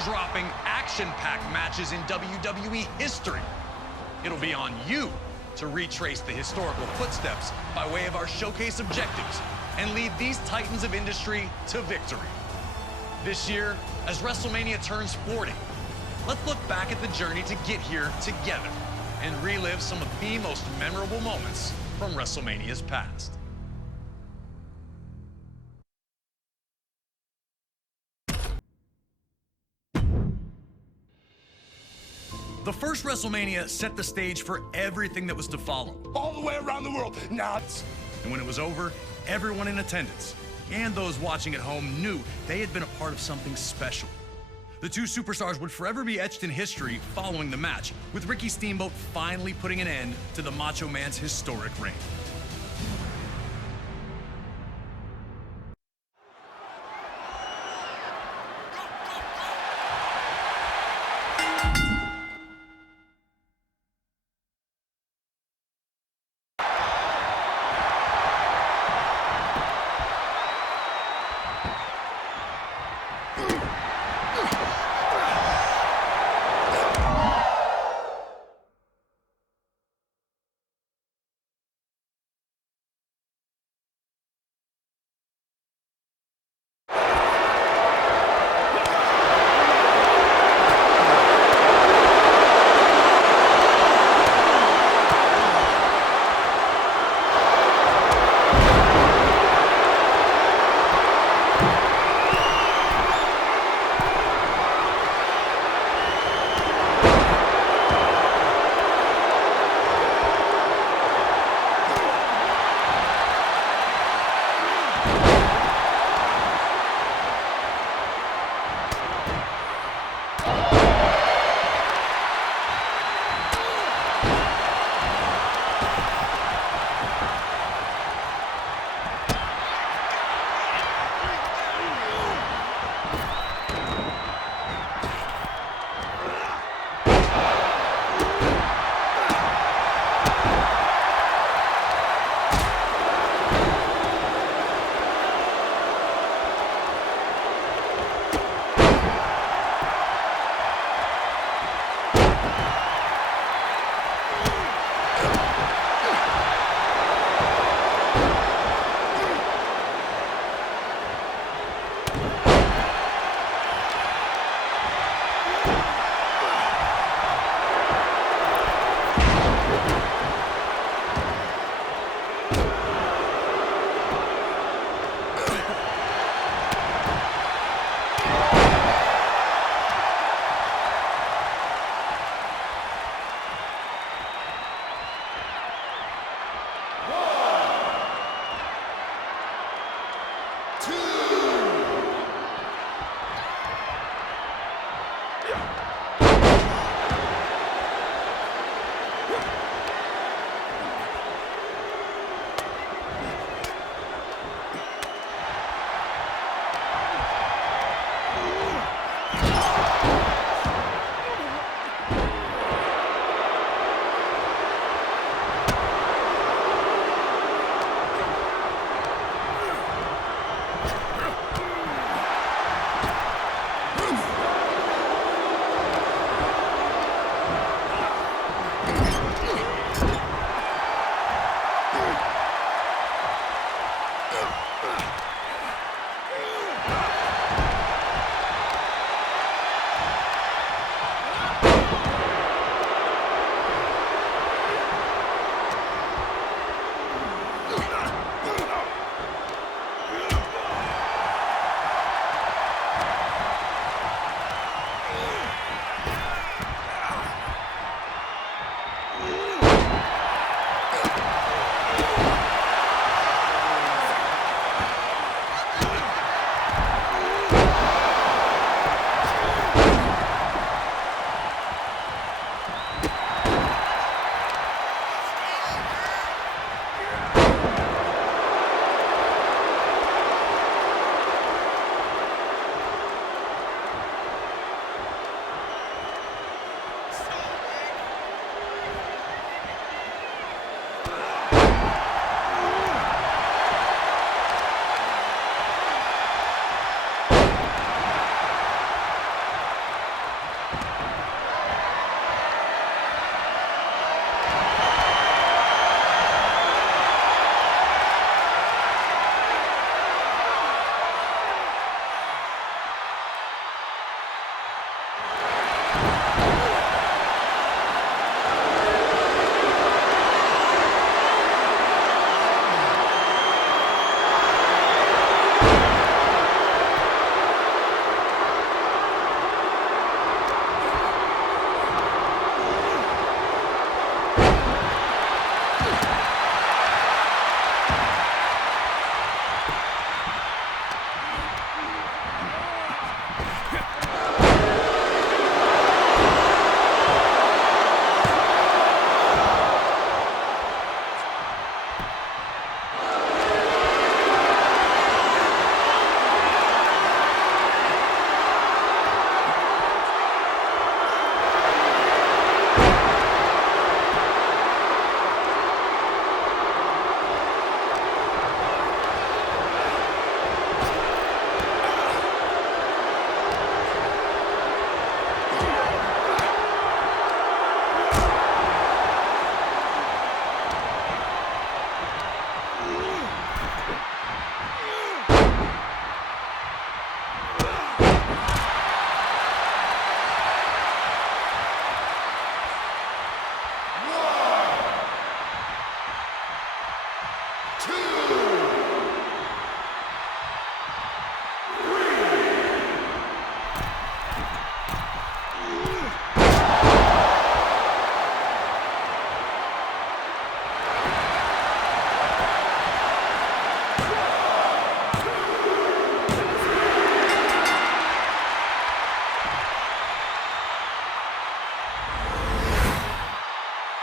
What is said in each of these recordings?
jaw-dropping, action-packed matches in WWE history. It'll be on you to retrace the historical footsteps by way of our showcase objectives and lead these titans of industry to victory. This year, as WrestleMania turns 40, let's look back at the journey to get here together and relive some of the most memorable moments from WrestleMania's past. The first WrestleMania set the stage for everything that was to follow. All the way around the world, nuts! And when it was over, everyone in attendance and those watching at home knew they had been a part of something special. The two superstars would forever be etched in history following the match, with Ricky Steamboat finally putting an end to the Macho Man's historic reign.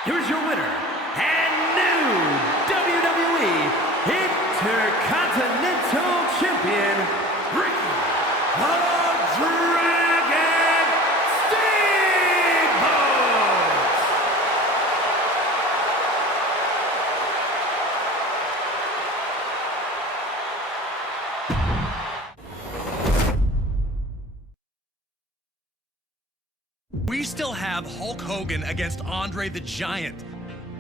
here's your winner and new WWE Intercontinental Champion, Ricky the Dragon Steamboat! We still have Hulk Hogan against Andre the Giant.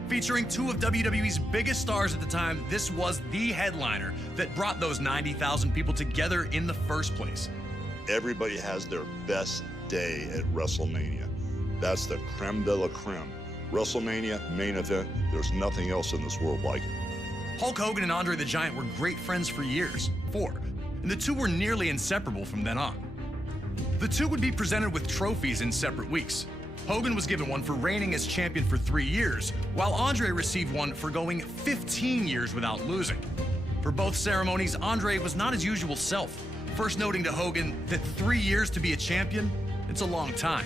Featuring two of WWE's biggest stars at the time, this was the headliner that brought those 90,000 people together in the first place. Everybody has their best day at WrestleMania. That's the creme de la creme. WrestleMania, main event, there's nothing else in this world like it. Hulk Hogan and Andre the Giant were great friends for years, and the two were nearly inseparable from then on. The two would be presented with trophies in separate weeks. Hogan was given one for reigning as champion for 3 years, while Andre received one for going 15 years without losing. For both ceremonies, Andre was not his usual self, first noting to Hogan that 3 years to be a champion, it's a long time,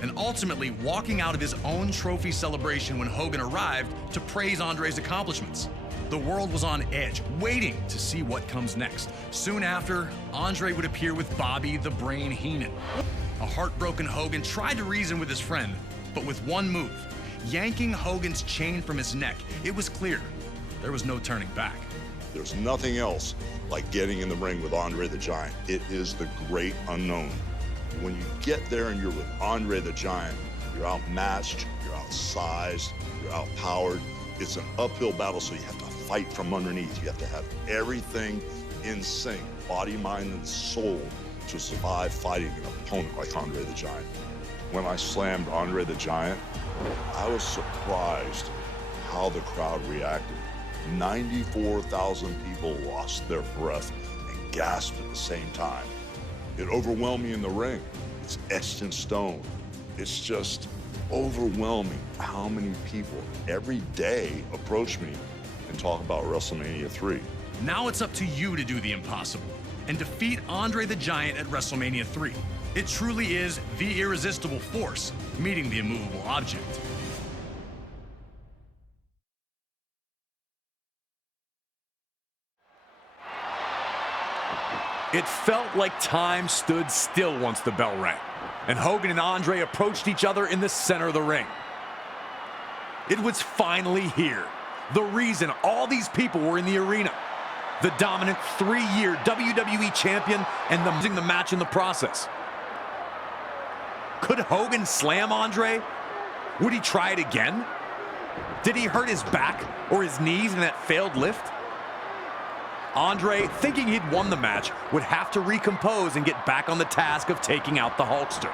and ultimately walking out of his own trophy celebration when Hogan arrived to praise Andre's accomplishments. The world was on edge, waiting to see what comes next. Soon after, Andre would appear with Bobby the Brain Heenan. A heartbroken Hogan tried to reason with his friend, but with one move, yanking Hogan's chain from his neck, it was clear there was no turning back. There's nothing else like getting in the ring with Andre the Giant. It is the great unknown. When you get there and you're with Andre the Giant, you're outmatched, you're outsized, you're outpowered. It's an uphill battle, so you have to fight from underneath. You have to have everything in sync, body, mind, and soul, to survive fighting an opponent like Andre the Giant. When I slammed Andre the Giant, I was surprised how the crowd reacted. 94,000 people lost their breath and gasped at the same time. It overwhelmed me in the ring. It's etched in stone. It's just overwhelming how many people every day approach me and talk about WrestleMania 3. Now it's up to you to do the impossible and defeat Andre the Giant at WrestleMania 3. It truly is the irresistible force meeting the immovable object. It felt like time stood still once the bell rang, and Hogan and Andre approached each other in the center of the ring. It was finally here, the reason all these people were in the arena. The dominant 3-year WWE champion and losing the match in the process. Could Hogan slam Andre? Would he try it again? Did he hurt his back or his knees in that failed lift? Andre, thinking he'd won the match, would have to recompose and get back on the task of taking out the Hulkster.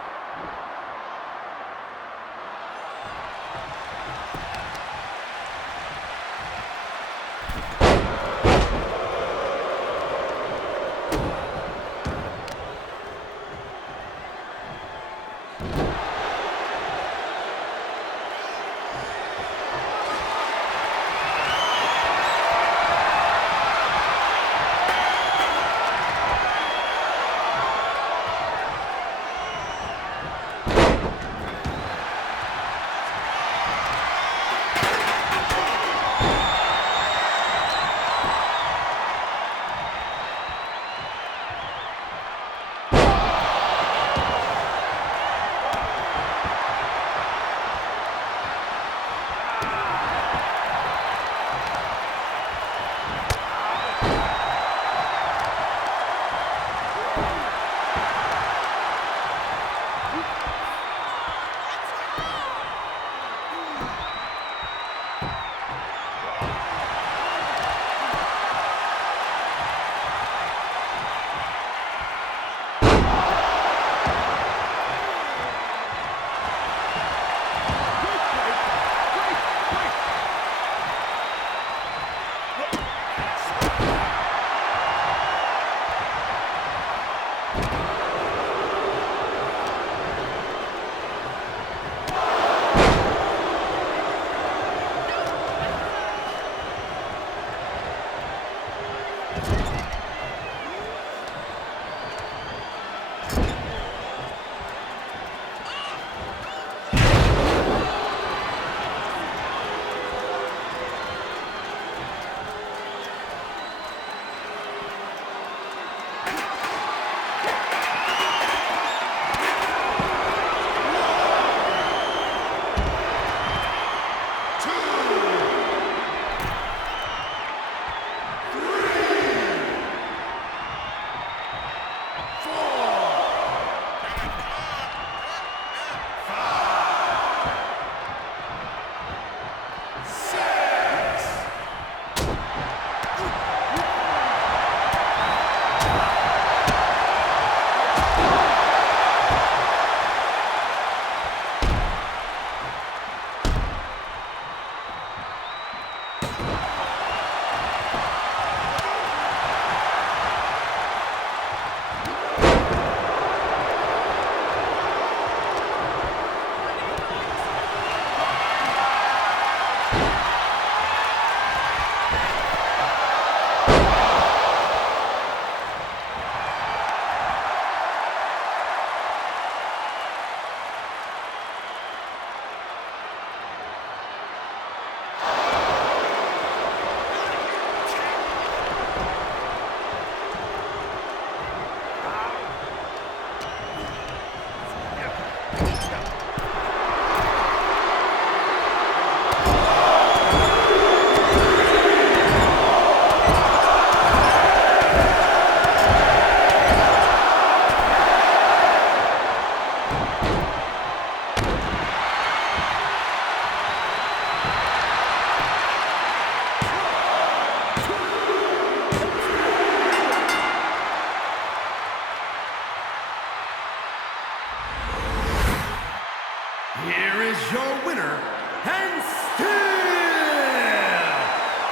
and still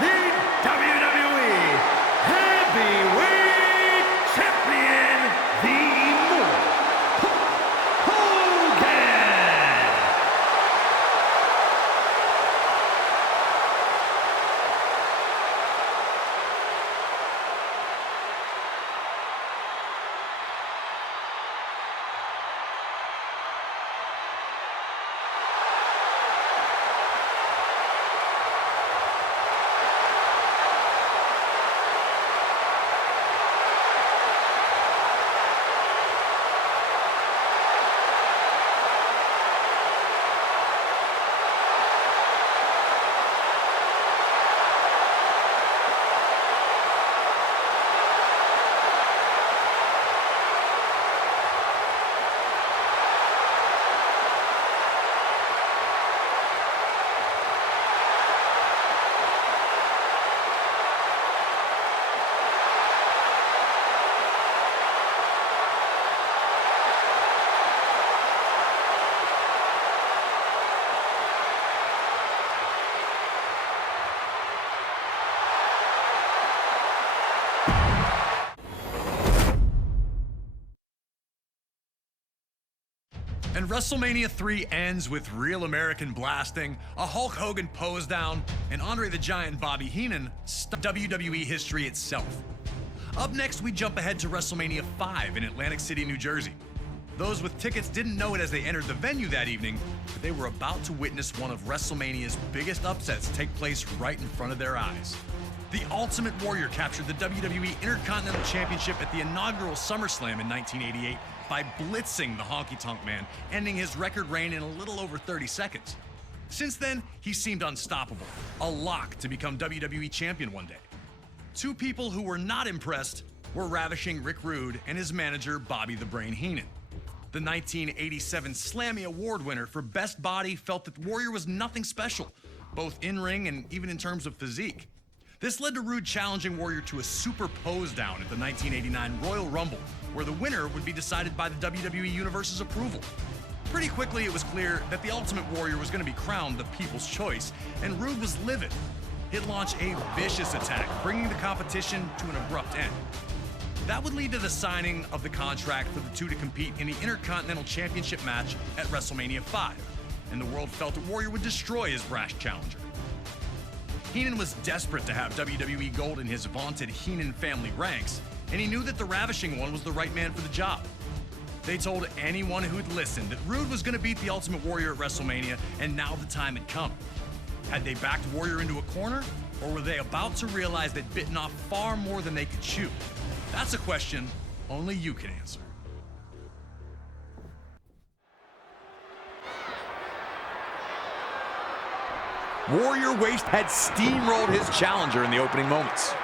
the WWE Heavyweight Champion, the Immortal Hogan. And WrestleMania 3 ends with real American blasting, a Hulk Hogan pose down, and Andre the Giant and Bobby Heenan stuck WWE history itself. Up next, we jump ahead to WrestleMania 5 in Atlantic City, New Jersey. Those with tickets didn't know it as they entered the venue that evening, but they were about to witness one of WrestleMania's biggest upsets take place right in front of their eyes. The Ultimate Warrior captured the WWE Intercontinental Championship at the inaugural SummerSlam in 1988 by blitzing the Honky Tonk Man, ending his record reign in a little over 30 seconds. Since then, he seemed unstoppable, a lock to become WWE Champion one day. Two people who were not impressed were ravishing Rick Rude and his manager Bobby the Brain Heenan. The 1987 Slammy Award winner for Best Body felt that Warrior was nothing special, both in-ring and even in terms of physique. This led to Rude challenging Warrior to a super pose down at the 1989 Royal Rumble, where the winner would be decided by the WWE Universe's approval. Pretty quickly, it was clear that the Ultimate Warrior was going to be crowned the people's choice, and Rude was livid. He'd launch a vicious attack, bringing the competition to an abrupt end. That would lead to the signing of the contract for the two to compete in the Intercontinental Championship match at WrestleMania 5, and the world felt that Warrior would destroy his brash challenger. Heenan was desperate to have WWE Gold in his vaunted Heenan family ranks, and he knew that the Ravishing One was the right man for the job. They told anyone who'd listened that Rude was going to beat the Ultimate Warrior at WrestleMania, and now the time had come. Had they backed Warrior into a corner, or were they about to realize they'd bitten off far more than they could chew? That's a question only you can answer. Warrior Waste had steamrolled his challenger in the opening moments.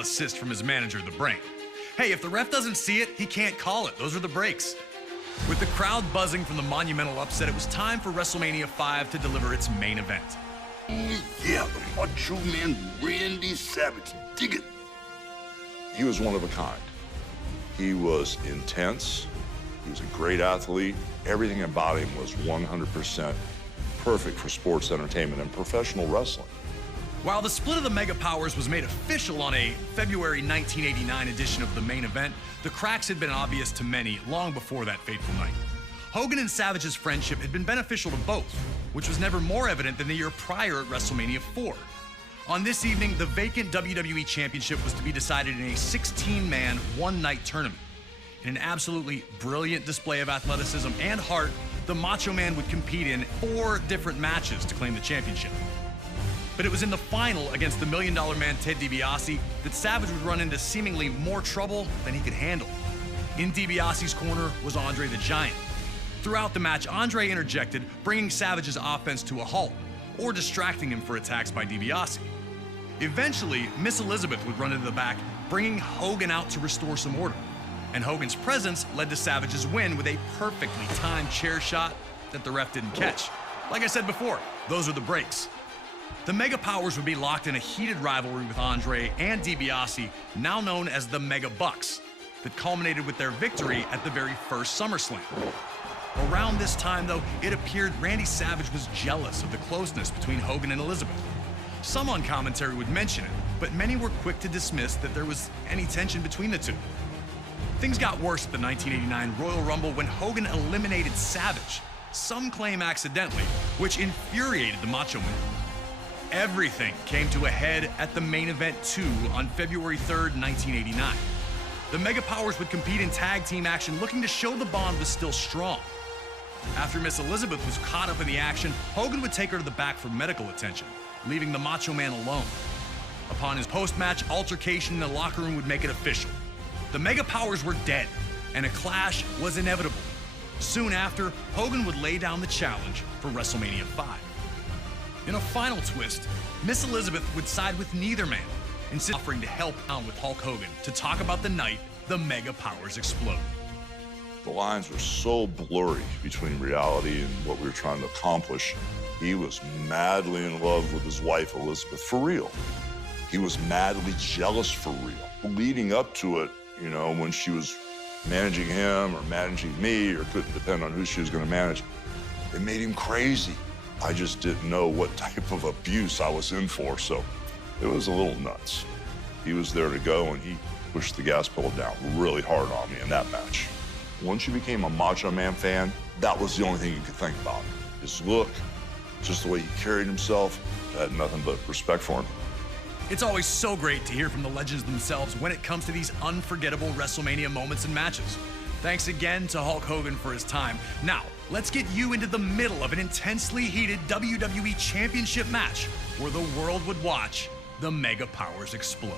little assist from his manager, The Brain. Hey, if the ref doesn't see it, he can't call it. Those are the breaks. With the crowd buzzing from the monumental upset, it was time for WrestleMania 5 to deliver its main event. Yeah, the Macho Man Randy Savage. Dig it. He was one of a kind. He was intense. He was a great athlete. Everything about him was 100% perfect for sports entertainment and professional wrestling. While the split of the Mega Powers was made official on a February 1989 edition of the main event, the cracks had been obvious to many long before that fateful night. Hogan and Savage's friendship had been beneficial to both, which was never more evident than the year prior at WrestleMania 4. On this evening, the vacant WWE Championship was to be decided in a 16-man, one-night tournament. In an absolutely brilliant display of athleticism and heart, the Macho Man would compete in 4 different matches to claim the championship. But it was in the final against the $1 Million Man Ted DiBiase that Savage would run into seemingly more trouble than he could handle. In DiBiase's corner was Andre the Giant. Throughout the match, Andre interjected, bringing Savage's offense to a halt, or distracting him for attacks by DiBiase. Eventually, Miss Elizabeth would run into the back, bringing Hogan out to restore some order. And Hogan's presence led to Savage's win with a perfectly timed chair shot that the ref didn't catch. Like I said before, those are the breaks. The Mega Powers would be locked in a heated rivalry with Andre and DiBiase, now known as the Mega Bucks, that culminated with their victory at the very first SummerSlam. Around this time, though, it appeared Randy Savage was jealous of the closeness between Hogan and Elizabeth. Some on commentary would mention it, but many were quick to dismiss that there was any tension between the two. Things got worse at the 1989 Royal Rumble when Hogan eliminated Savage, some claim accidentally, which infuriated the Macho Man. Everything came to a head at the main event 2 on February 3rd, 1989. The Mega Powers would compete in tag team action, looking to show the bond was still strong. After Miss Elizabeth was caught up in the action, Hogan would take her to the back for medical attention, leaving the Macho Man alone. Upon his post-match altercation in the locker room would make it official. The Mega Powers were dead, and a clash was inevitable. Soon after, Hogan would lay down the challenge for WrestleMania 5. In a final twist, Miss Elizabeth would side with neither man, instead offering to help out with Hulk Hogan to talk about the night the Mega Powers exploded. The lines were so blurry between reality and what we were trying to accomplish. He was madly in love with his wife, Elizabeth, for real. He was madly jealous for real. Leading up to it, you know, when she was managing him or managing me, or couldn't depend on who she was going to manage, it made him crazy. I just didn't know what type of abuse I was in for, so it was a little nuts. He was there to go, and he pushed the gas pedal down really hard on me in that match. Once you became a Macho Man fan, that was the only thing you could think about. His look, just the way he carried himself, I had nothing but respect for him. It's always so great to hear from the legends themselves when it comes to these unforgettable WrestleMania moments and matches. Thanks again to Hulk Hogan for his time. Now, let's get you into the middle of an intensely heated WWE Championship match where the world would watch the Mega Powers explode.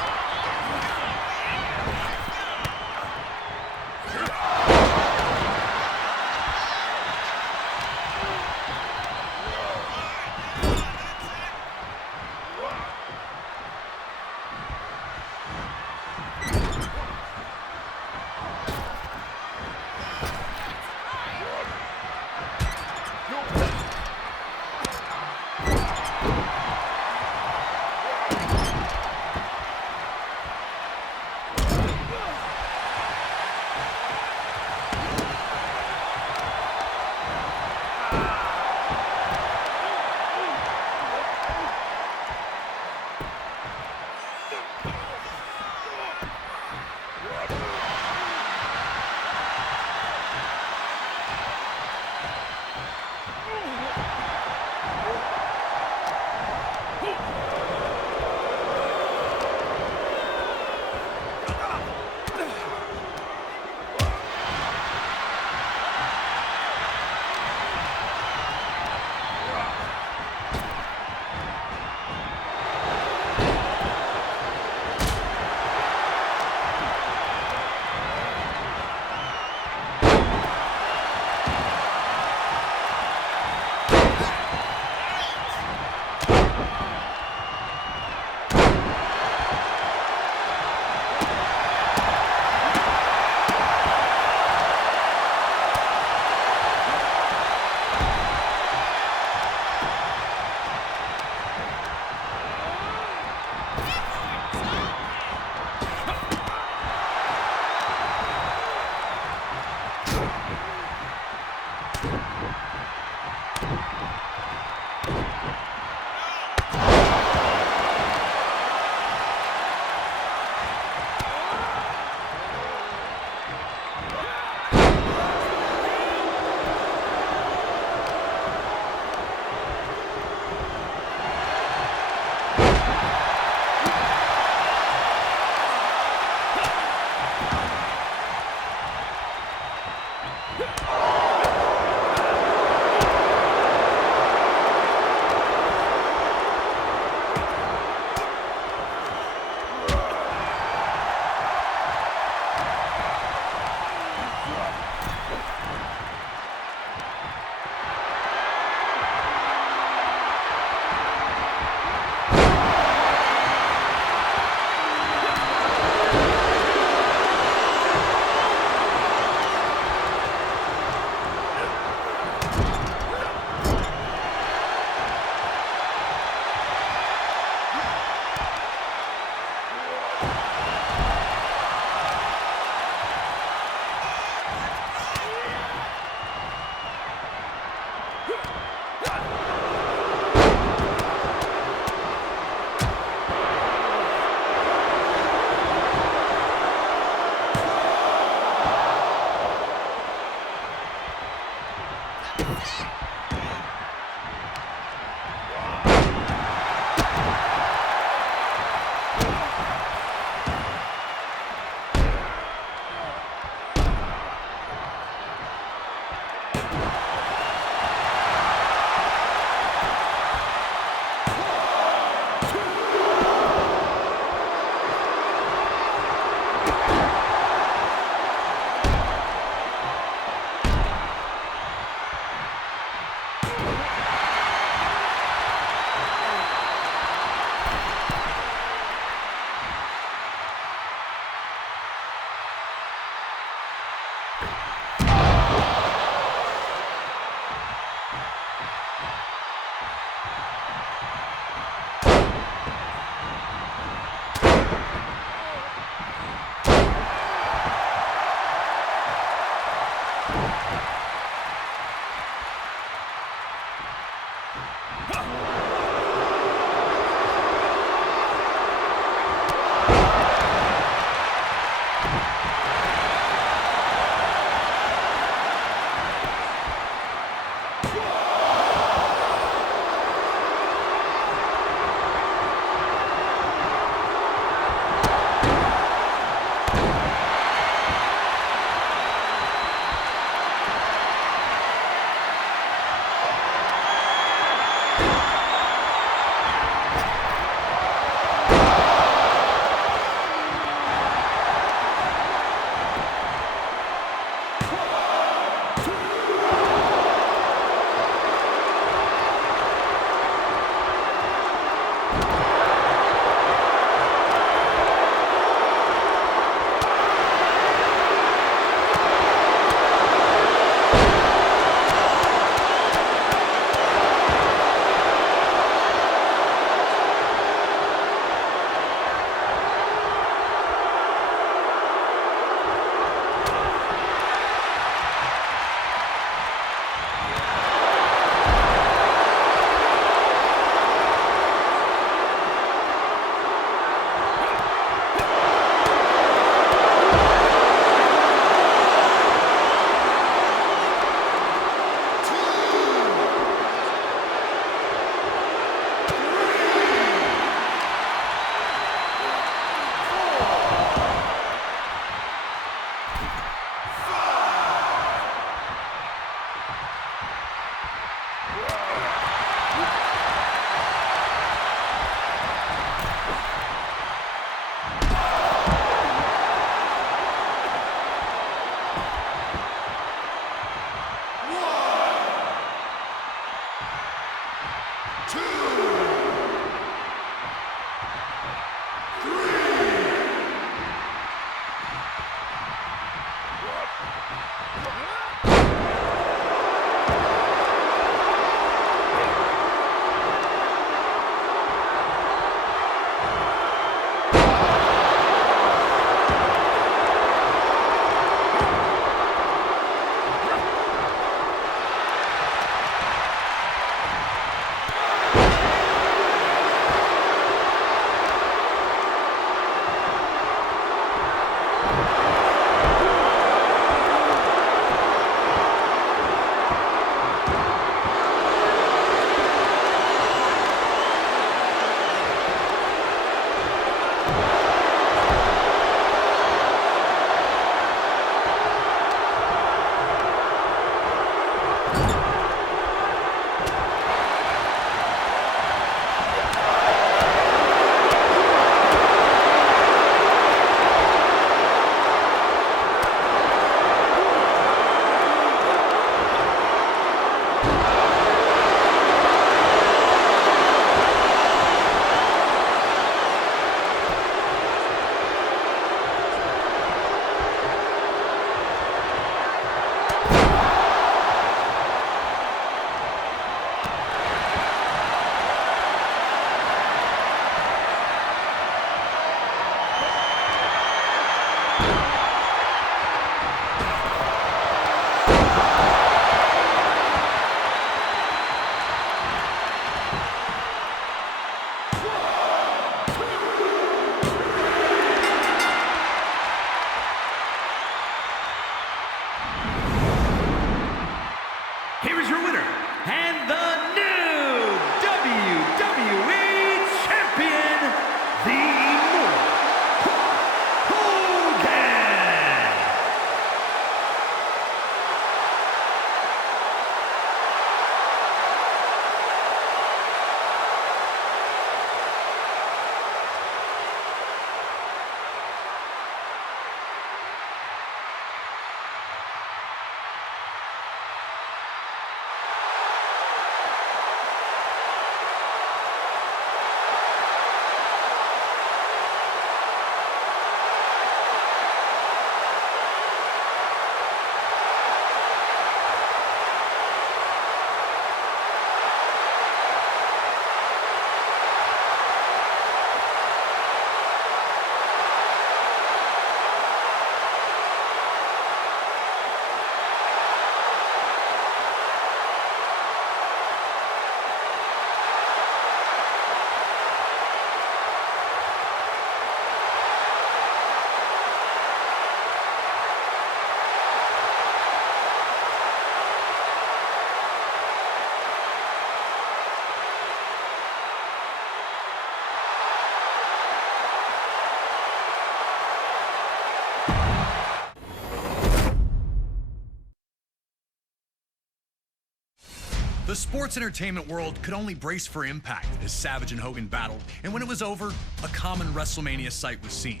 sports entertainment world could only brace for impact as Savage and Hogan battled, and when it was over, a common WrestleMania sight was seen: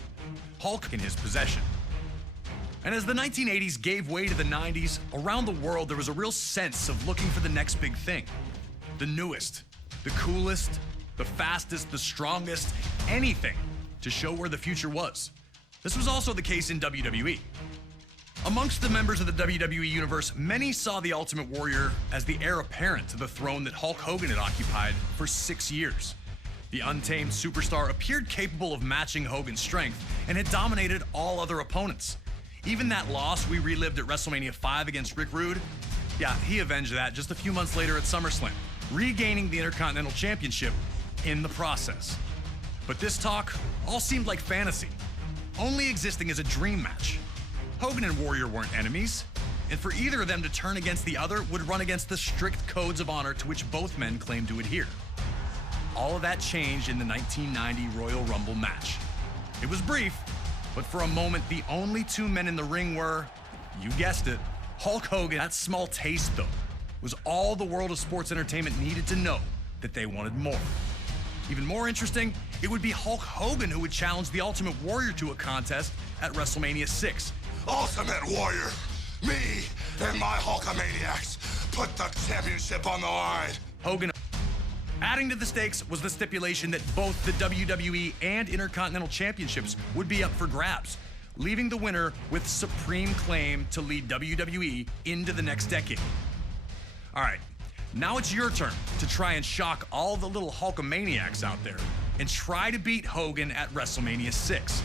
Hulk in his possession. And as the 1980s gave way to the 90s, around the world there was a real sense of looking for the next big thing. The newest, the coolest, the fastest, the strongest, anything to show where the future was. This was also the case in WWE. Amongst the members of the WWE Universe, many saw the Ultimate Warrior as the heir apparent to the throne that Hulk Hogan had occupied for 6 years. The untamed superstar appeared capable of matching Hogan's strength and had dominated all other opponents. Even that loss we relived at WrestleMania 5 against Rick Rude, yeah, he avenged that just a few months later at SummerSlam, regaining the Intercontinental Championship in the process. But this talk all seemed like fantasy, only existing as a dream match. Hogan and Warrior weren't enemies, and for either of them to turn against the other would run against the strict codes of honor to which both men claimed to adhere. All of that changed in the 1990 Royal Rumble match. It was brief, but for a moment, the only two men in the ring were, you guessed it, Hulk Hogan. That small taste, though, was all the world of sports entertainment needed to know that they wanted more. Even more interesting, it would be Hulk Hogan who would challenge the Ultimate Warrior to a contest at WrestleMania 6. Ultimate Warrior, me and my Hulkamaniacs put the championship on the line. Hogan. Adding to the stakes was the stipulation that both the WWE and Intercontinental Championships would be up for grabs, leaving the winner with supreme claim to lead WWE into the next decade. All right, now it's your turn to try and shock all the little Hulkamaniacs out there and try to beat Hogan at WrestleMania 6.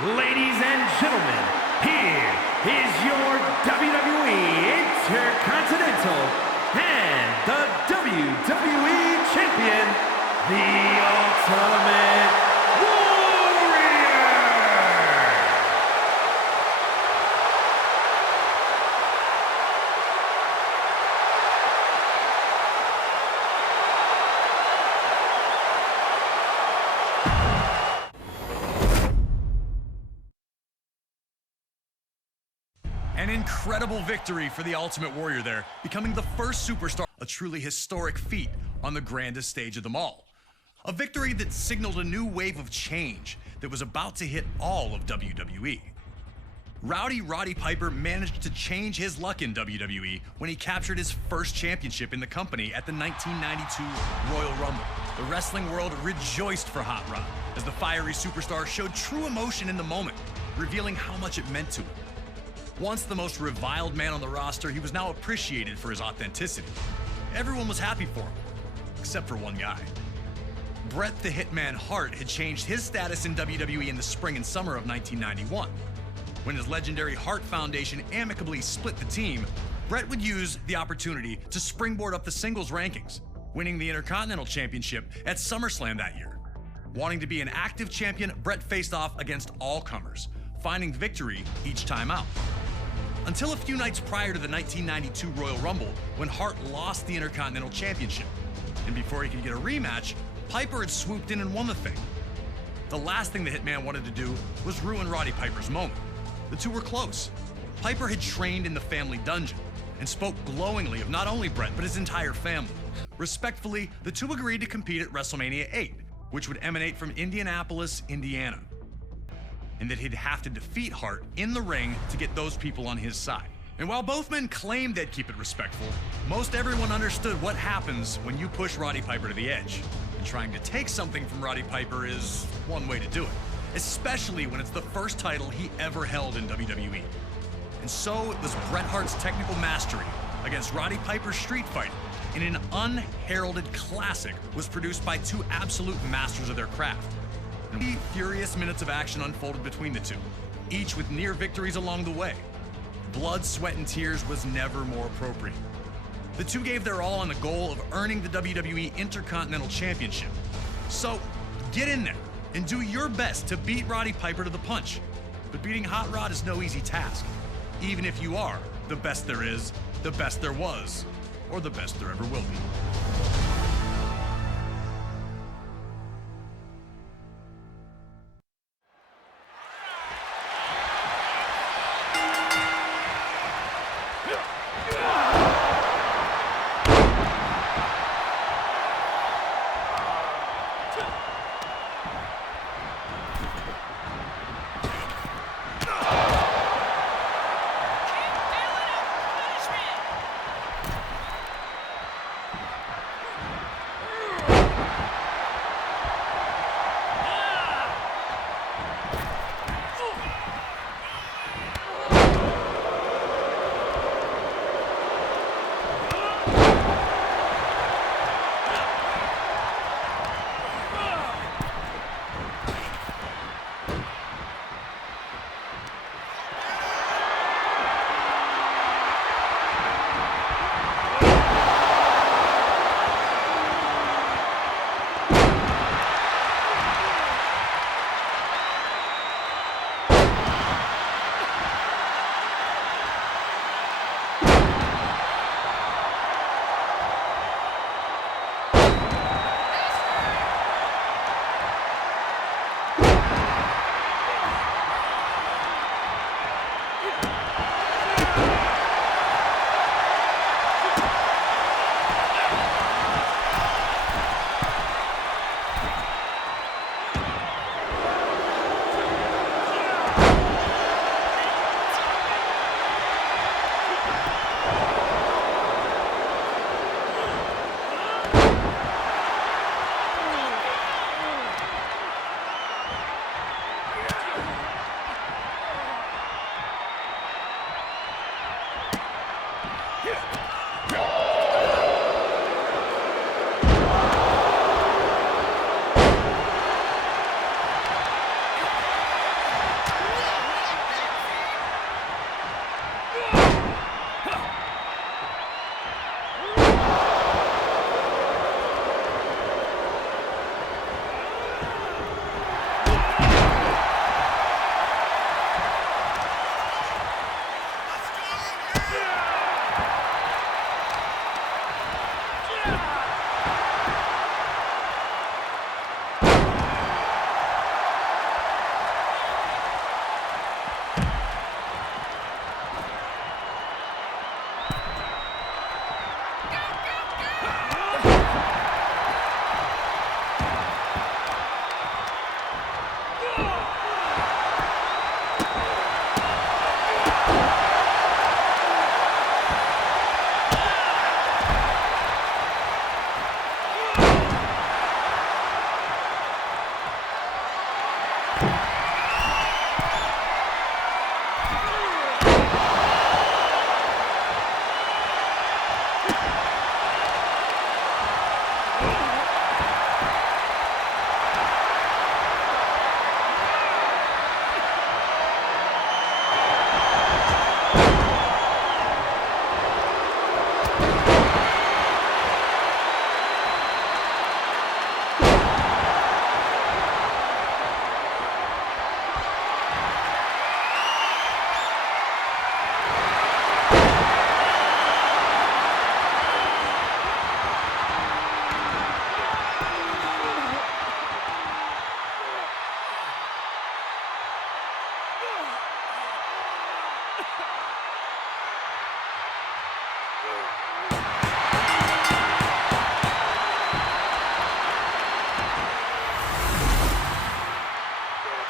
Ladies and gentlemen, here is your WWE Intercontinental and the WWE Champion, the Ultimate Warrior! An incredible victory for the Ultimate Warrior there, becoming the first superstar, a truly historic feat on the grandest stage of them all. A victory that signaled a new wave of change that was about to hit all of WWE. Rowdy Roddy Piper managed to change his luck in WWE when he captured his first championship in the company at the 1992 Royal Rumble. The wrestling world rejoiced for Hot Rod as the fiery superstar showed true emotion in the moment, revealing how much it meant to him. Once the most reviled man on the roster, he was now appreciated for his authenticity. Everyone was happy for him, except for one guy. Bret the Hitman Hart had changed his status in WWE in the spring and summer of 1991. When his legendary Hart Foundation amicably split the team, Bret would use the opportunity to springboard up the singles rankings, winning the Intercontinental Championship at SummerSlam that year. Wanting to be an active champion, Bret faced off against all comers, finding victory each time out. Until a few nights prior to the 1992 Royal Rumble, when Hart lost the Intercontinental Championship. And before he could get a rematch, Piper had swooped in and won the thing. The last thing the Hitman wanted to do was ruin Roddy Piper's moment. The two were close. Piper had trained in the family dungeon and spoke glowingly of not only Bret, but his entire family. Respectfully, the two agreed to compete at WrestleMania 8, which would emanate from Indianapolis, Indiana, and that he'd have to defeat Hart in the ring to get those people on his side. And while both men claimed they'd keep it respectful, most everyone understood what happens when you push Roddy Piper to the edge. And trying to take something from Roddy Piper is one way to do it, especially when it's the first title he ever held in WWE. And so it was Bret Hart's technical mastery against Roddy Piper's street fighting in an unheralded classic was produced by two absolute masters of their craft. And furious minutes of action unfolded between the two, each with near victories along the way. Blood, sweat, and tears was never more appropriate. The two gave their all on the goal of earning the WWE Intercontinental Championship. So, get in there and do your best to beat Roddy Piper to the punch. But beating Hot Rod is no easy task, even if you are the best there is, the best there was, or the best there ever will be.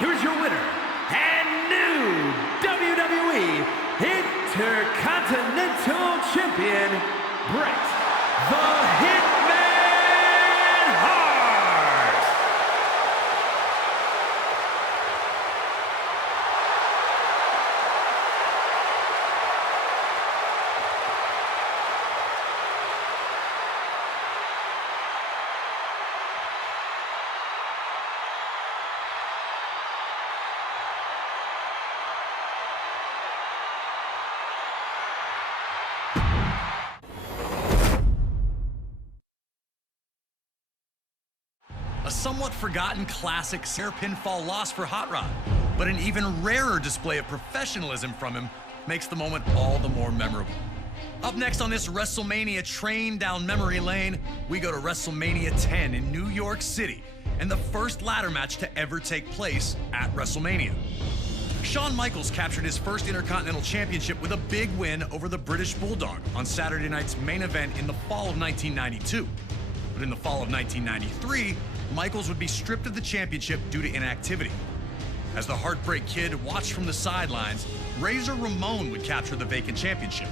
here's your winner and new WWE Intercontinental Champion, Bret the Hitman Hart. A somewhat forgotten classic air pinfall loss for Hot Rod, but an even rarer display of professionalism from him makes the moment all the more memorable. Up next on this WrestleMania train down memory lane, we go to WrestleMania 10 in New York City, and the first ladder match to ever take place at WrestleMania. Shawn Michaels captured his first Intercontinental Championship with a big win over the British Bulldog on Saturday night's main event in the fall of 1992. But in the fall of 1993, Michaels would be stripped of the championship due to inactivity. As the Heartbreak Kid watched from the sidelines, Razor Ramon would capture the vacant championship.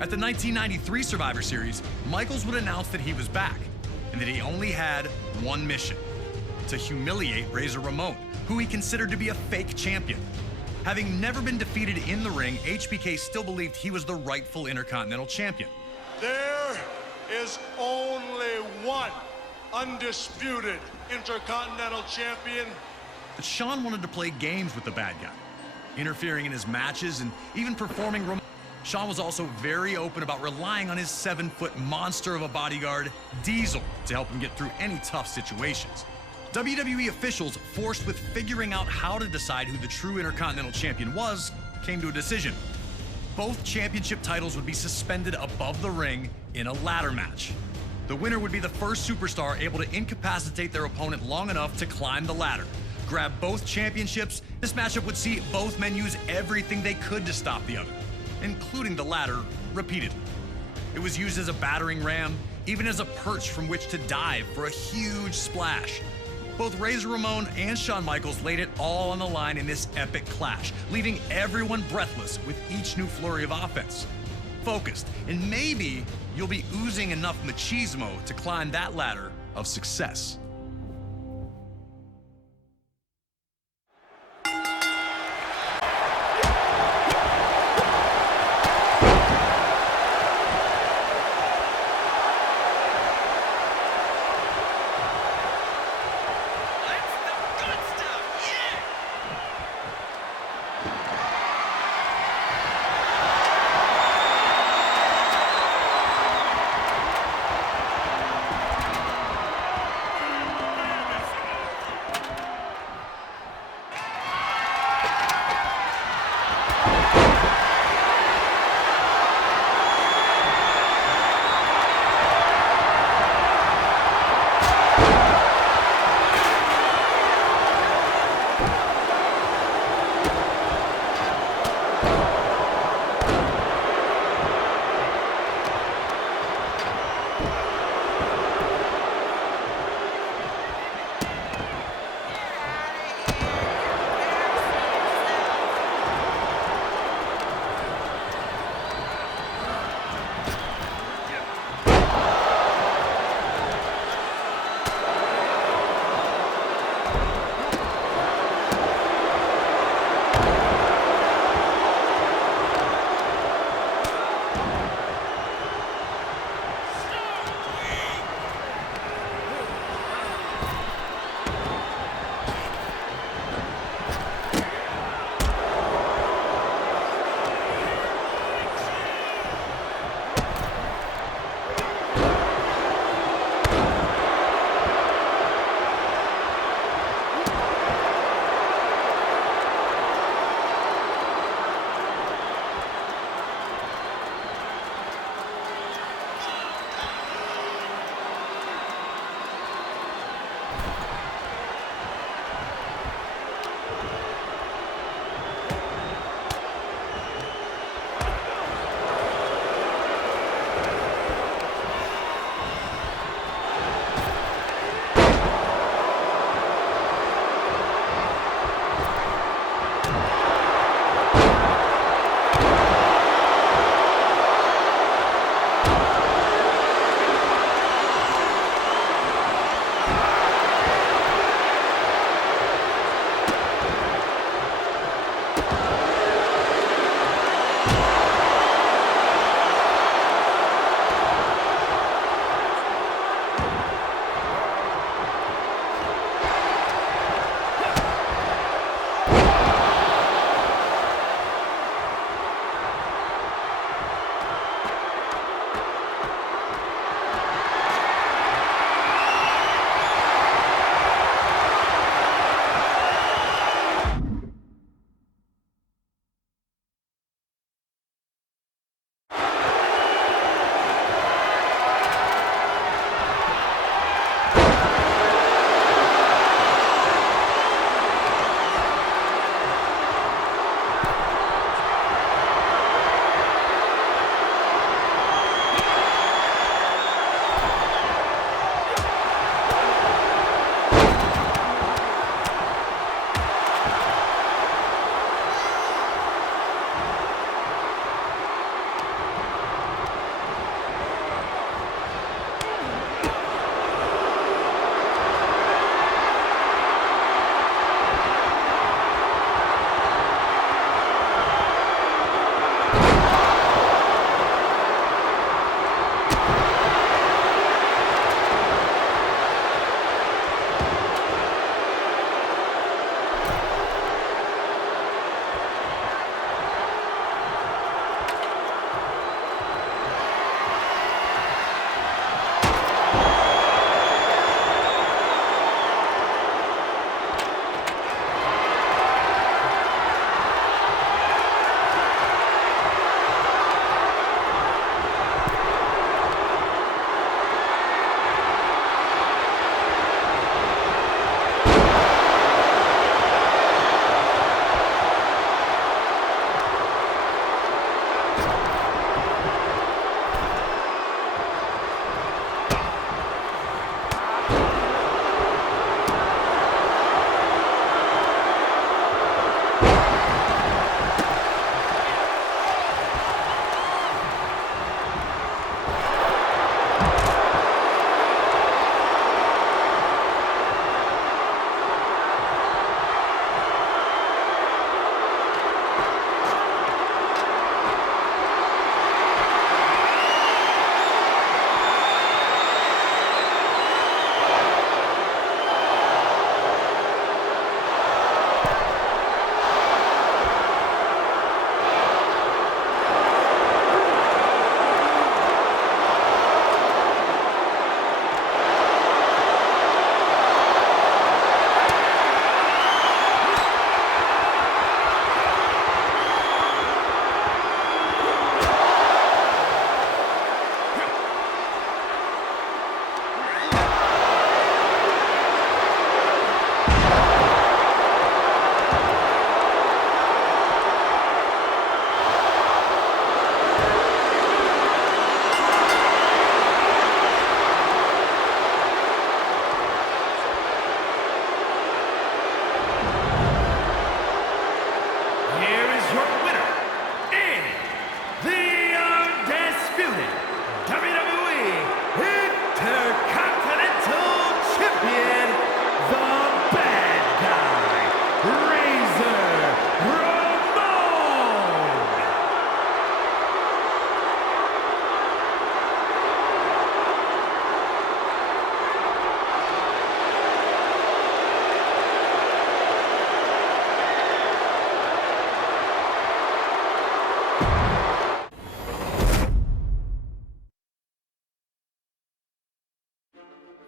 At the 1993 Survivor Series, Michaels would announce that he was back and that he only had one mission: to humiliate Razor Ramon, who he considered to be a fake champion. Having never been defeated in the ring, HBK still believed he was the rightful Intercontinental Champion. There is only one undisputed Intercontinental Champion. But Shawn wanted to play games with the bad guy, interfering in his matches and even performing. Shawn was also very open about relying on his 7-foot monster of a bodyguard, Diesel, to help him get through any tough situations. WWE officials, forced with figuring out how to decide who the true Intercontinental Champion was, came to a decision. Both championship titles would be suspended above the ring in a ladder match. The winner would be the first superstar able to incapacitate their opponent long enough to climb the ladder, grab both championships. This matchup would see both men use everything they could to stop the other, including the ladder repeatedly. It was used as a battering ram, even as a perch from which to dive for a huge splash. Both Razor Ramon and Shawn Michaels laid it all on the line in this epic clash, leaving everyone breathless with each new flurry of offense. Focused, and maybe you'll be oozing enough machismo to climb that ladder of success.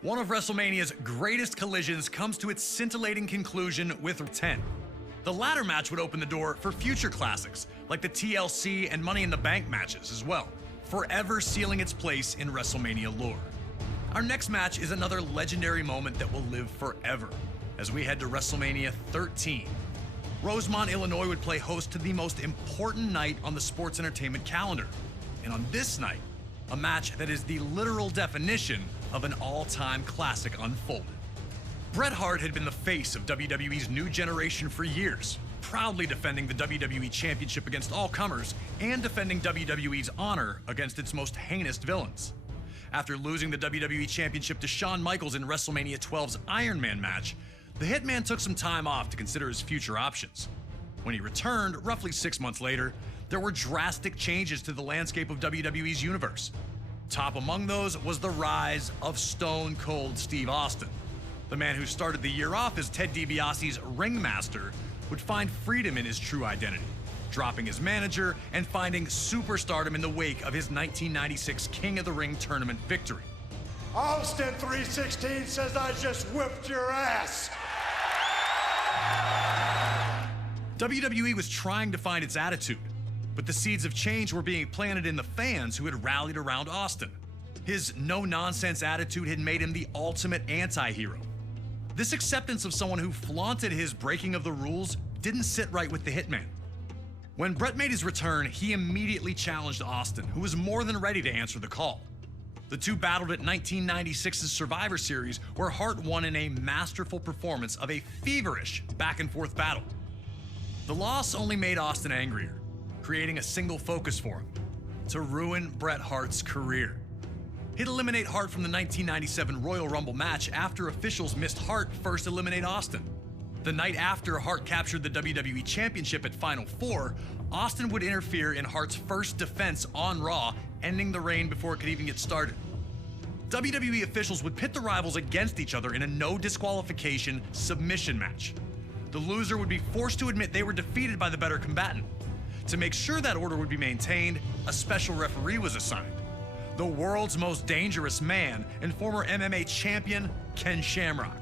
One of WrestleMania's greatest collisions comes to its scintillating conclusion with 10. The latter match would open the door for future classics, like the TLC and Money in the Bank matches as well, forever sealing its place in WrestleMania lore. Our next match is another legendary moment that will live forever, as we head to WrestleMania 13. Rosemont, Illinois would play host to the most important night on the sports entertainment calendar. And on this night, a match that is the literal definition of an all-time classic unfolded. Bret Hart had been the face of WWE's new generation for years, proudly defending the WWE Championship against all comers and defending WWE's honor against its most heinous villains. After losing the WWE Championship to Shawn Michaels in WrestleMania 12's Iron Man match, the Hitman took some time off to consider his future options. When he returned, roughly 6 months later, there were drastic changes to the landscape of WWE's universe. Top among those was the rise of Stone Cold Steve Austin. The man who started the year off as Ted DiBiase's ringmaster would find freedom in his true identity, dropping his manager and finding superstardom in the wake of his 1996 King of the Ring tournament victory. Austin 316 says I just whipped your ass. WWE was trying to find its attitude, but the seeds of change were being planted in the fans who had rallied around Austin. His no-nonsense attitude had made him the ultimate anti-hero. This acceptance of someone who flaunted his breaking of the rules didn't sit right with the Hitman. When Bret made his return, he immediately challenged Austin, who was more than ready to answer the call. The two battled at 1996's Survivor Series, where Hart won in a masterful performance of a feverish back-and-forth battle. The loss only made Austin angrier, creating a single focus for him: to ruin Bret Hart's career. He'd eliminate Hart from the 1997 Royal Rumble match after officials missed Hart first eliminate Austin. The night after Hart captured the WWE Championship at Final Four, Austin would interfere in Hart's first defense on Raw, ending the reign before it could even get started. WWE officials would pit the rivals against each other in a no disqualification submission match. The loser would be forced to admit they were defeated by the better combatant. To make sure that order would be maintained, a special referee was assigned: the world's most dangerous man and former MMA champion, Ken Shamrock.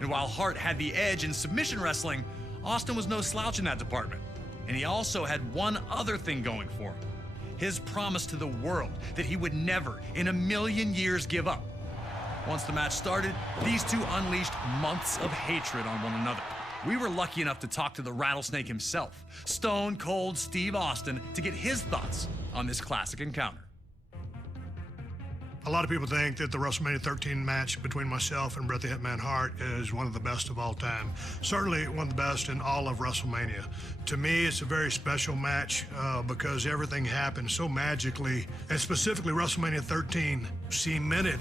And while Hart had the edge in submission wrestling, Austin was no slouch in that department. And he also had one other thing going for him: his promise to the world that he would never in a million years give up. Once the match started, these two unleashed months of hatred on one another. We were lucky enough to talk to the Rattlesnake himself, Stone Cold Steve Austin, to get his thoughts on this classic encounter. A lot of people think that the WrestleMania 13 match between myself and Bret the Hitman Hart is one of the best of all time. Certainly one of the best in all of WrestleMania. To me, it's a very special match because everything happened so magically, and specifically WrestleMania 13 cemented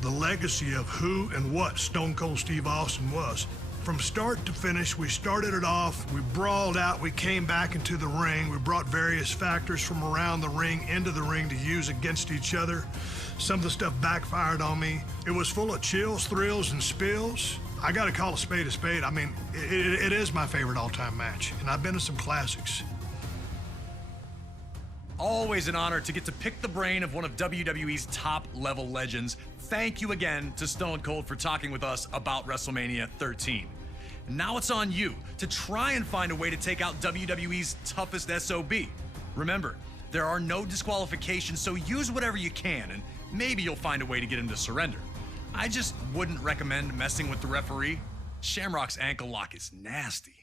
the legacy of who and what Stone Cold Steve Austin was. From start to finish, we started it off, we brawled out, we came back into the ring, we brought various factors from around the ring into the ring to use against each other. Some of the stuff backfired on me. It was full of chills, thrills, and spills. I gotta call a spade a spade. I mean, it is my favorite all-time match, and I've been to some classics. Always an honor to get to pick the brain of one of WWE's top-level legends. Thank you again to Stone Cold for talking with us about WrestleMania 13. And now it's on you to try and find a way to take out WWE's toughest SOB. Remember, there are no disqualifications, so use whatever you can, and maybe you'll find a way to get him to surrender. I just wouldn't recommend messing with the referee. Shamrock's ankle lock is nasty.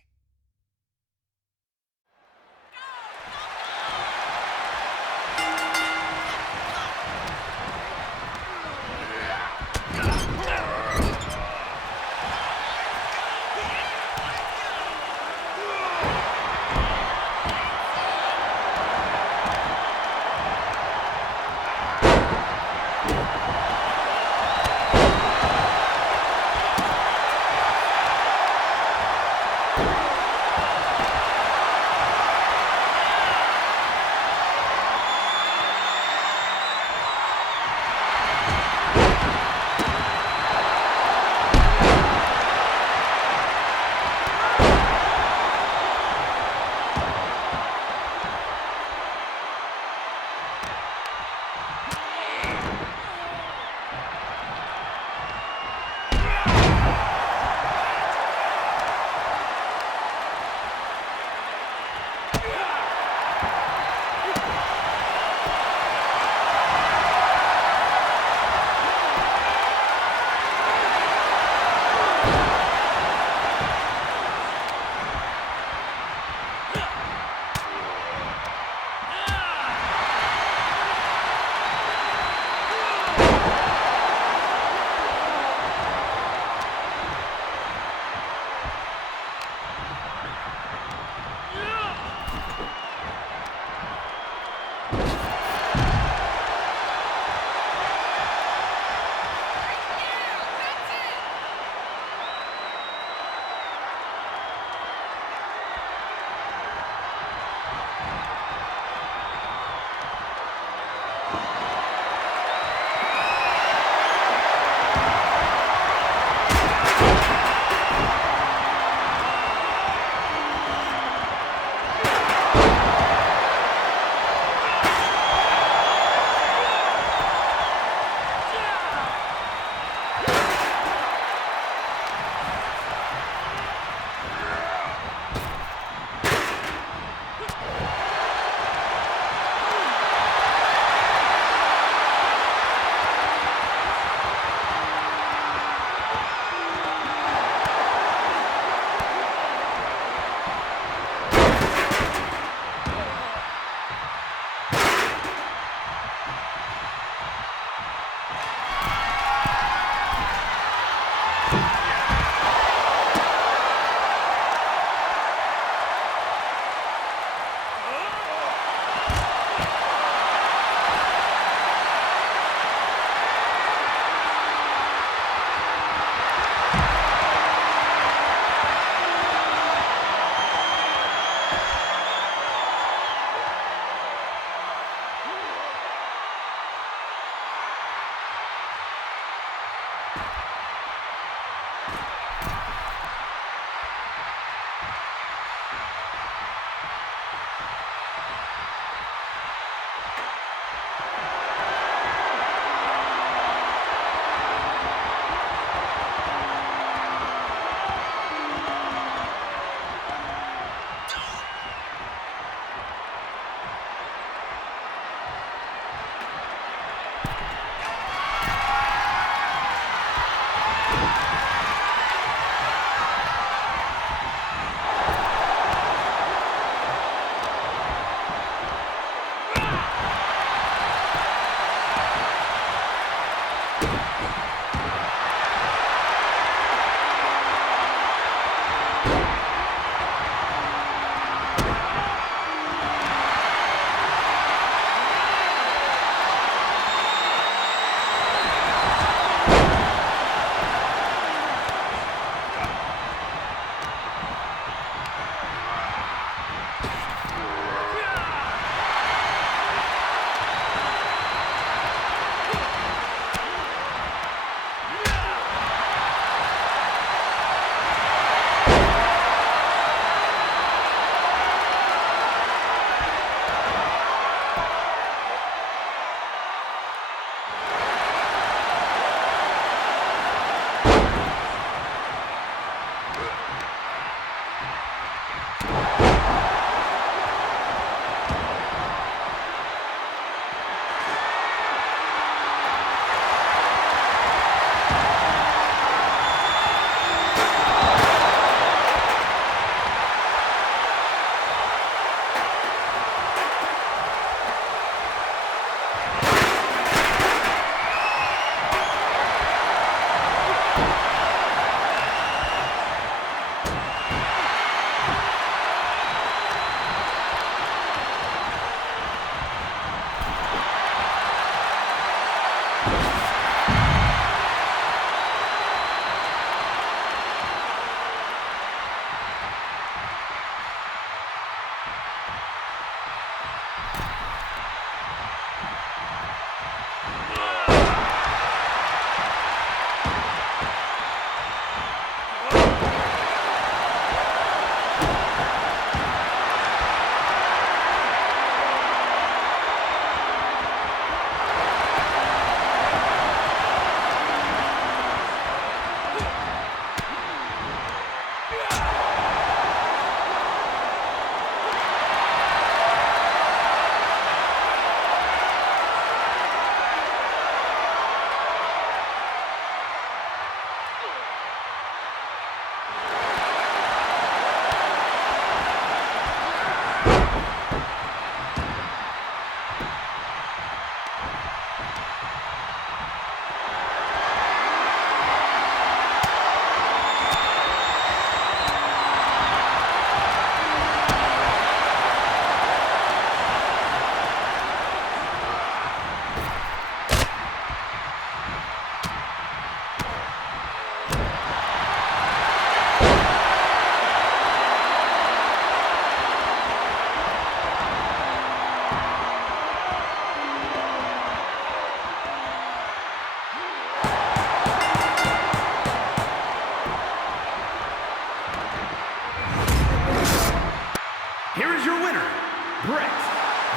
Bret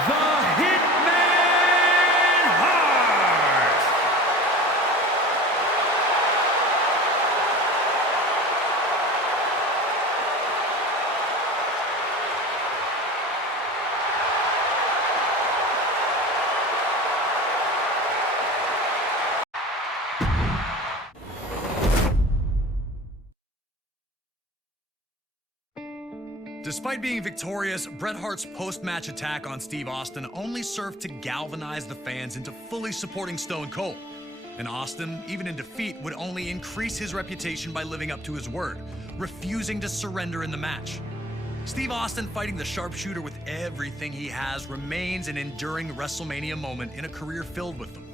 the Hitman Hart. Despite being victorious, Bret Hart's post-match attack on Steve Austin only served to galvanize the fans into fully supporting Stone Cold. And Austin, even in defeat, would only increase his reputation by living up to his word, refusing to surrender in the match. Steve Austin fighting the sharpshooter with everything he has remains an enduring WrestleMania moment in a career filled with them.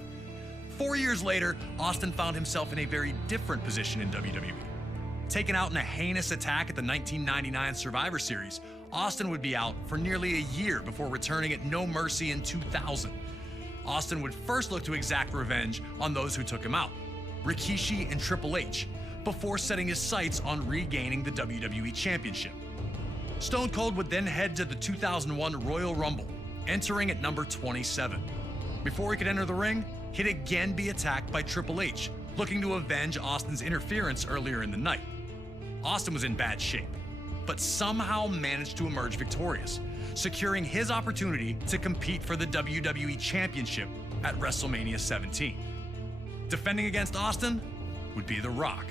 4 years later, Austin found himself in a very different position in WWE. Taken out in a heinous attack at the 1999 Survivor Series, Austin would be out for nearly a year before returning at No Mercy in 2000. Austin would first look to exact revenge on those who took him out, Rikishi and Triple H, before setting his sights on regaining the WWE Championship. Stone Cold would then head to the 2001 Royal Rumble, entering at number 27. Before he could enter the ring, he'd again be attacked by Triple H, looking to avenge Austin's interference earlier in the night. Austin was in bad shape, but somehow managed to emerge victorious, securing his opportunity to compete for the WWE Championship at WrestleMania 17. Defending against Austin would be The Rock,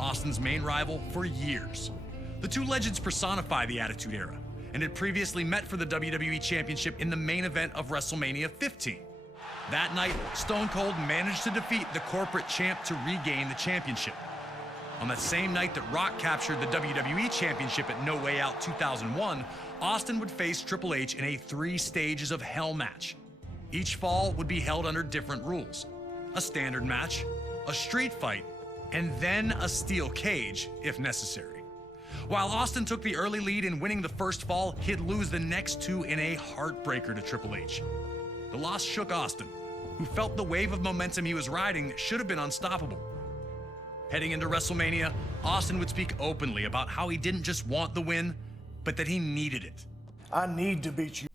Austin's main rival for years. The two legends personify the Attitude Era and had previously met for the WWE Championship in the main event of WrestleMania 15. That night, Stone Cold managed to defeat the corporate champ to regain the championship. On that same night that Rock captured the WWE Championship at No Way Out 2001, Austin would face Triple H in a 3 stages of hell match. Each fall would be held under different rules: a standard match, a street fight, and then a steel cage if necessary. While Austin took the early lead in winning the first fall, he'd lose the next 2 in a heartbreaker to Triple H. The loss shook Austin, who felt the wave of momentum he was riding should have been unstoppable. Heading into WrestleMania, Austin would speak openly about how he didn't just want the win, but that he needed it. I need to beat you.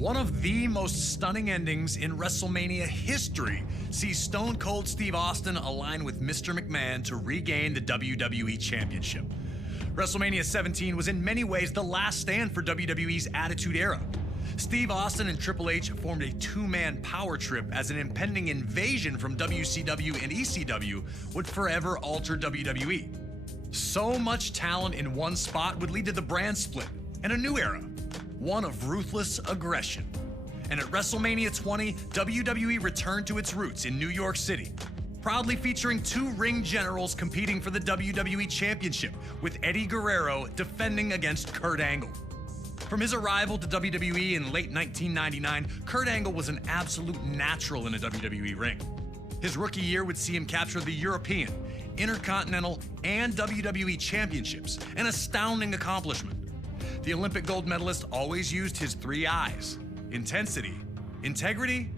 One of the most stunning endings in WrestleMania history sees Stone Cold Steve Austin align with Mr. McMahon to regain the WWE Championship. WrestleMania 17 was in many ways the last stand for WWE's Attitude Era. Steve Austin and Triple H formed a two-man power trip as an impending invasion from WCW and ECW would forever alter WWE. So much talent in one spot would lead to the brand split and a new era, one of ruthless aggression. And at WrestleMania 20, WWE returned to its roots in New York City, proudly featuring two ring generals competing for the WWE Championship, with Eddie Guerrero defending against Kurt Angle. From his arrival to WWE in late 1999, Kurt Angle was an absolute natural in a WWE ring. His rookie year would see him capture the European, Intercontinental, and WWE Championships, an astounding accomplishment. The Olympic gold medalist always used his three I's: intensity, integrity,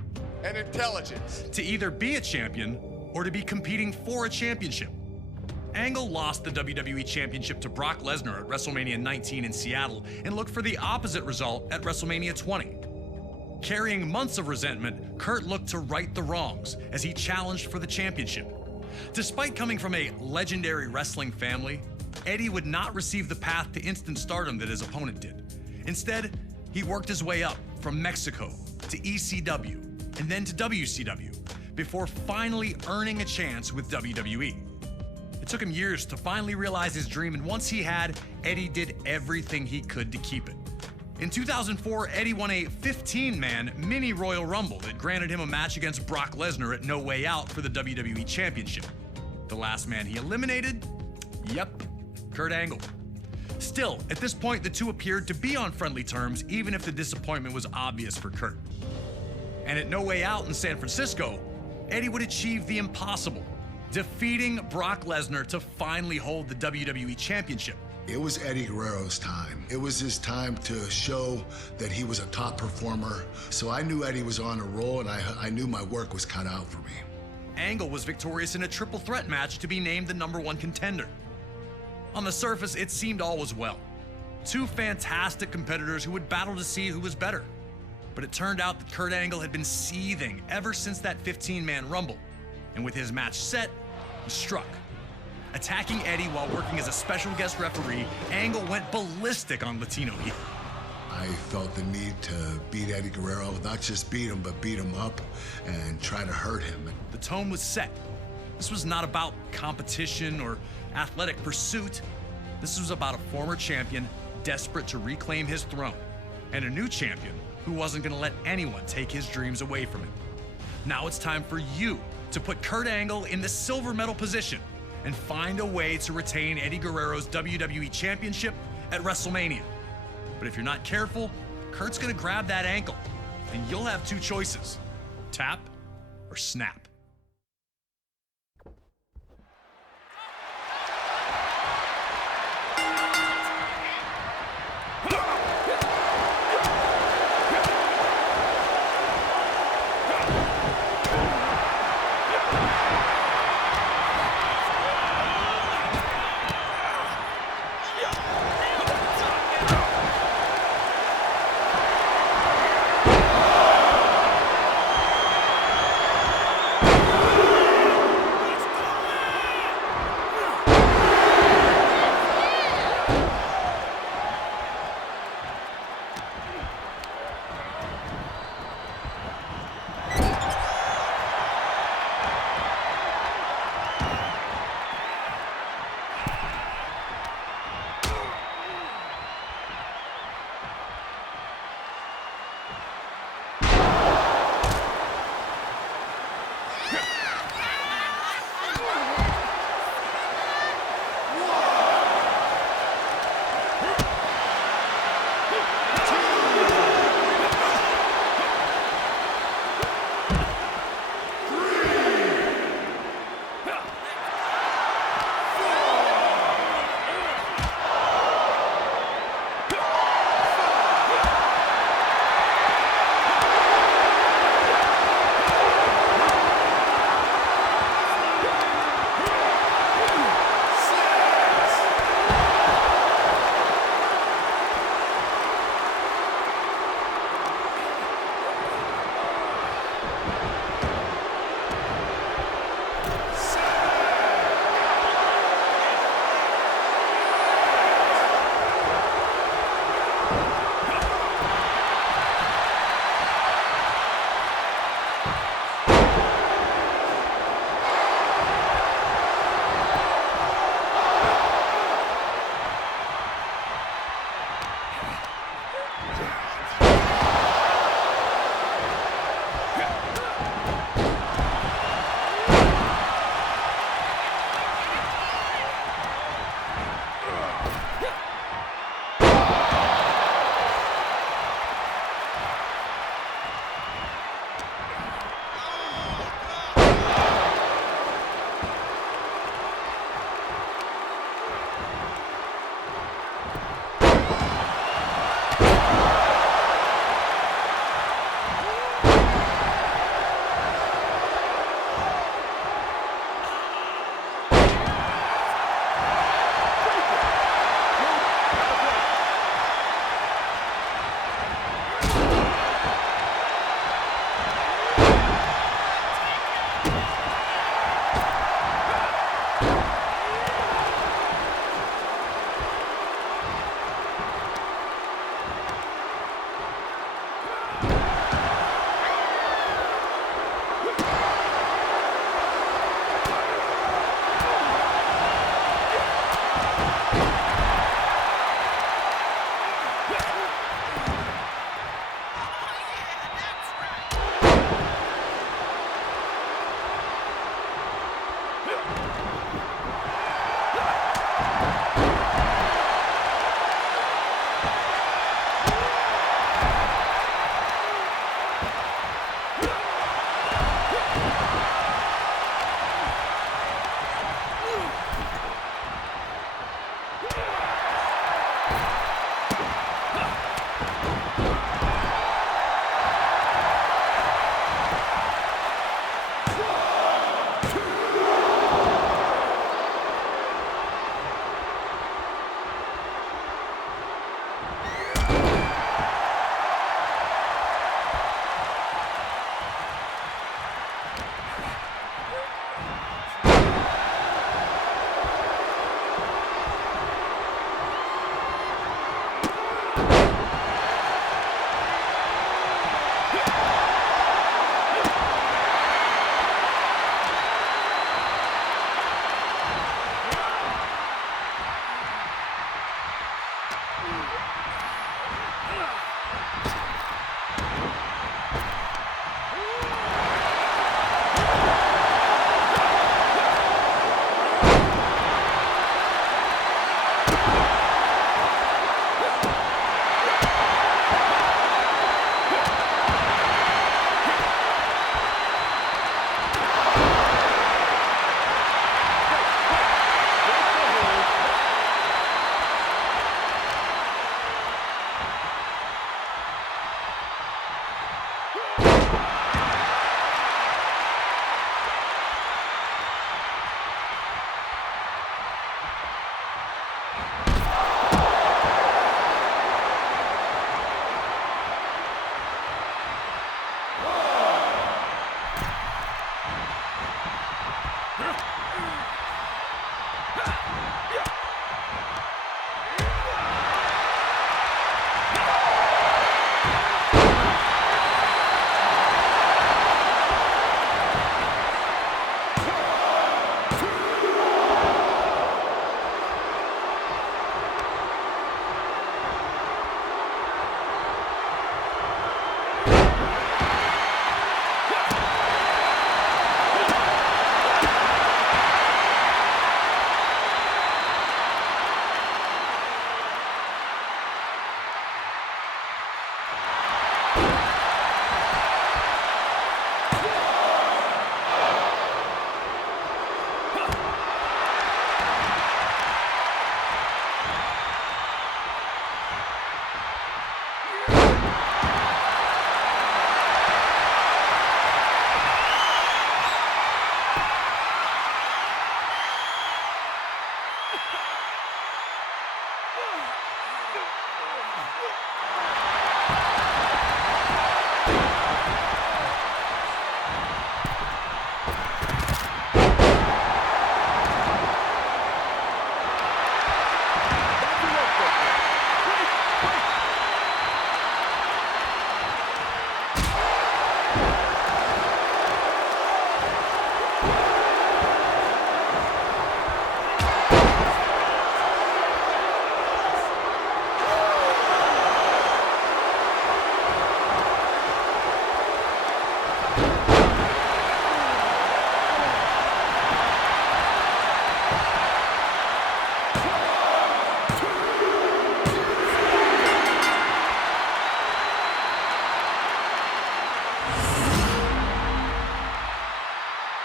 and intelligence to either be a champion or to be competing for a championship. Angle lost the WWE Championship to Brock Lesnar at WrestleMania 19 in Seattle and looked for the opposite result at WrestleMania 20. Carrying months of resentment, Kurt looked to right the wrongs as he challenged for the championship. Despite coming from a legendary wrestling family, Eddie would not receive the path to instant stardom that his opponent did. Instead, he worked his way up from Mexico to ECW and then to WCW before finally earning a chance with WWE. It took him years to finally realize his dream, and once he had, Eddie did everything he could to keep it. In 2004, Eddie won a 15-man mini Royal Rumble that granted him a match against Brock Lesnar at No Way Out for the WWE Championship. The last man he eliminated? Yep, Kurt Angle. Still, at this point, the two appeared to be on friendly terms, even if the disappointment was obvious for Kurt. And at No Way Out in San Francisco, Eddie would achieve the impossible, defeating Brock Lesnar to finally hold the WWE Championship. It was Eddie Guerrero's time. It was his time to show that he was a top performer. So I knew Eddie was on a roll, and I knew my work was cut out for me. Angle was victorious in a triple threat match to be named the #1 contender. On the surface, it seemed all was well. Two fantastic competitors who would battle to see who was better. But it turned out that Kurt Angle had been seething ever since that 15-man Rumble. And with his match set, he struck. Attacking Eddie while working as a special guest referee, Angle went ballistic on Latino heel. I felt the need to beat Eddie Guerrero, not just beat him, but beat him up and try to hurt him. The tone was set. This was not about competition or athletic pursuit. This was about a former champion desperate to reclaim his throne, and a new champion who wasn't going to let anyone take his dreams away from him. Now it's time for you to put Kurt Angle in the silver medal position and find a way to retain Eddie Guerrero's WWE Championship at WrestleMania. But if you're not careful, Kurt's gonna grab that ankle, and you'll have two choices: tap or snap.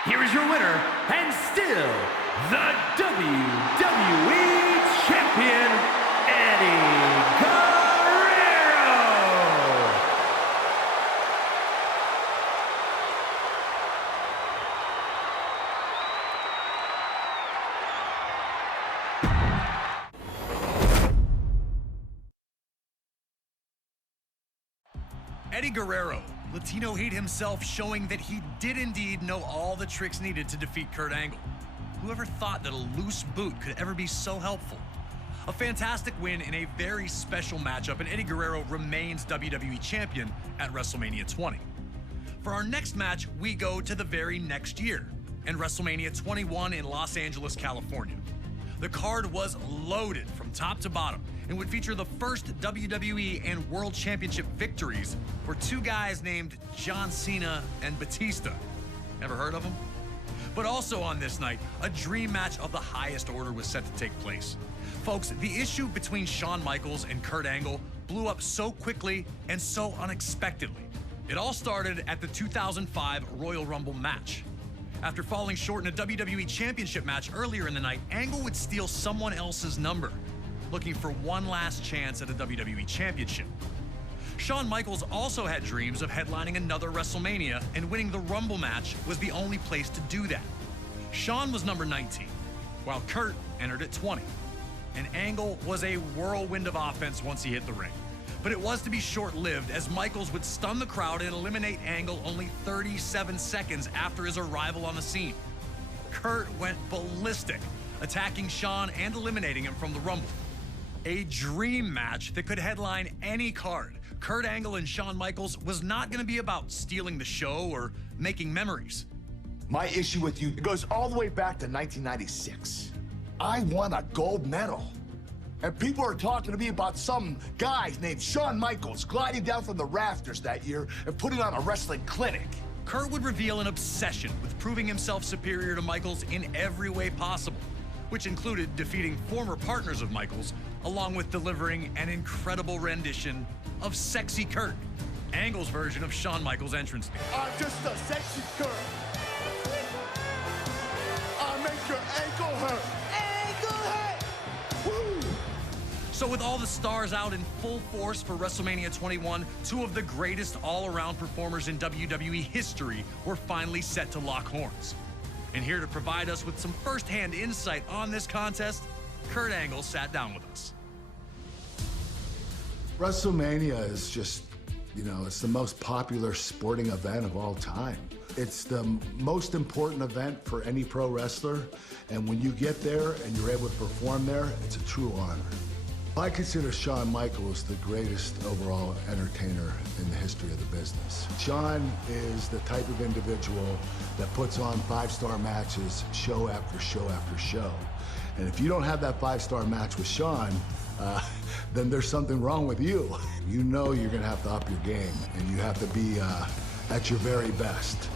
Here is your winner, and still the WWE Champion, Eddie Guerrero! Eddie Guerrero, Latino Heat himself, showing that he did indeed know all the tricks needed to defeat Kurt Angle. Whoever thought that a loose boot could ever be so helpful? A fantastic win in a very special matchup, and Eddie Guerrero remains WWE Champion at WrestleMania 20. For our next match, we go to the very next year, and WrestleMania 21 in Los Angeles, California. The card was loaded from top to bottom and would feature the first WWE and World Championship victories for two guys named John Cena and Batista. Ever heard of them? But also on this night, a dream match of the highest order was set to take place. Folks, the issue between Shawn Michaels and Kurt Angle blew up so quickly and so unexpectedly. It all started at the 2005 Royal Rumble match. After falling short in a WWE Championship match earlier in the night, Angle would steal someone else's number, looking for one last chance at a WWE Championship. Shawn Michaels also had dreams of headlining another WrestleMania, and winning the Rumble match was the only place to do that. Shawn was number 19, while Kurt entered at 20. And Angle was a whirlwind of offense once he hit the ring. But it was to be short-lived, as Michaels would stun the crowd and eliminate Angle only 37 seconds after his arrival on the scene. Kurt went ballistic, attacking Shawn and eliminating him from the Rumble. A dream match that could headline any card. Kurt Angle and Shawn Michaels was not going to be about stealing the show or making memories. My issue with you goes all the way back to 1996. I won a gold medal. And people are talking to me about some guy named Shawn Michaels gliding down from the rafters that year and putting on a wrestling clinic. Kurt would reveal an obsession with proving himself superior to Michaels in every way possible, which included defeating former partners of Michaels, along with delivering an incredible rendition of Sexy Kurt, Angle's version of Shawn Michaels' entrance theme. I'm just a sexy Kurt. I'll make your ankle hurt. Ankle hurt! Woo! So with all the stars out in full force for WrestleMania 21, two of the greatest all-around performers in WWE history were finally set to lock horns. And here to provide us with some first-hand insight on this contest, Kurt Angle sat down with us. WrestleMania is just, it's the most popular sporting event of all time. It's the most important event for any pro wrestler, and when you get there and you're able to perform there, it's a true honor. I consider Shawn Michaels the greatest overall entertainer in the history of the business. Shawn is the type of individual that puts on five-star matches show after show after show. And if you don't have that five-star match with Shawn, then there's something wrong with you. You know you're gonna have to up your game, and you have to be at your very best.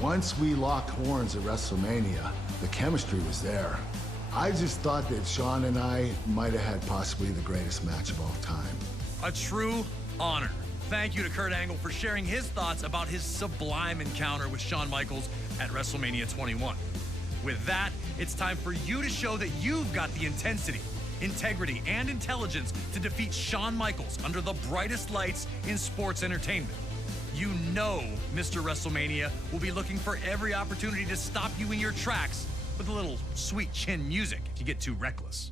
Once we locked horns at WrestleMania, the chemistry was there. I just thought that Shawn and I might have had possibly the greatest match of all time. A true honor. Thank you to Kurt Angle for sharing his thoughts about his sublime encounter with Shawn Michaels at WrestleMania 21. With that, it's time for you to show that you've got the intensity, integrity, and intelligence to defeat Shawn Michaels under the brightest lights in sports entertainment. You know Mr. WrestleMania will be looking for every opportunity to stop you in your tracks with a little sweet chin music if you get too reckless.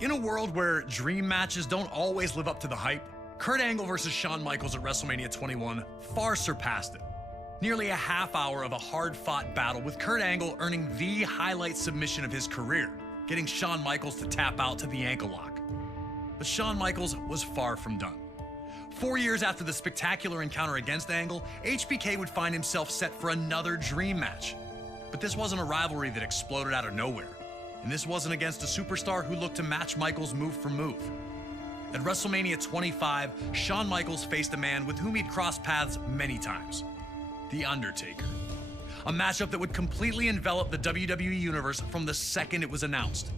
In a world where dream matches don't always live up to the hype, Kurt Angle versus Shawn Michaels at WrestleMania 21 far surpassed it. Nearly a half hour of a hard-fought battle with Kurt Angle earning the highlight submission of his career, getting Shawn Michaels to tap out to the ankle lock. But Shawn Michaels was far from done. 4 years after the spectacular encounter against Angle, HBK would find himself set for another dream match. But this wasn't a rivalry that exploded out of nowhere. And this wasn't against a superstar who looked to match Michaels move for move. At WrestleMania 25, Shawn Michaels faced a man with whom he'd crossed paths many times, The Undertaker. A matchup that would completely envelop the WWE Universe from the second it was announced.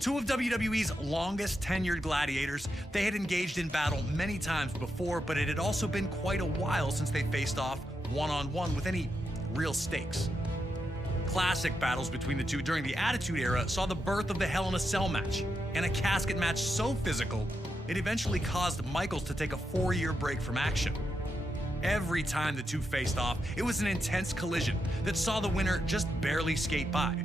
Two of WWE's longest tenured gladiators, they had engaged in battle many times before, but it had also been quite a while since they faced off one-on-one with any real stakes. Classic battles between the two during the Attitude Era saw the birth of the Hell in a Cell match, and a casket match so physical, it eventually caused Michaels to take a 4-year break from action. Every time the two faced off, it was an intense collision that saw the winner just barely skate by.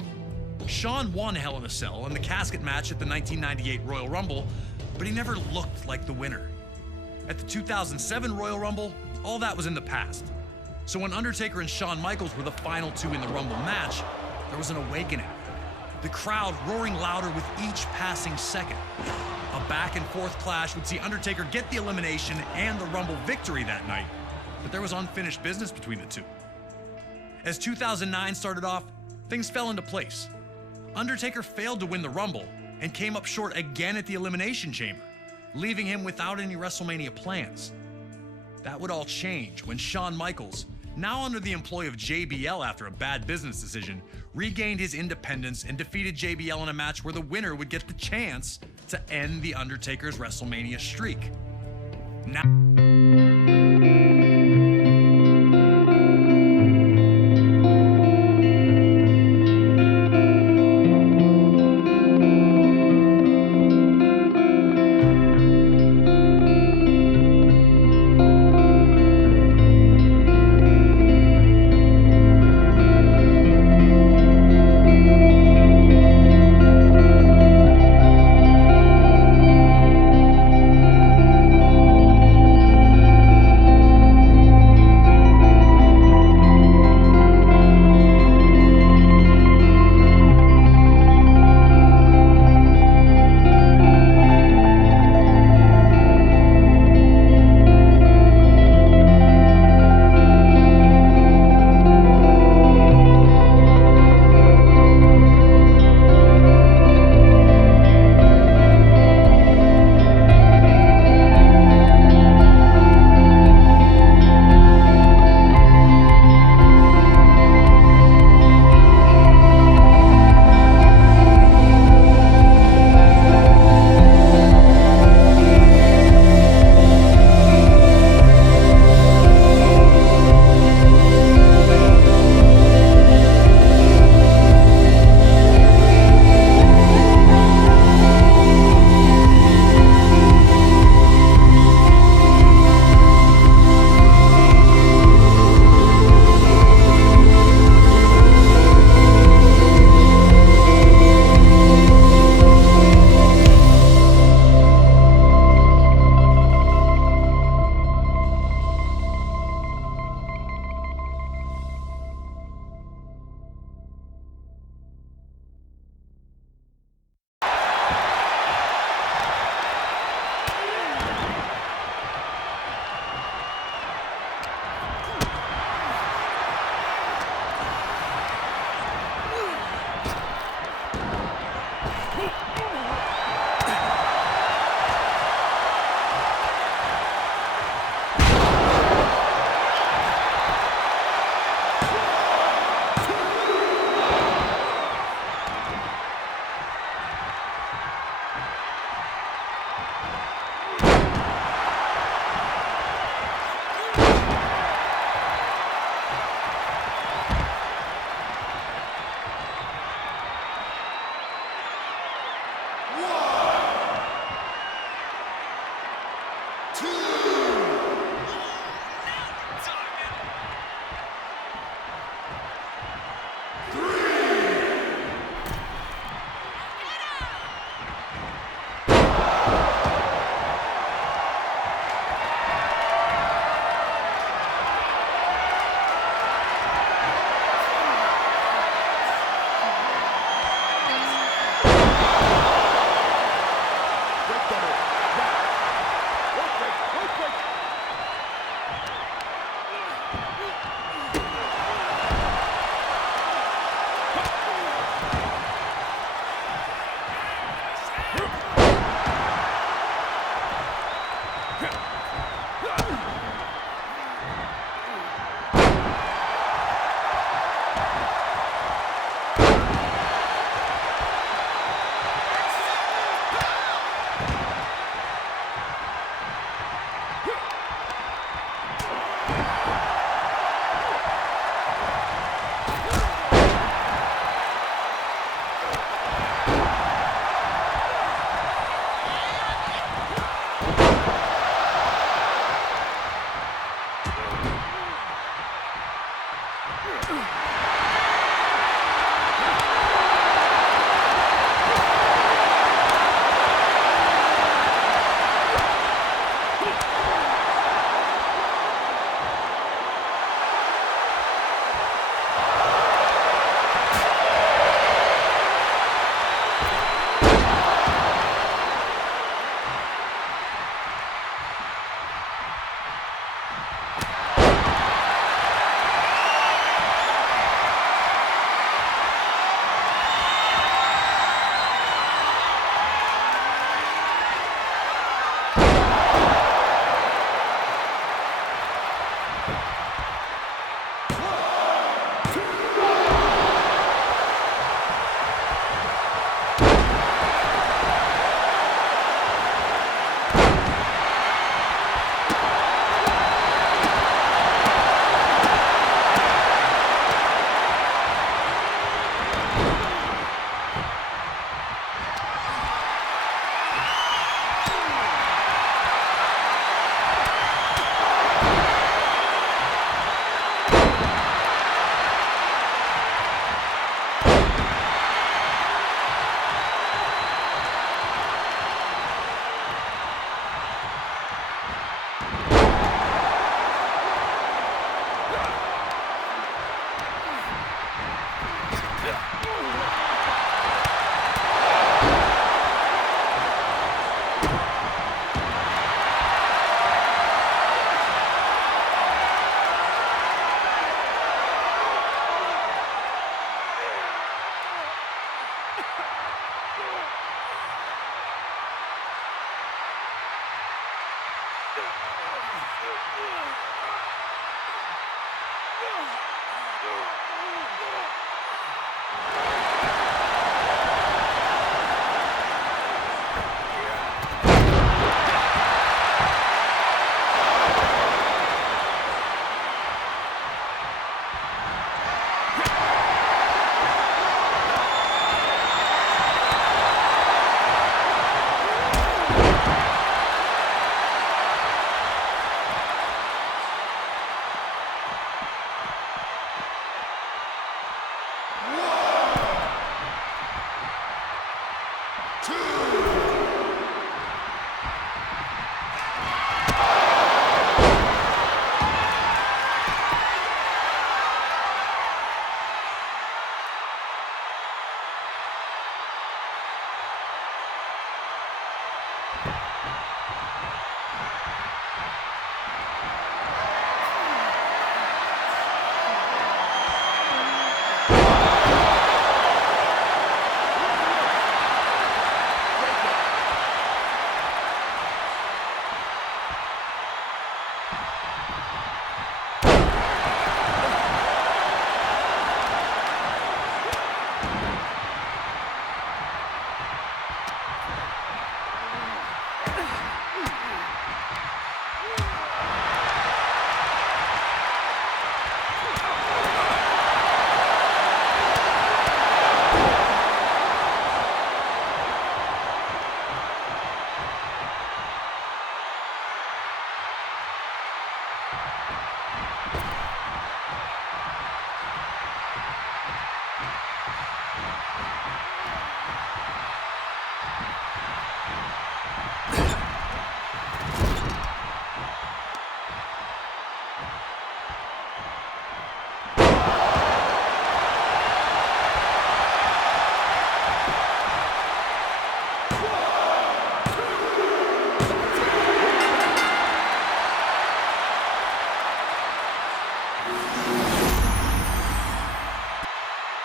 Shawn won Hell in a Cell and the casket match at the 1998 Royal Rumble, but he never looked like the winner. At the 2007 Royal Rumble, all that was in the past. So when Undertaker and Shawn Michaels were the final two in the Rumble match, there was an awakening. The crowd roaring louder with each passing second. A back and forth clash would see Undertaker get the elimination and the Rumble victory that night, but there was unfinished business between the two. As 2009 started off, things fell into place. Undertaker failed to win the Rumble and came up short again at the Elimination Chamber, leaving him without any WrestleMania plans. That would all change when Shawn Michaels, now under the employ of JBL after a bad business decision, regained his independence and defeated JBL in a match where the winner would get the chance to end The Undertaker's WrestleMania streak. Now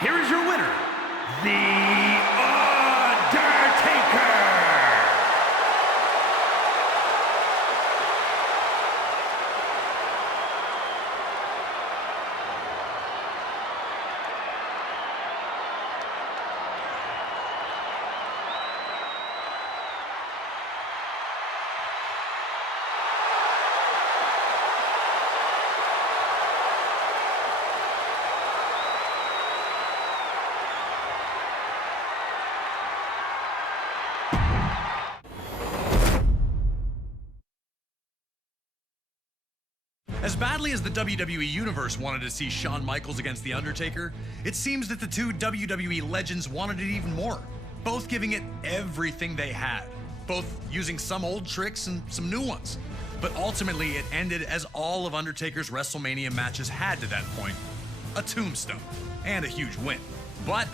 Here is your winner, The Undertaker. as badly as the WWE Universe wanted to see Shawn Michaels against The Undertaker, it seems that the two WWE legends wanted it even more, both giving it everything they had, both using some old tricks and some new ones. But ultimately, it ended as all of Undertaker's WrestleMania matches had to that point, a tombstone and a huge win. But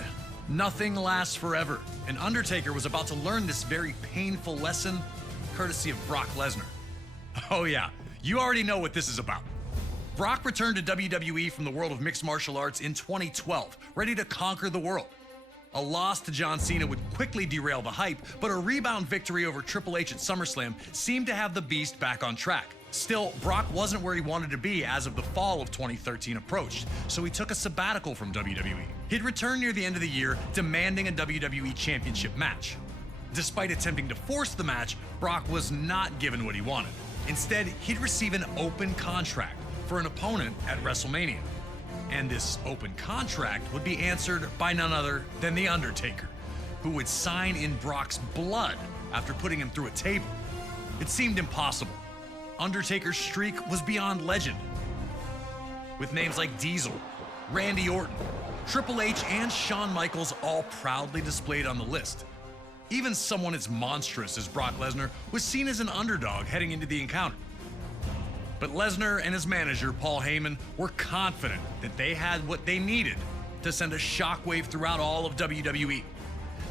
nothing lasts forever, and Undertaker was about to learn this very painful lesson courtesy of Brock Lesnar. Oh yeah, you already know what this is about. Brock returned to WWE from the world of mixed martial arts in 2012, ready to conquer the world. A loss to John Cena would quickly derail the hype, but a rebound victory over Triple H at SummerSlam seemed to have the beast back on track. Still, Brock wasn't where he wanted to be as of the fall of 2013 approached, so he took a sabbatical from WWE. He'd return near the end of the year, demanding a WWE Championship match. Despite attempting to force the match, Brock was not given what he wanted. Instead, he'd receive an open contract for an opponent at WrestleMania. And this open contract would be answered by none other than The Undertaker, who would sign in Brock's blood after putting him through a table. It seemed impossible. Undertaker's streak was beyond legend, with names like Diesel, Randy Orton, Triple H, and Shawn Michaels all proudly displayed on the list. Even someone as monstrous as Brock Lesnar was seen as an underdog heading into the encounter. But Lesnar and his manager, Paul Heyman, were confident that they had what they needed to send a shockwave throughout all of WWE.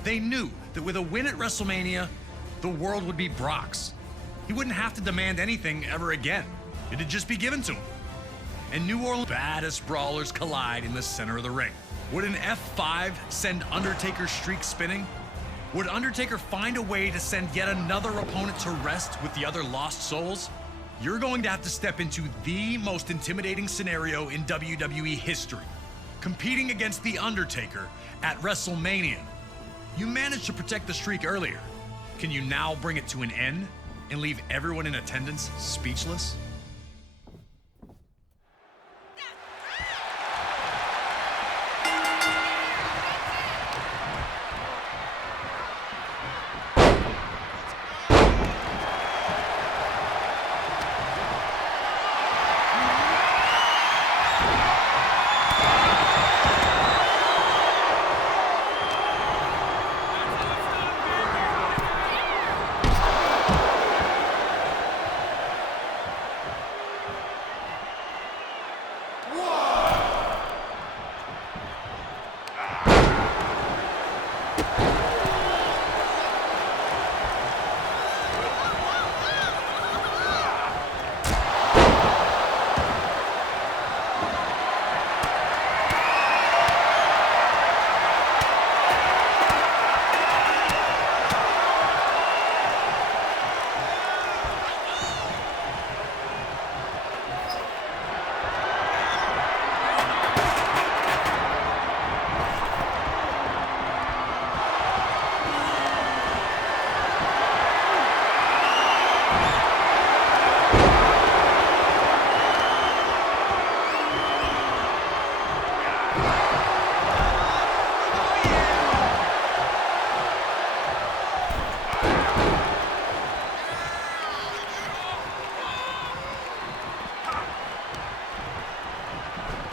They knew that with a win at WrestleMania, the world would be Brock's. He wouldn't have to demand anything ever again. It'd just be given to him. And New Orleans' baddest brawlers collide in the center of the ring. Would an F5 send Undertaker's streak spinning? Would Undertaker find a way to send yet another opponent to rest with the other lost souls? You're going to have to step into the most intimidating scenario in WWE history, competing against The Undertaker at WrestleMania. You managed to protect the streak earlier. Can you now bring it to an end and leave everyone in attendance speechless?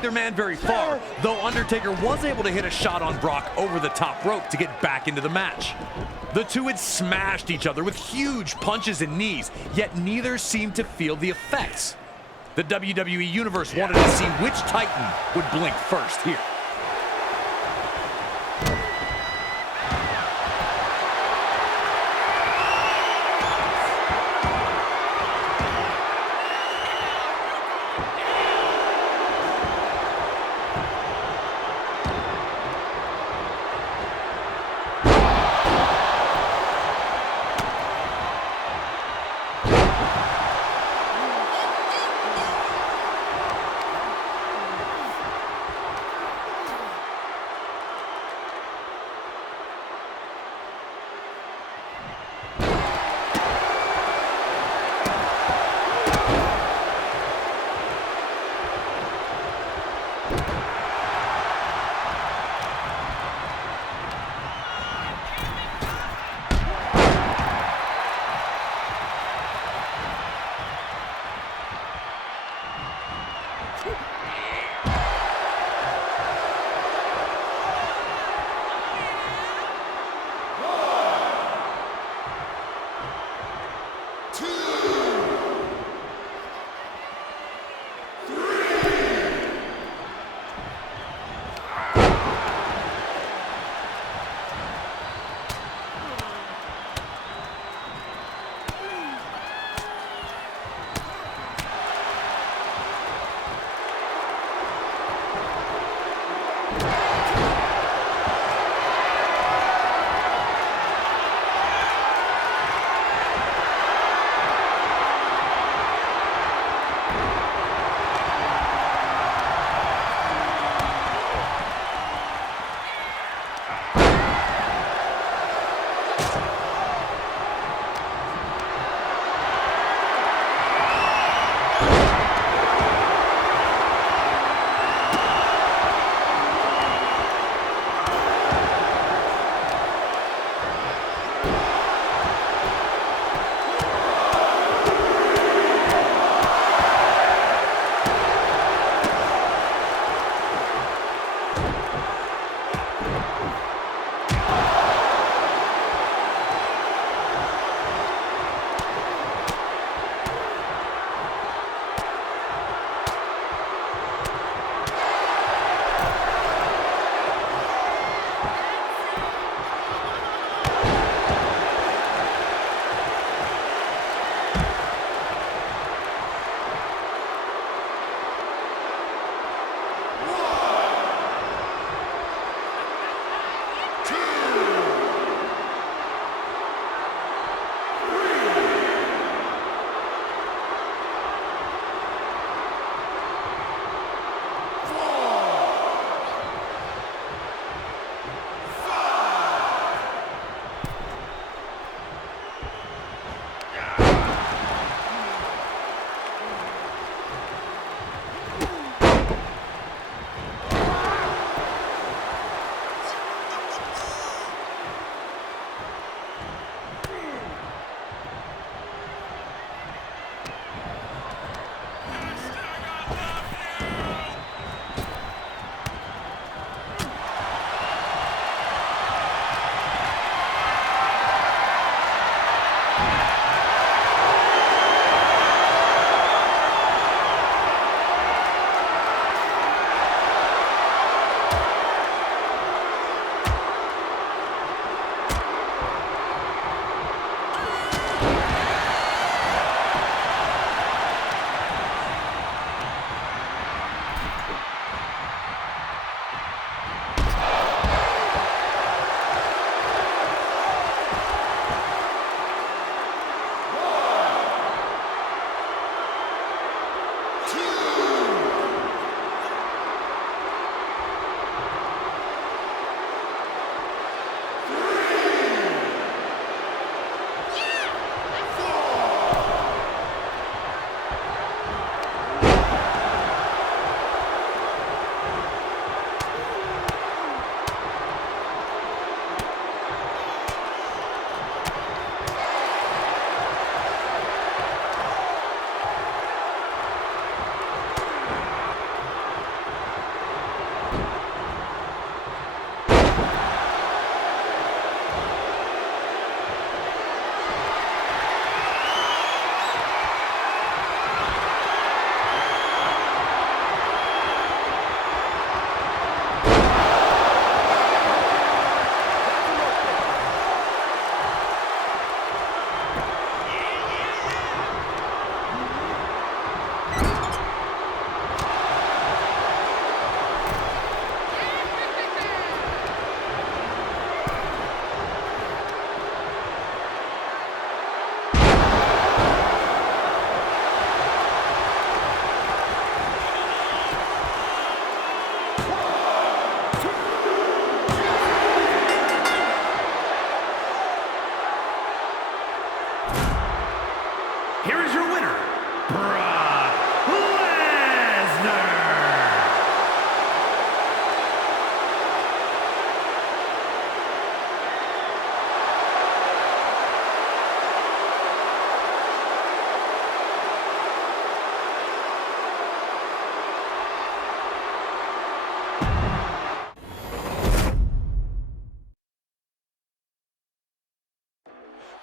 Their man very far, though Undertaker was able to hit a shot on Brock over the top rope to get back into the match. The two had smashed each other with huge punches and knees, yet neither seemed to feel the effects. The WWE Universe wanted to see which Titan would blink first here.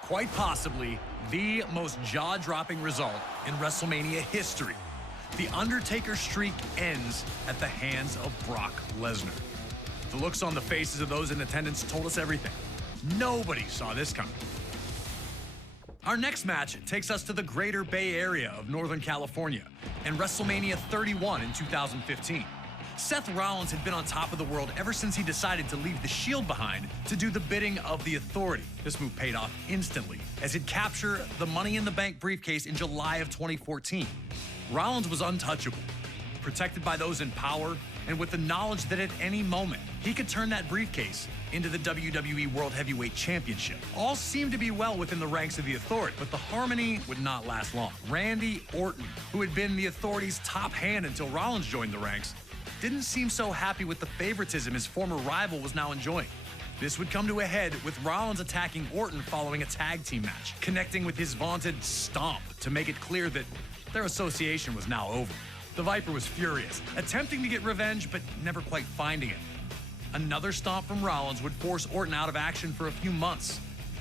Quite possibly the most jaw-dropping result in WrestleMania history. The Undertaker streak ends at the hands of Brock Lesnar. The looks on the faces of those in attendance told us everything. Nobody saw this coming. Our next match takes us to the greater Bay Area of Northern California and WrestleMania 31 in 2015. Seth Rollins had been on top of the world ever since he decided to leave the Shield behind to do the bidding of the Authority. This move paid off instantly as he'd capture the Money in the Bank briefcase in July of 2014. Rollins was untouchable, protected by those in power, and with the knowledge that at any moment he could turn that briefcase into the WWE World Heavyweight Championship. All seemed to be well within the ranks of the Authority, but the harmony would not last long. Randy Orton, who had been the Authority's top hand until Rollins joined the ranks, didn't seem so happy with the favoritism his former rival was now enjoying. This would come to a head with Rollins attacking Orton following a tag team match, connecting with his vaunted stomp to make it clear that their association was now over. The Viper was furious, attempting to get revenge, but never quite finding it. Another stomp from Rollins would force Orton out of action for a few months,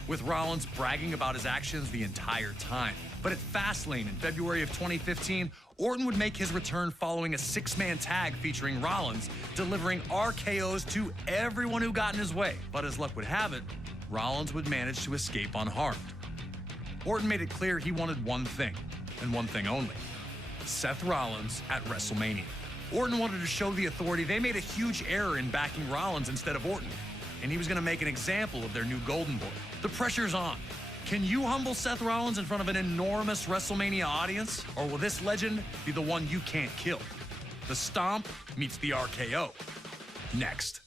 with Rollins bragging about his actions the entire time. But at Fastlane in February of 2015, Orton would make his return following a six-man tag featuring Rollins, delivering RKOs to everyone who got in his way. But as luck would have it, Rollins would manage to escape unharmed. Orton made it clear he wanted one thing, and one thing only: Seth Rollins at WrestleMania. Orton wanted to show the Authority they made a huge error in backing Rollins instead of Orton, and he was going to make an example of their new Golden Boy. The pressure's on. Can you humble Seth Rollins in front of an enormous WrestleMania audience, or will this legend be the one you can't kill? The Stomp meets the RKO. Next.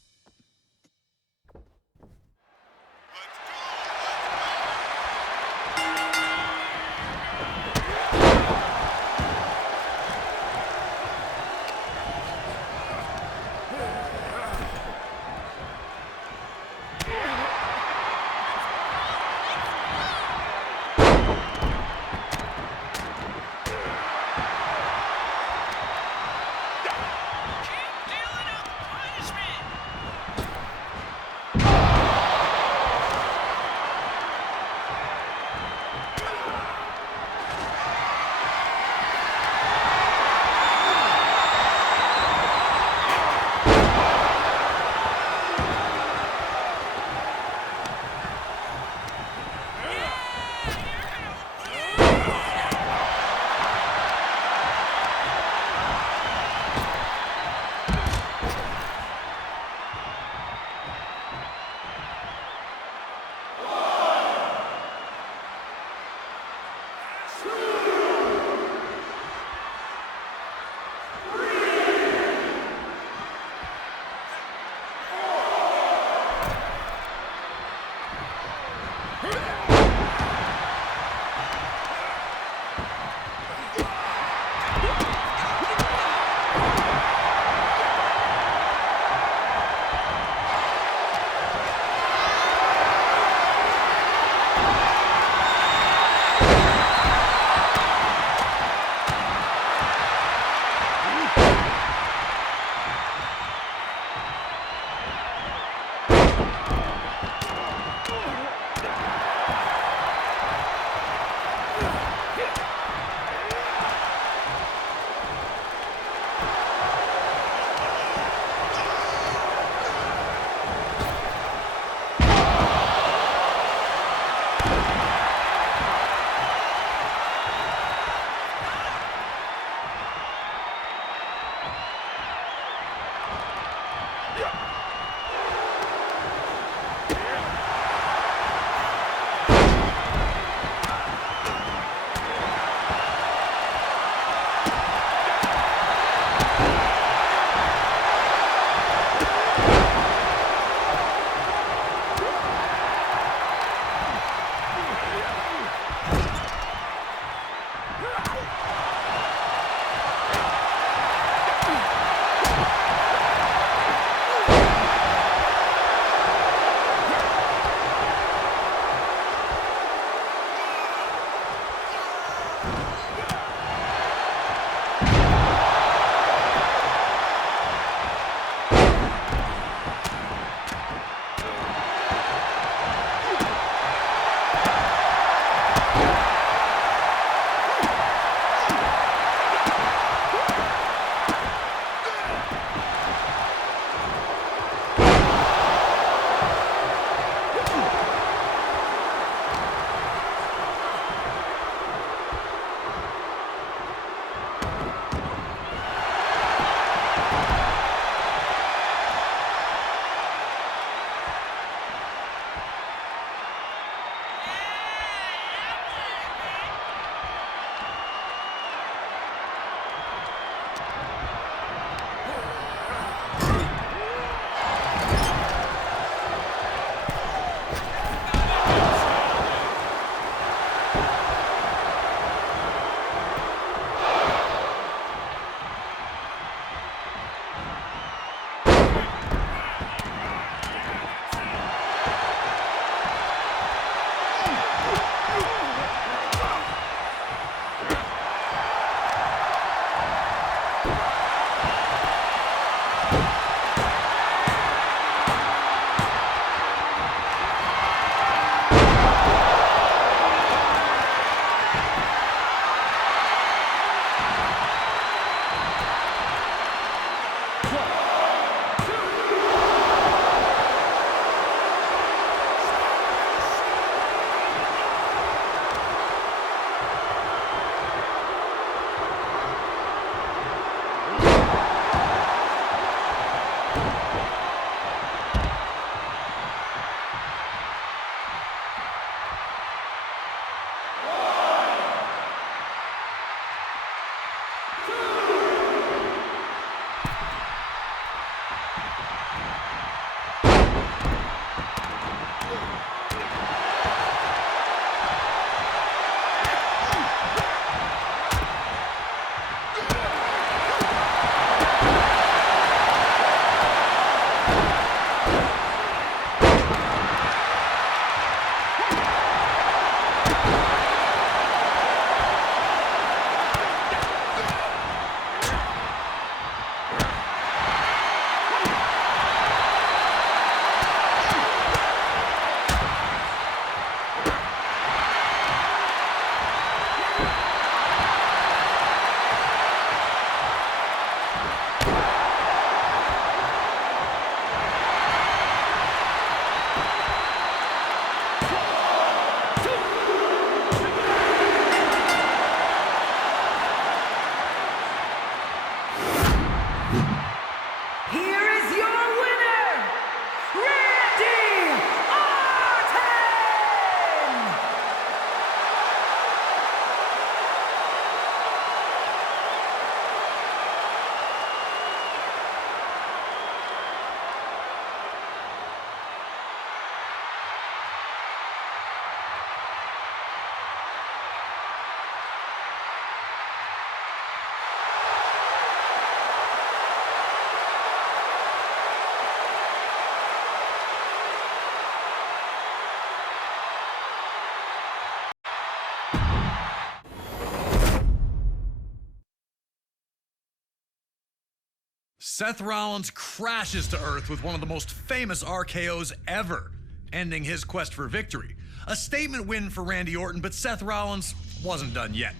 Seth Rollins crashes to earth with one of the most famous RKOs ever, ending his quest for victory. A statement win for Randy Orton, but Seth Rollins wasn't done yet.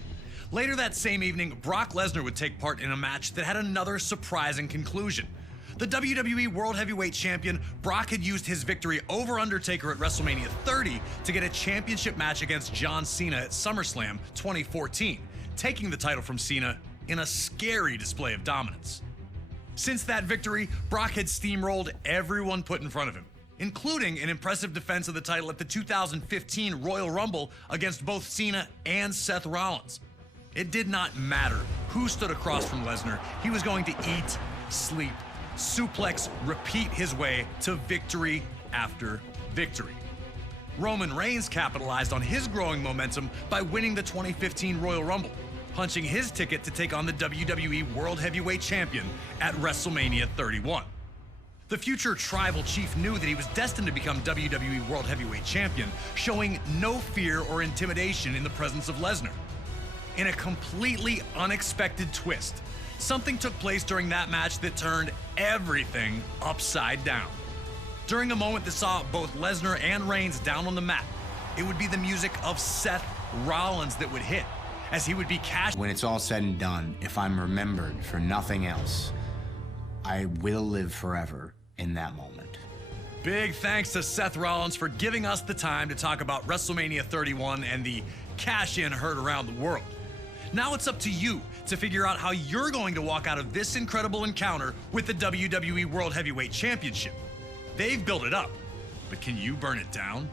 Later that same evening, Brock Lesnar would take part in a match that had another surprising conclusion. The WWE World Heavyweight Champion, Brock had used his victory over Undertaker at WrestleMania 30 to get a championship match against John Cena at SummerSlam 2014, taking the title from Cena in a scary display of dominance. Since that victory, Brock had steamrolled everyone put in front of him, including an impressive defense of the title at the 2015 Royal Rumble against both Cena and Seth Rollins. It did not matter who stood across from Lesnar, he was going to eat, sleep, suplex, repeat his way to victory after victory. Roman Reigns capitalized on his growing momentum by winning the 2015 Royal Rumble, punching his ticket to take on the WWE World Heavyweight Champion at WrestleMania 31. The future tribal chief knew that he was destined to become WWE World Heavyweight Champion, showing no fear or intimidation in the presence of Lesnar. In a completely unexpected twist, something took place during that match that turned everything upside down. During a moment that saw both Lesnar and Reigns down on the mat, it would be the music of Seth Rollins that would hit, as he would be cashed. When it's all said and done, if I'm remembered for nothing else, I will live forever in that moment. Big thanks to Seth Rollins for giving us the time to talk about WrestleMania 31 and the cash-in heard around the world. Now it's up to you to figure out how you're going to walk out of this incredible encounter with the WWE World Heavyweight Championship. They've built it up, but can you burn it down?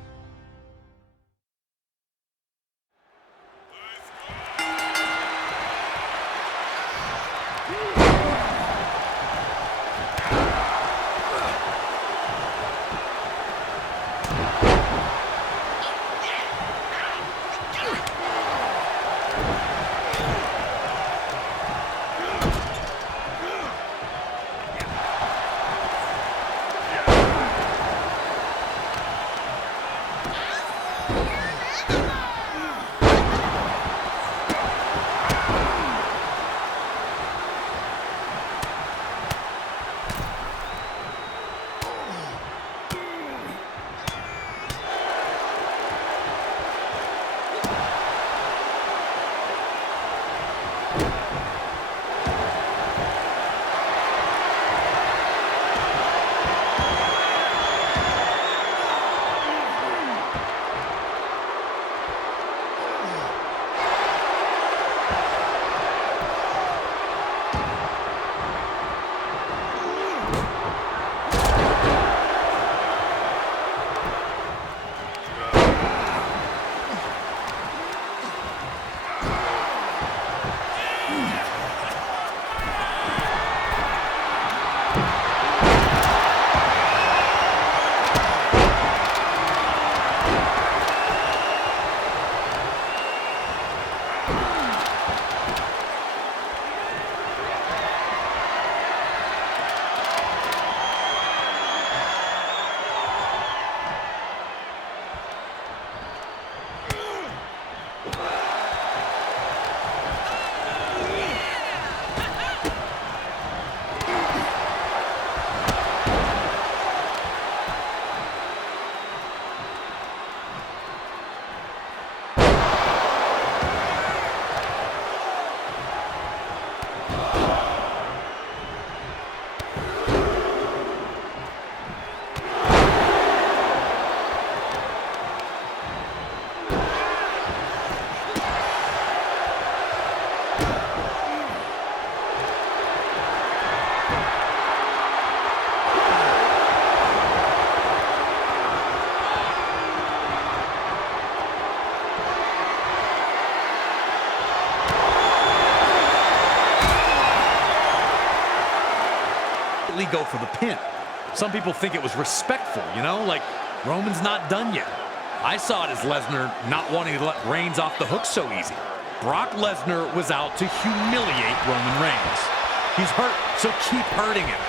Go for the pin. Some people think it was respectful, you know, like Roman's not done yet. I saw it as Lesnar not wanting to let Reigns off the hook so easy. Brock Lesnar was out to humiliate Roman Reigns. He's hurt, so keep hurting him.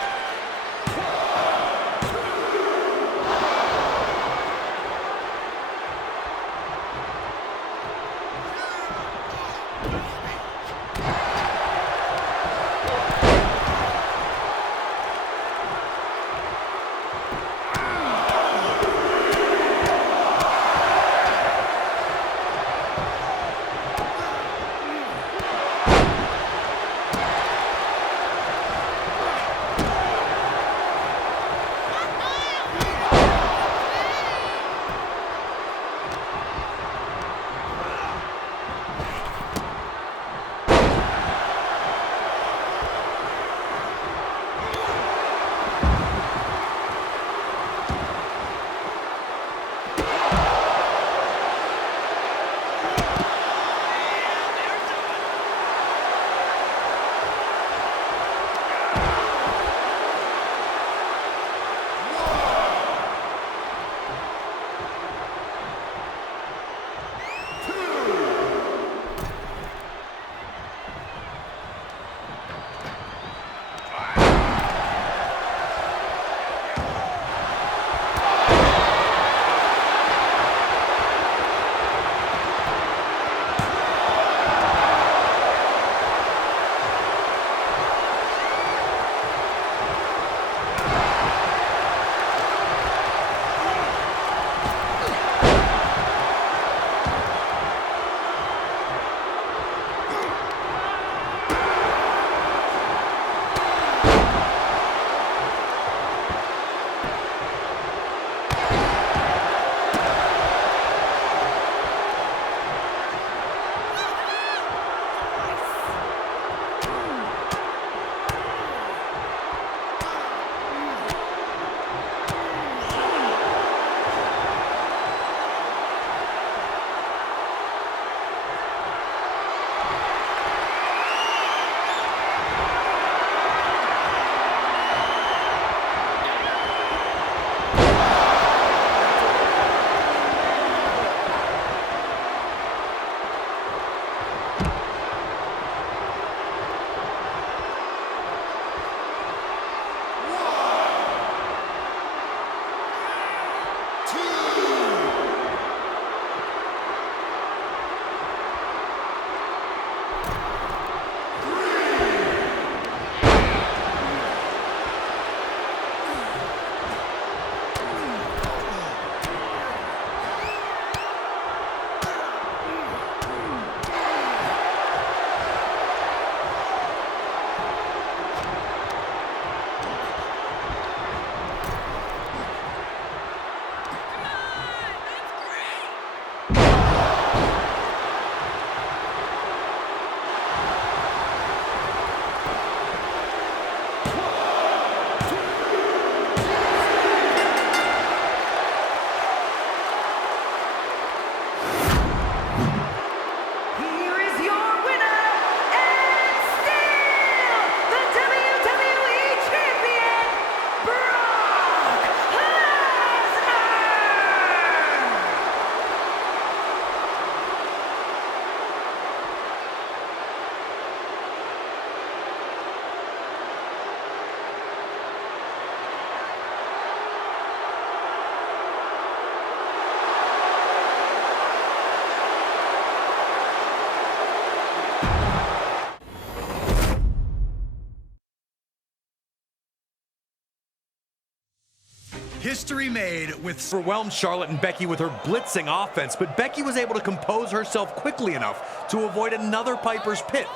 history made with overwhelmed Charlotte and Becky with her blitzing offense, but Becky was able to compose herself quickly enough to avoid another Piper's Pit,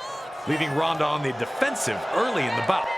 leaving Ronda on the defensive early in the bout.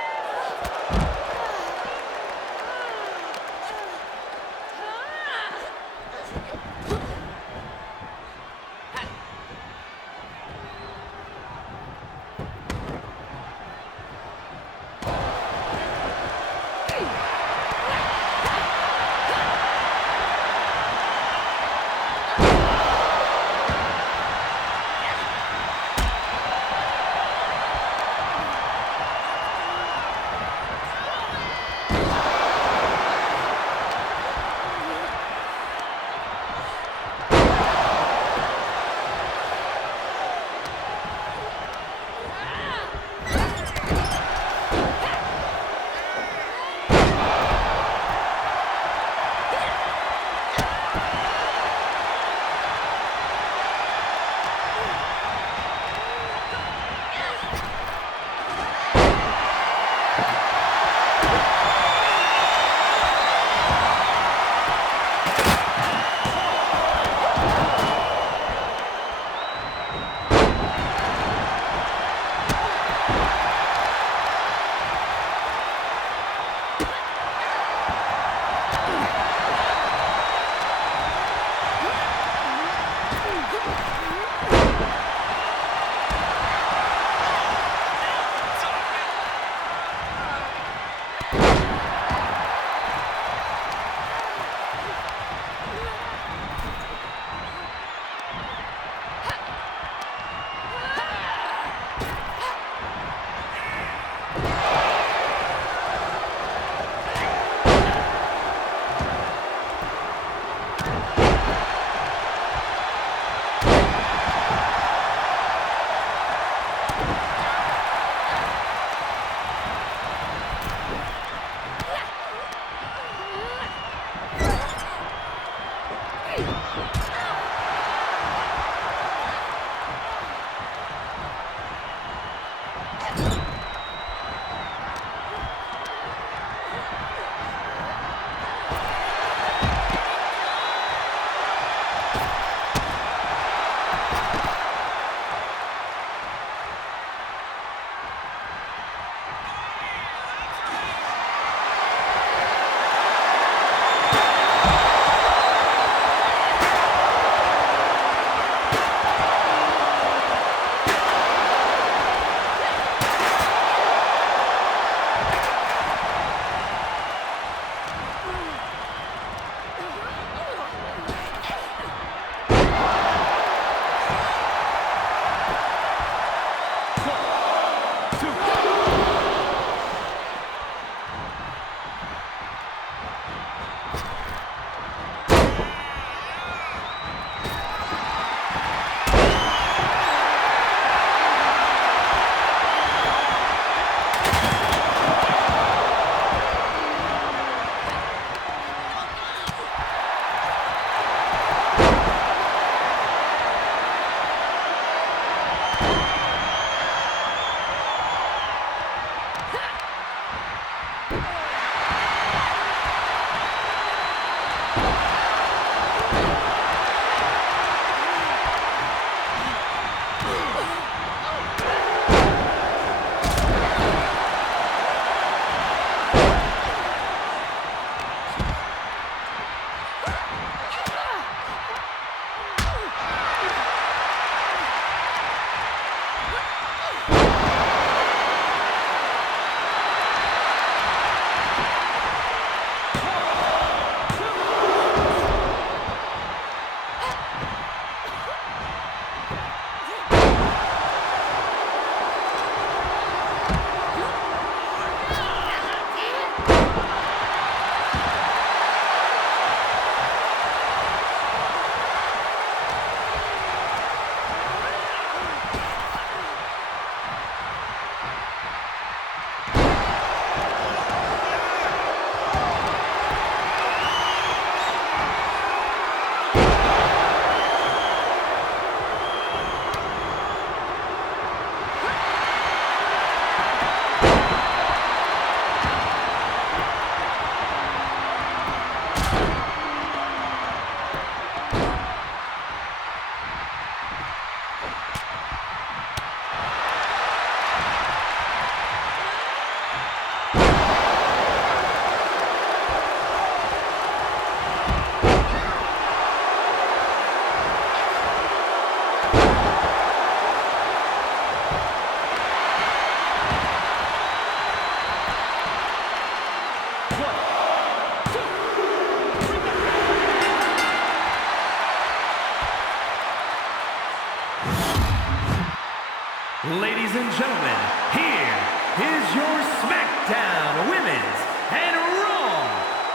gentlemen, here is your SmackDown Women's and Raw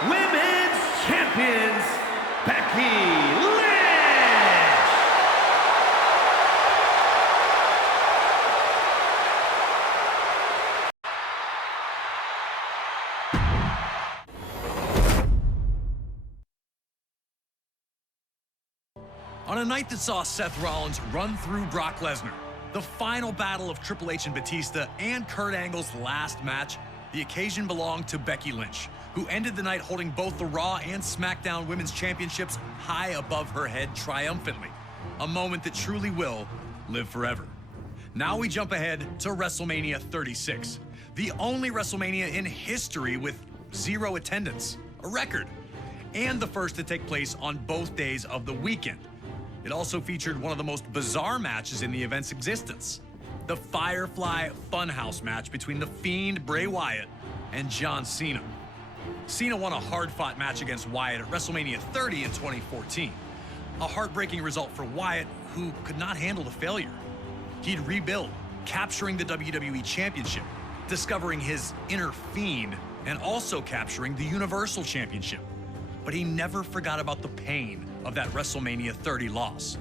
Women's Champions, Becky Lynch! On a night that saw Seth Rollins run through Brock Lesnar, the final battle of Triple H and Batista, and Kurt Angle's last match, the occasion belonged to Becky Lynch, who ended the night holding both the Raw and SmackDown Women's Championships high above her head triumphantly. A moment that truly will live forever. Now we jump ahead to WrestleMania 36, the only WrestleMania in history with 0 attendance, a record, and the first to take place on both days of the weekend. It also featured one of the most bizarre matches in the event's existence, the Firefly Funhouse match between The Fiend Bray Wyatt and John Cena. Cena won a hard-fought match against Wyatt at WrestleMania 30 in 2014. A heartbreaking result for Wyatt, who could not handle the failure. He'd rebuild, capturing the WWE Championship, discovering his inner Fiend, and also capturing the Universal Championship. But he never forgot about the pain of that WrestleMania 30 loss.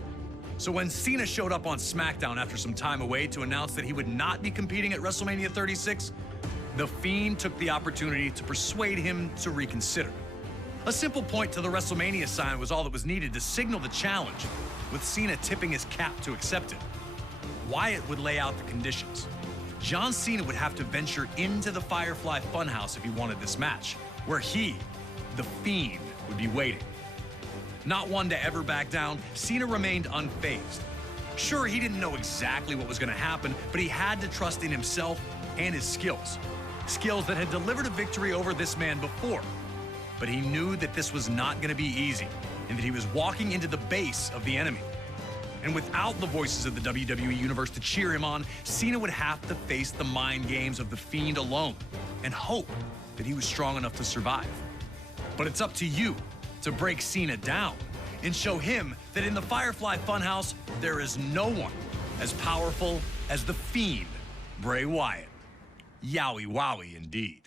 So when Cena showed up on SmackDown after some time away to announce that he would not be competing at WrestleMania 36, The Fiend took the opportunity to persuade him to reconsider. A simple point to the WrestleMania sign was all that was needed to signal the challenge, with Cena tipping his cap to accept it. Wyatt would lay out the conditions. John Cena would have to venture into the Firefly Funhouse if he wanted this match, where he, The Fiend, would be waiting. Not one to ever back down, Cena remained unfazed. Sure, he didn't know exactly what was going to happen, but he had to trust in himself and his skills. Skills that had delivered a victory over this man before. But he knew that this was not going to be easy, and that he was walking into the base of the enemy. And without the voices of the WWE Universe to cheer him on, Cena would have to face the mind games of The Fiend alone, and hope that he was strong enough to survive. But it's up to you to break Cena down and show him that in the Firefly Funhouse, there is no one as powerful as The Fiend, Bray Wyatt. Yowie wowie indeed.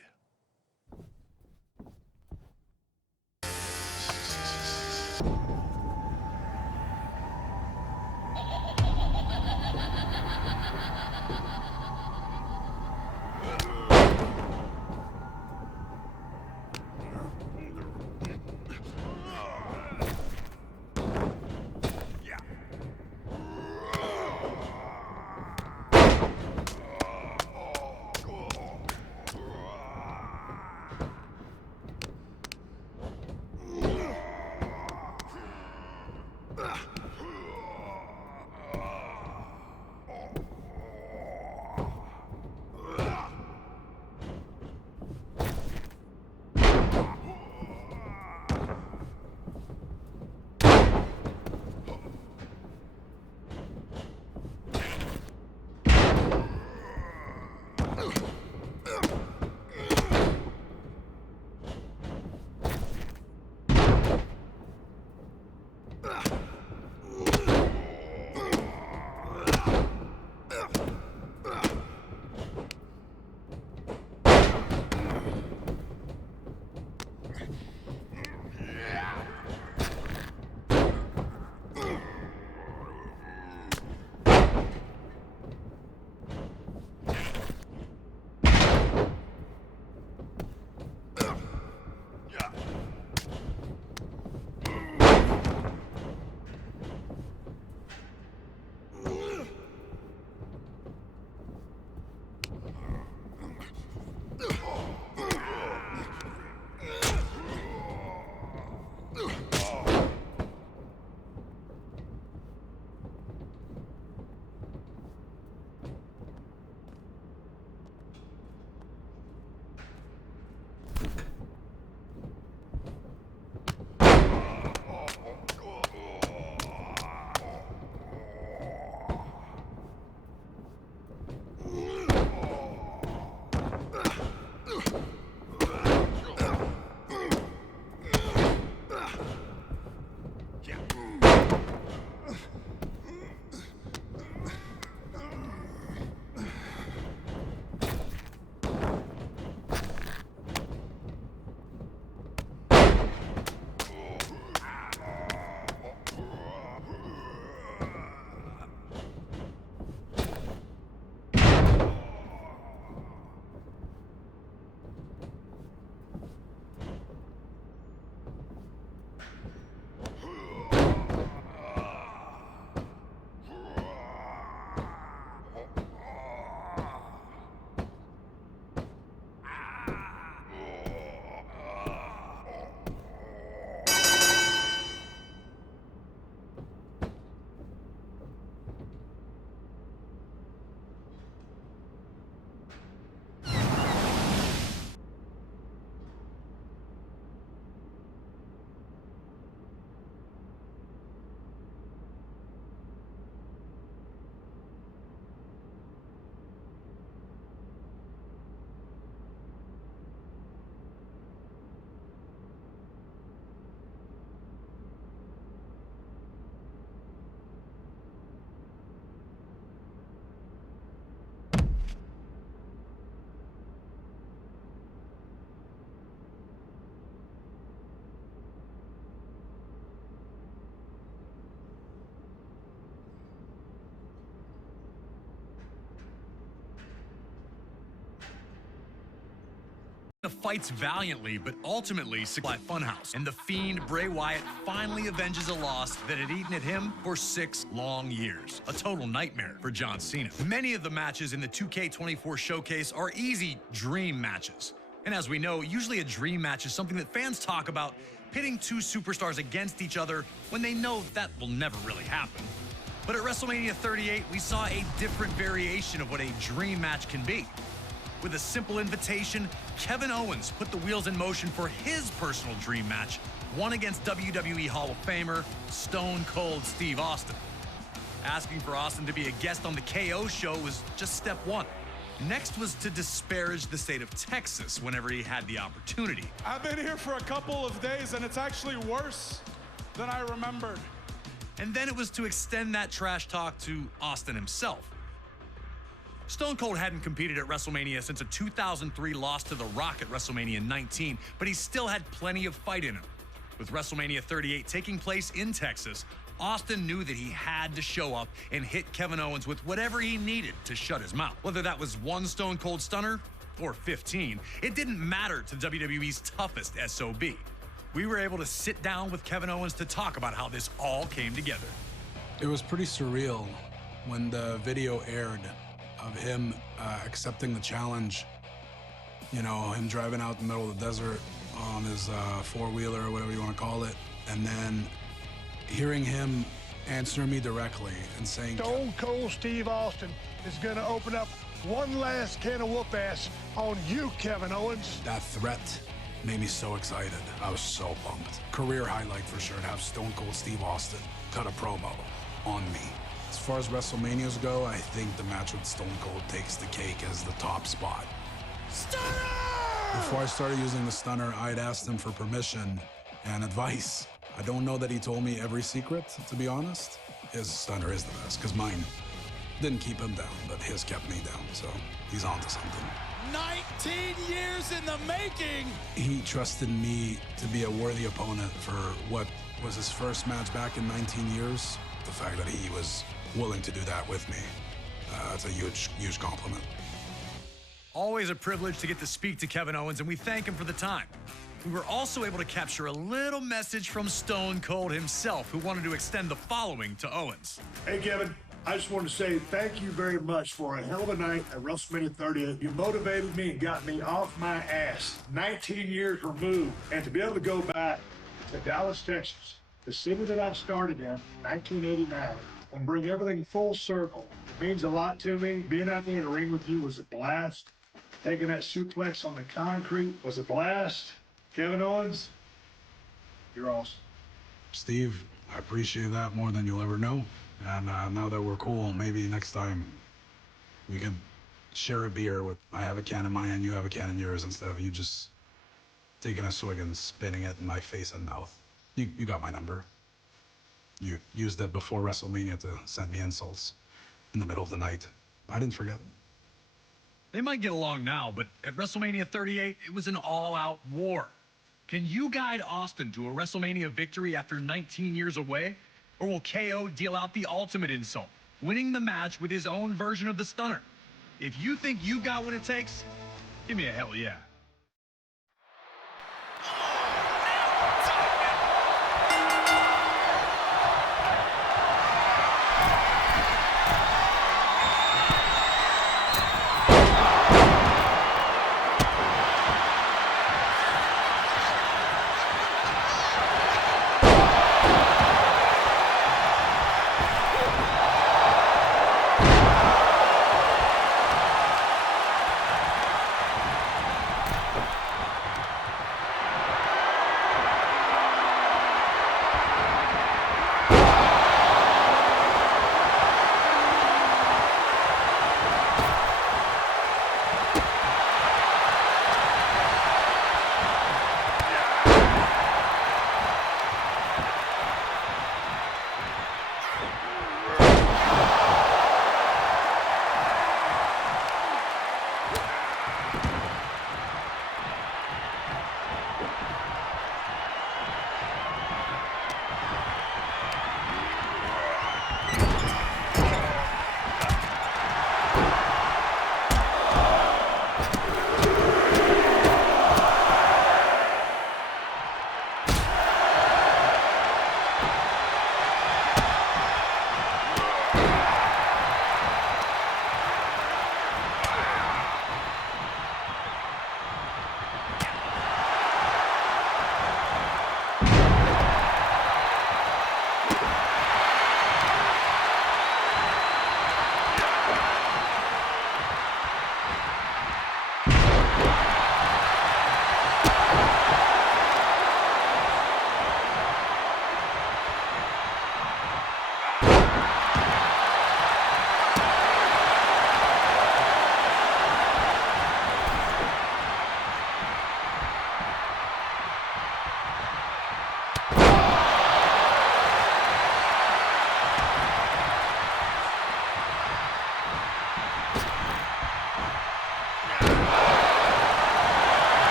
Fights valiantly, but ultimately supply Funhouse, and the Fiend Bray Wyatt finally avenges a loss that had eaten at him for 6 long years. A total nightmare for John Cena. Many of the matches in the 2K24 showcase are easy dream matches. And as we know, usually a dream match is something that fans talk about, pitting 2 superstars against each other when they know that will never really happen. But at WrestleMania 38, we saw a different variation of what a dream match can be. With a simple invitation, Kevin Owens put the wheels in motion for his personal dream match, one against WWE Hall of Famer Stone Cold Steve Austin. Asking for Austin to be a guest on the KO show was just step 1. Next was to disparage the state of Texas whenever he had the opportunity. I've been here for a couple of days and it's actually worse than I remembered. And then it was to extend that trash talk to Austin himself. Stone Cold hadn't competed at WrestleMania since a 2003 loss to The Rock at WrestleMania 19, but he still had plenty of fight in him. With WrestleMania 38 taking place in Texas, Austin knew that he had to show up and hit Kevin Owens with whatever he needed to shut his mouth. Whether that was 1 Stone Cold Stunner or 15, it didn't matter to WWE's toughest SOB. We were able to sit down with Kevin Owens to talk about how this all came together. It was pretty surreal when the video aired of him accepting the challenge. You know, him driving out in the middle of the desert on his four-wheeler or whatever you want to call it, and then hearing him answer me directly and saying, Stone Cold Steve Austin is going to open up one last can of whoop-ass on you, Kevin Owens. That threat made me so excited. I was so pumped. Career highlight for sure to have Stone Cold Steve Austin cut a promo on me. As far as WrestleManias go, I think the match with Stone Cold takes the cake as the top spot. Stunner! Before I started using the stunner, I'd asked him for permission and advice. I don't know that he told me every secret, to be honest. His stunner is the best, because mine didn't keep him down, but his kept me down, so he's onto something. 19 years in the making! He trusted me to be a worthy opponent for what was his first match back in 19 years. The fact that he was willing to do that with me, that's a huge, huge compliment. Always a privilege to get to speak to Kevin Owens, and we thank him for the time. We were also able to capture a little message from Stone Cold himself, who wanted to extend the following to Owens. Hey, Kevin, I just wanted to say thank you very much for a hell of a night at WrestleMania 38. You motivated me and got me off my ass, 19 years removed. And to be able to go back to Dallas, Texas, the city that I started in 1989, and bring everything full circle. It means a lot to me. Being out there in the ring with you was a blast. Taking that suplex on the concrete was a blast. Kevin Owens, you're awesome. Steve, I appreciate that more than you'll ever know. And now that we're cool, maybe next time we can share a beer with, I have a can in my hand, you have a can in yours, instead of you just taking a swig and spitting it in my face and mouth. You got my number. You used it before WrestleMania to send me insults in the middle of the night. I didn't forget. They might get along now, but at WrestleMania 38, it was an all-out war. Can you guide Austin to a WrestleMania victory after 19 years away? Or will KO deal out the ultimate insult, winning the match with his own version of the stunner? If you think you got what it takes, give me a hell yeah.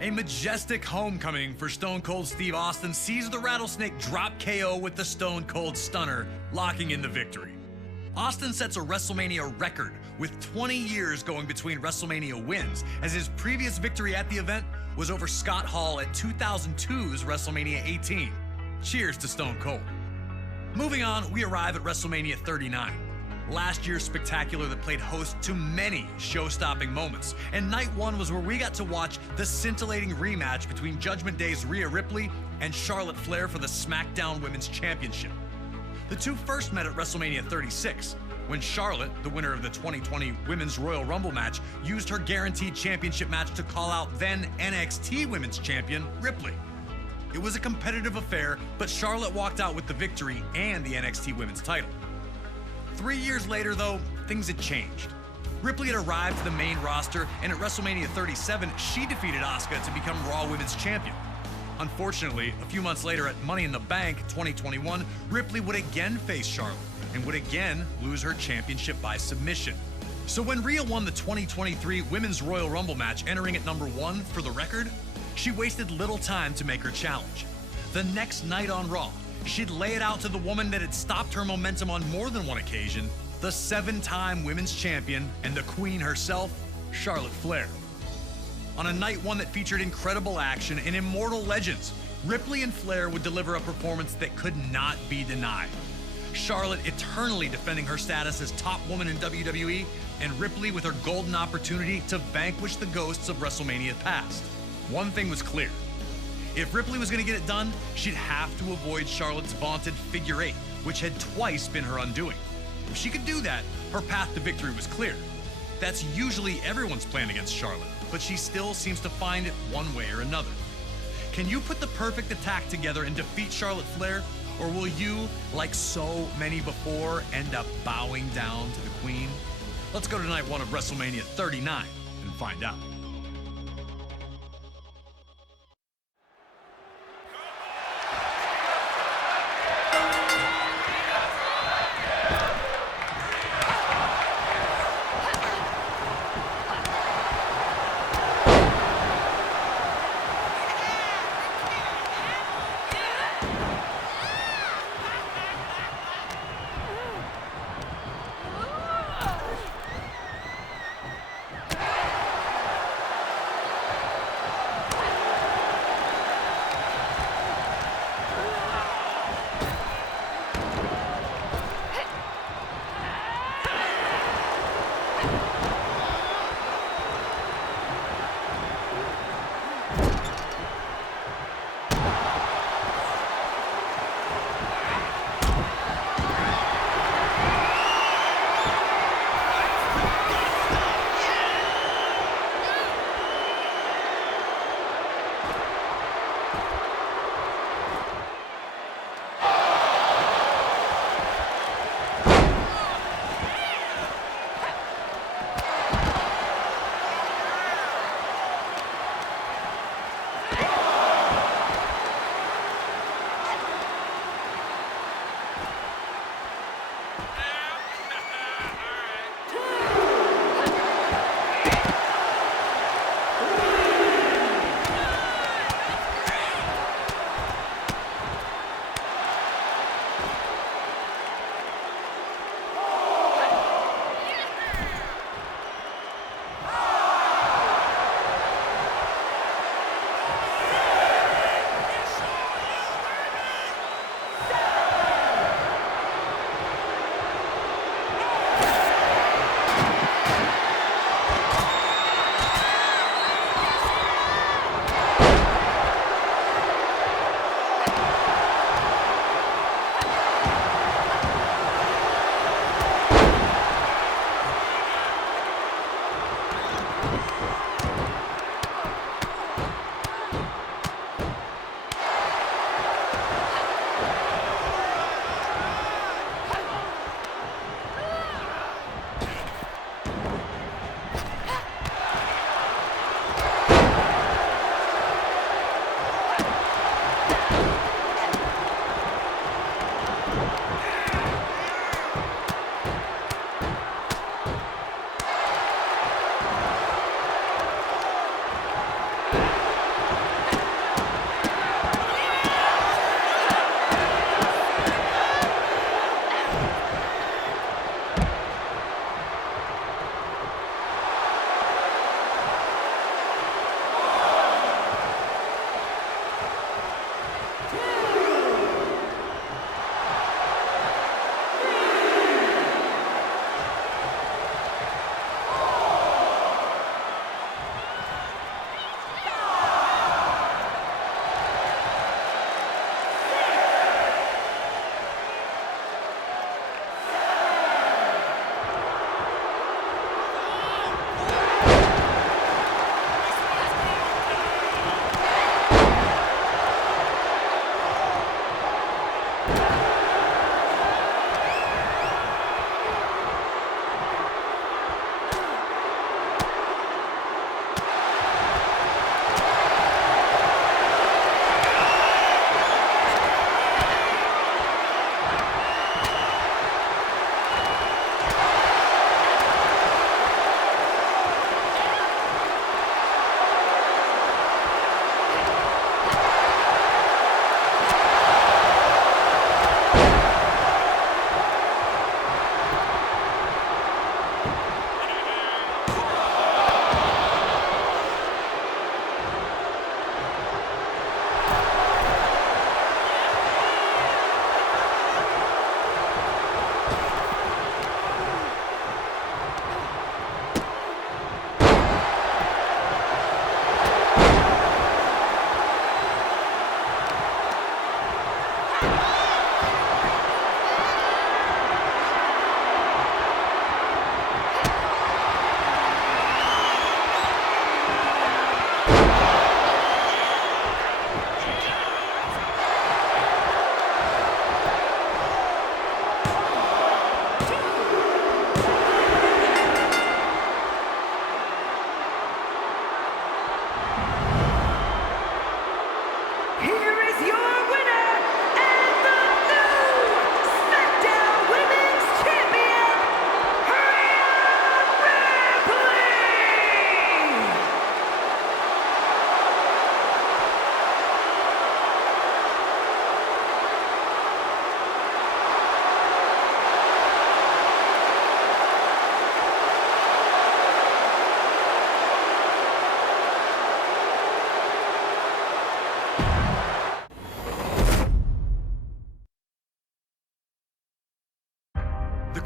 A majestic homecoming for Stone Cold Steve Austin sees the Rattlesnake drop KO with the Stone Cold Stunner, locking in the victory. Austin sets a WrestleMania record with 20 years going between WrestleMania wins, as his previous victory at the event was over Scott Hall at 2002's WrestleMania 18. Cheers to Stone Cold. Moving on, we arrive at WrestleMania 39. Last year's spectacular that played host to many show-stopping moments, and night one was where we got to watch the scintillating rematch between Judgment Day's Rhea Ripley and Charlotte Flair for the SmackDown Women's Championship. The two first met at WrestleMania 36, when Charlotte, the winner of the 2020 Women's Royal Rumble match, used her guaranteed championship match to call out then NXT Women's Champion Ripley. It was a competitive affair, but Charlotte walked out with the victory and the NXT Women's title. 3 years later, though, things had changed. Ripley had arrived to the main roster, and at WrestleMania 37, she defeated Asuka to become Raw Women's Champion. Unfortunately, a few months later at Money in the Bank 2021, Ripley would again face Charlotte and would again lose her championship by submission. So when Rhea won the 2023 Women's Royal Rumble match, entering at number 1 for the record, she wasted little time to make her challenge. The next night on Raw, she'd lay it out to the woman that had stopped her momentum on more than one occasion, the 7-time Women's Champion and the Queen herself, Charlotte Flair. On a night one that featured incredible action and immortal legends, Ripley and Flair would deliver a performance that could not be denied. Charlotte eternally defending her status as top woman in WWE, and Ripley with her golden opportunity to vanquish the ghosts of WrestleMania past. One thing was clear. If Ripley was going to get it done, she'd have to avoid Charlotte's vaunted figure 8, which had twice been her undoing. If she could do that, her path to victory was clear. That's usually everyone's plan against Charlotte, but she still seems to find it one way or another. Can you put the perfect attack together and defeat Charlotte Flair? Or will you, like so many before, end up bowing down to the Queen? Let's go to night one of WrestleMania 39 and find out.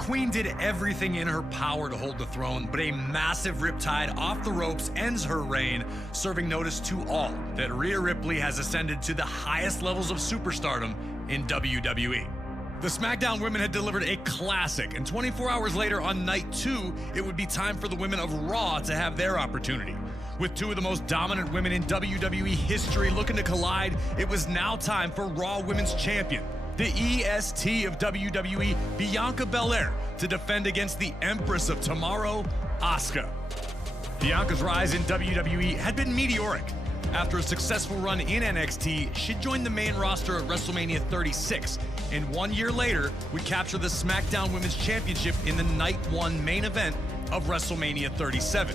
Queen did everything in her power to hold the throne, but a massive riptide off the ropes ends her reign, serving notice to all that Rhea Ripley has ascended to the highest levels of superstardom in WWE. The SmackDown women had delivered a classic, and 24 hours later on night 2, it would be time for the women of Raw to have their opportunity. With two of the most dominant women in WWE history looking to collide, it was now time for Raw Women's Champion, the EST of WWE, Bianca Belair, to defend against the Empress of Tomorrow, Asuka. Bianca's rise in WWE had been meteoric. After a successful run in NXT, she'd joined the main roster at WrestleMania 36, and 1 year later would capture the SmackDown Women's Championship in the Night 1 main event of WrestleMania 37.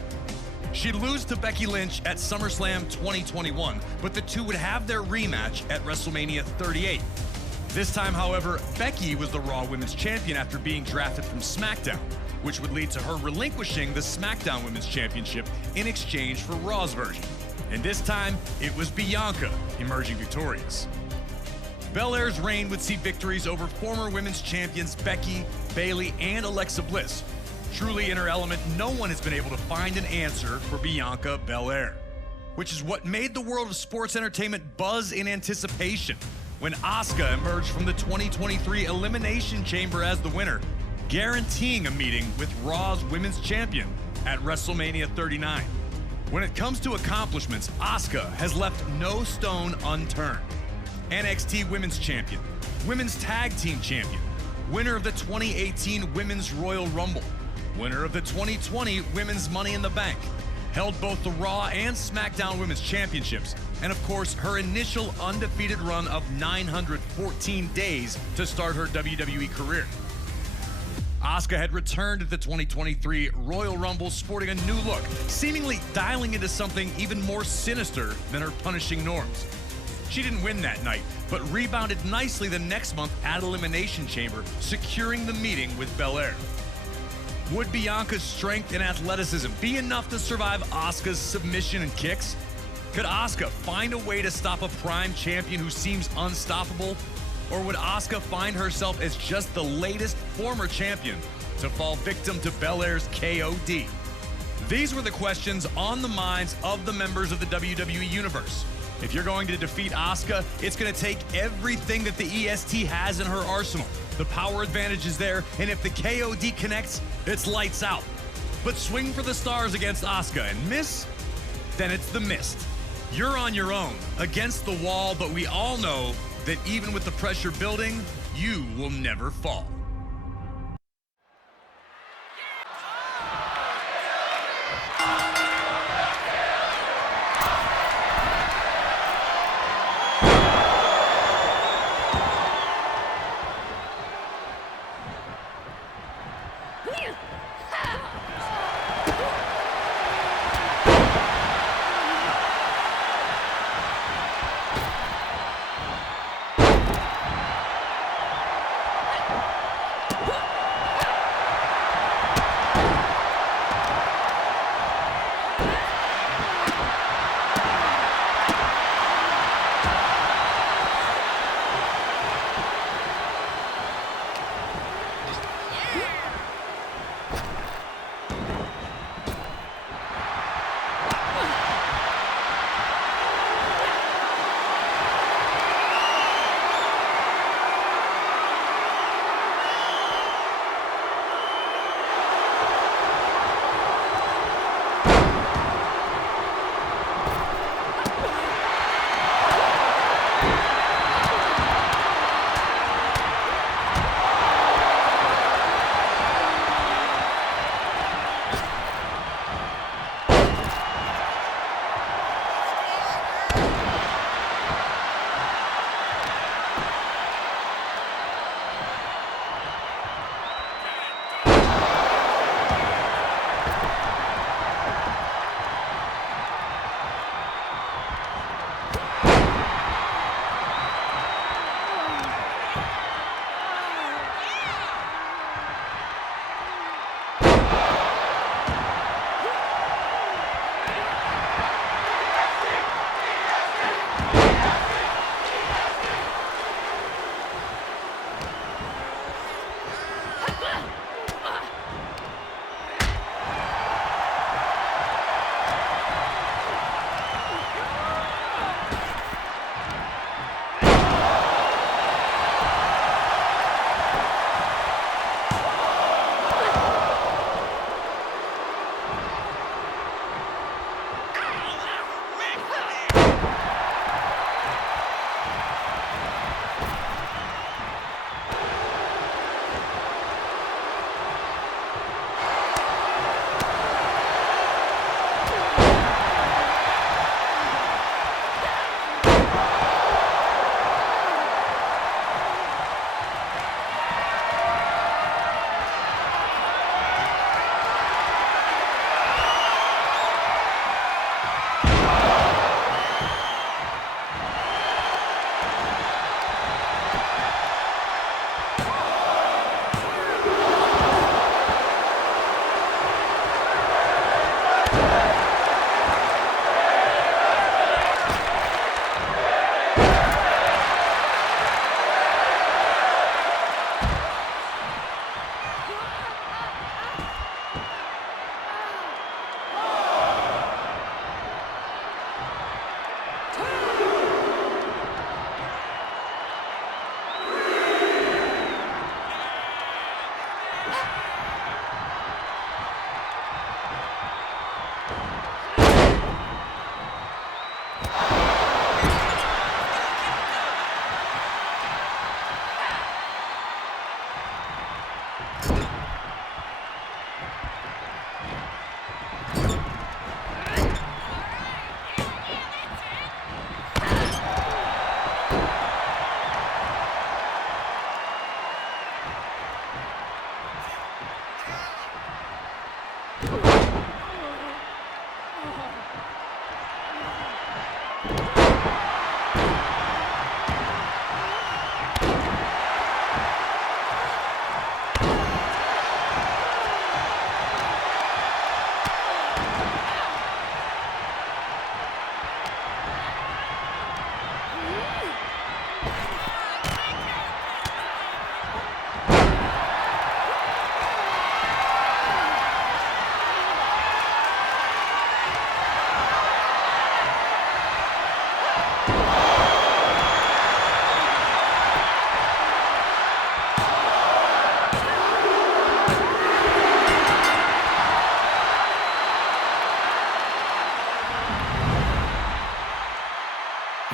She'd lose to Becky Lynch at SummerSlam 2021, but the two would have their rematch at WrestleMania 38. This time, however, Becky was the Raw Women's Champion after being drafted from SmackDown, which would lead to her relinquishing the SmackDown Women's Championship in exchange for Raw's version. And this time, it was Bianca emerging victorious. Belair's reign would see victories over former women's champions Becky, Bayley, and Alexa Bliss. Truly in her element, no one has been able to find an answer for Bianca Belair, which is what made the world of sports entertainment buzz in anticipation when Asuka emerged from the 2023 Elimination Chamber as the winner, guaranteeing a meeting with Raw's Women's Champion at WrestleMania 39. When it comes to accomplishments, Asuka has left no stone unturned. NXT Women's Champion, Women's Tag Team Champion, winner of the 2018 Women's Royal Rumble, winner of the 2020 Women's Money in the Bank, held both the Raw and SmackDown Women's Championships, and of course, her initial undefeated run of 914 days to start her WWE career. Asuka had returned at the 2023 Royal Rumble sporting a new look, seemingly dialing into something even more sinister than her punishing norms. She didn't win that night, but rebounded nicely the next month at Elimination Chamber, securing the meeting with Belair. Would Bianca's strength and athleticism be enough to survive Asuka's submission and kicks? Could Asuka find a way to stop a prime champion who seems unstoppable? Or would Asuka find herself as just the latest former champion to fall victim to Belair's KOD? These were the questions on the minds of the members of the WWE Universe. If you're going to defeat Asuka, it's going to take everything that the EST has in her arsenal. The power advantage is there, and if the KOD connects, it's lights out. But swing for the stars against Asuka and miss? Then it's the mist. You're on your own, against the wall, but we all know that even with the pressure building, you will never fall.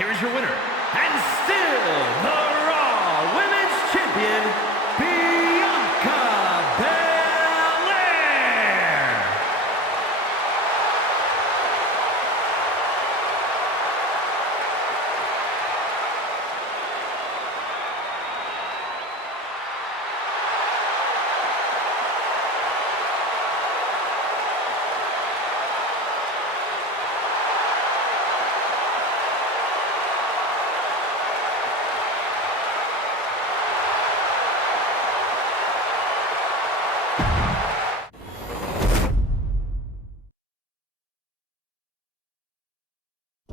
here is your winner, and still the Raw Women's Champion, Bianca Belair.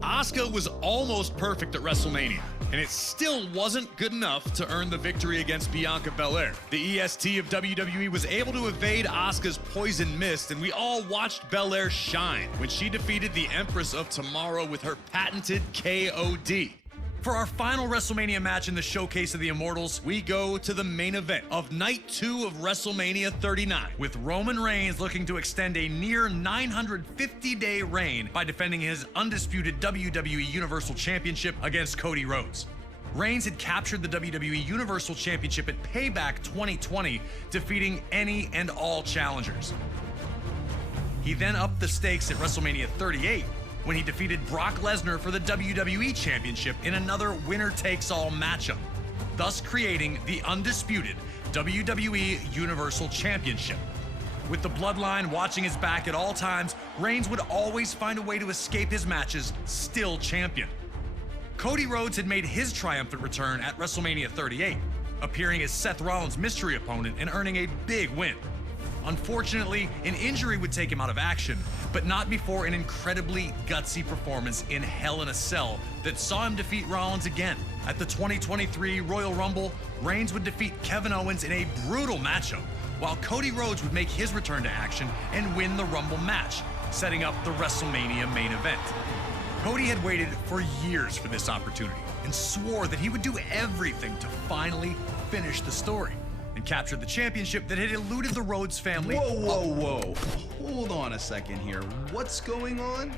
Asuka was almost perfect at WrestleMania, and it still wasn't good enough to earn the victory against Bianca Belair. The EST of WWE was able to evade Asuka's poison mist, and we all watched Belair shine when she defeated the Empress of Tomorrow with her patented KOD. For our final WrestleMania match in the Showcase of the Immortals, we go to the main event of Night 2 of WrestleMania 39, with Roman Reigns looking to extend a near 950-day reign by defending his undisputed WWE Universal Championship against Cody Rhodes. Reigns had captured the WWE Universal Championship at Payback 2020, defeating any and all challengers. He then upped the stakes at WrestleMania 38, when he defeated Brock Lesnar for the WWE Championship in another winner-takes-all matchup, thus creating the undisputed WWE Universal Championship. With the Bloodline watching his back at all times, Reigns would always find a way to escape his matches, still champion. Cody Rhodes had made his triumphant return at WrestleMania 38, appearing as Seth Rollins' mystery opponent and earning a big win. Unfortunately, an injury would take him out of action, but not before an incredibly gutsy performance in Hell in a Cell that saw him defeat Rollins again. At the 2023 Royal Rumble, Reigns would defeat Kevin Owens in a brutal matchup, while Cody Rhodes would make his return to action and win the Rumble match, setting up the WrestleMania main event. Cody had waited for years for this opportunity and swore that he would do everything to finally finish the story and capture the championship that had eluded the Rhodes family. Whoa. Hold on a second here. What's going on?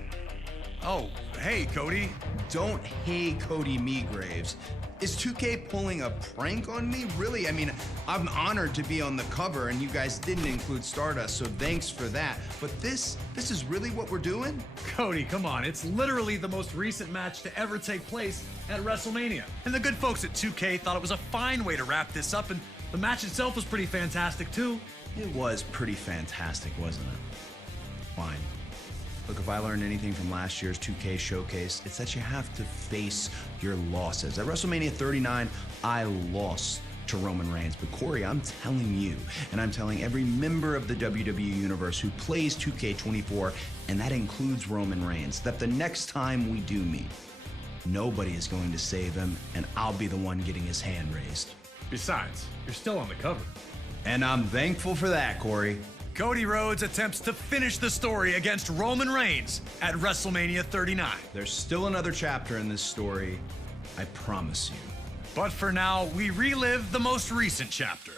Oh, hey, Cody. Don't hey Cody me, Graves. Is 2K pulling a prank on me? Really? I mean, I'm honored to be on the cover and you guys didn't include Stardust, so thanks for that. But this is really what we're doing? Cody, come on. It's literally the most recent match to ever take place at WrestleMania. And the good folks at 2K thought it was a fine way to wrap this up, and the match itself was pretty fantastic, too. It was pretty fantastic, wasn't it? Fine. Look, if I learned anything from last year's 2K Showcase, it's that you have to face your losses. At WrestleMania 39, I lost to Roman Reigns. But Corey, I'm telling you, and I'm telling every member of the WWE Universe who plays 2K24, and that includes Roman Reigns, that the next time we do meet, nobody is going to save him, and I'll be the one getting his hand raised. Besides, you're still on the cover. And I'm thankful for that, Corey. Cody Rhodes attempts to finish the story against Roman Reigns at WrestleMania 39. There's still another chapter in this story, I promise you. But for now, we relive the most recent chapter.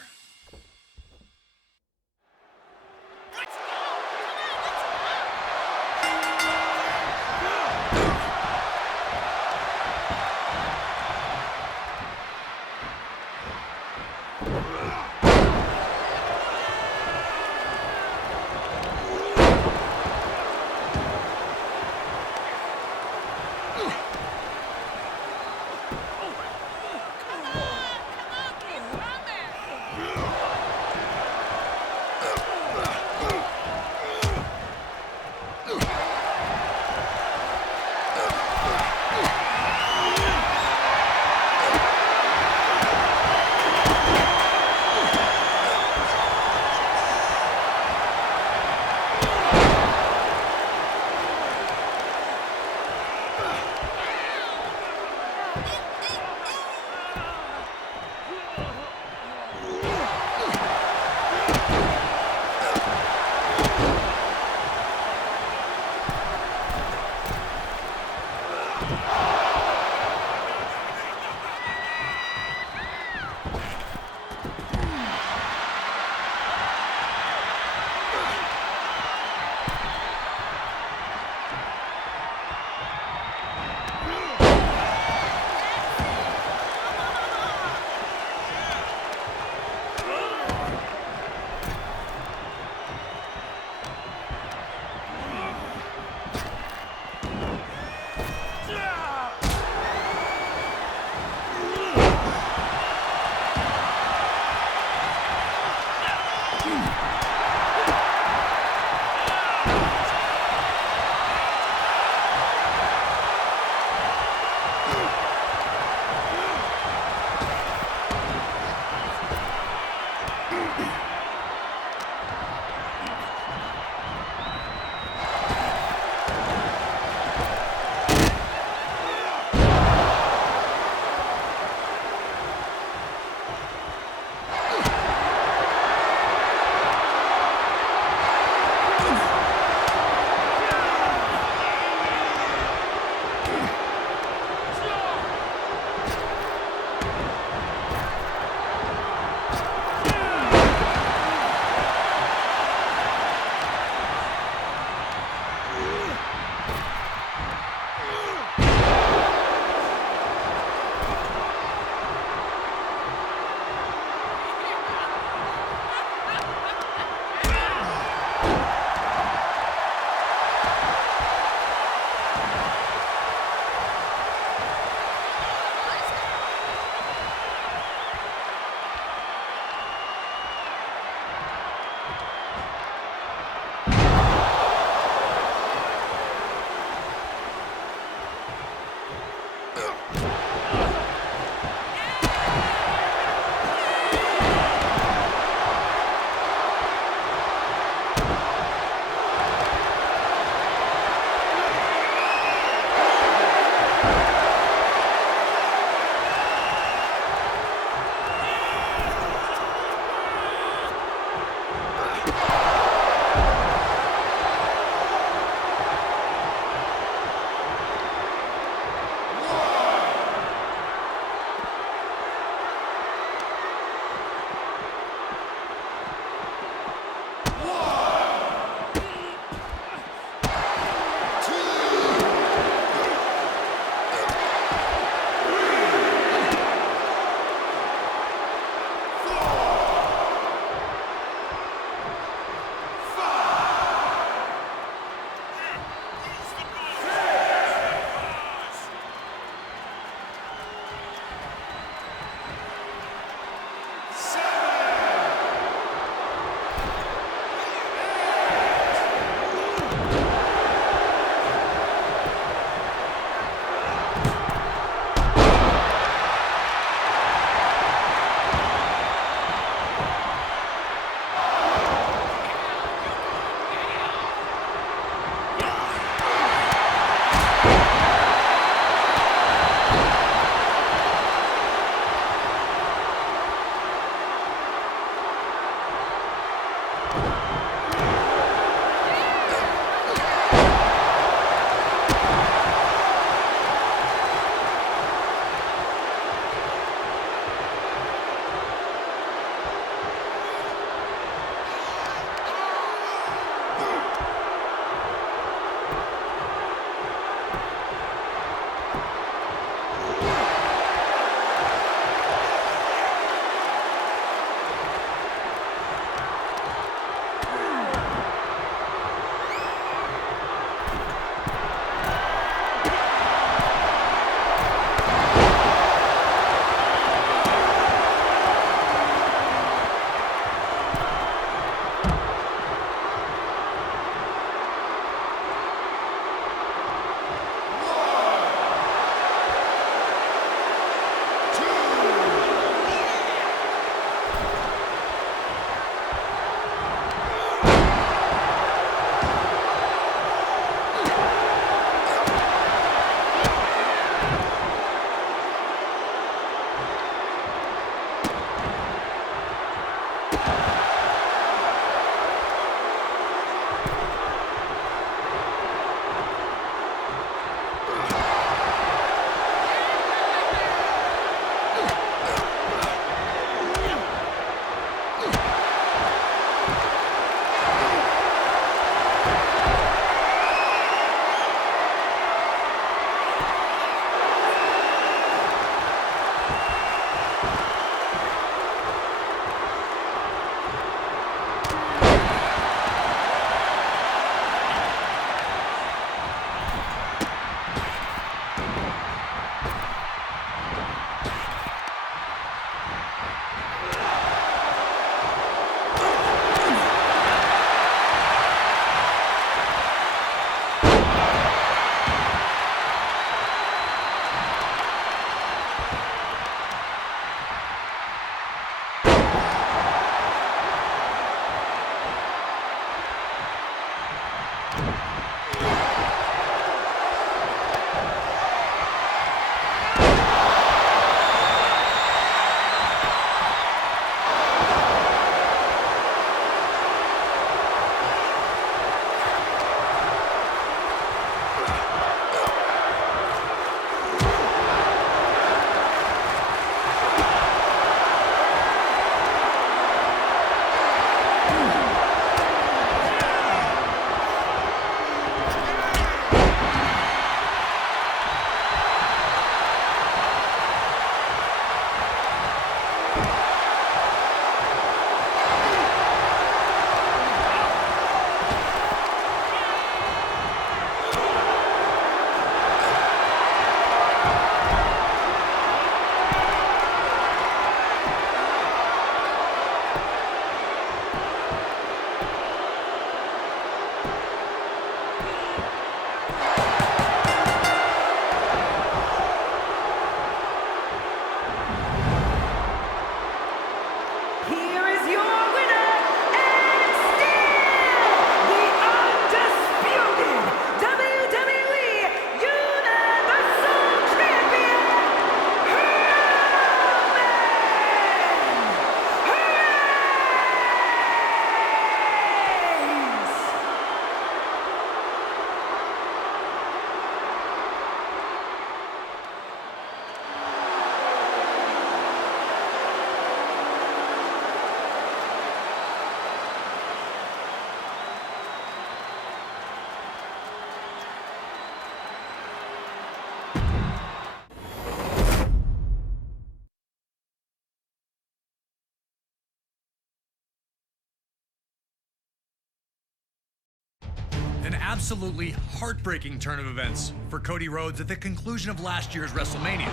absolutely heartbreaking turn of events for Cody Rhodes at the conclusion of last year's WrestleMania.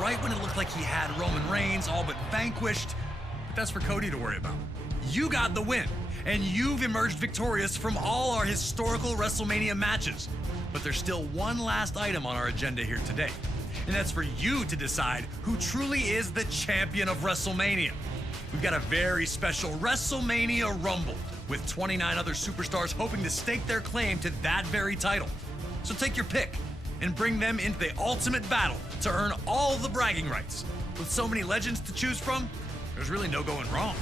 Right when it looked like he had Roman Reigns all but vanquished, but that's for Cody to worry about. You got the win, and you've emerged victorious from all our historical WrestleMania matches. But there's still one last item on our agenda here today, and that's for you to decide who truly is the champion of WrestleMania. We've got a very special WrestleMania Rumble with 29 other superstars hoping to stake their claim to that very title. So take your pick and bring them into the ultimate battle to earn all the bragging rights. With so many legends to choose from, there's really no going wrong.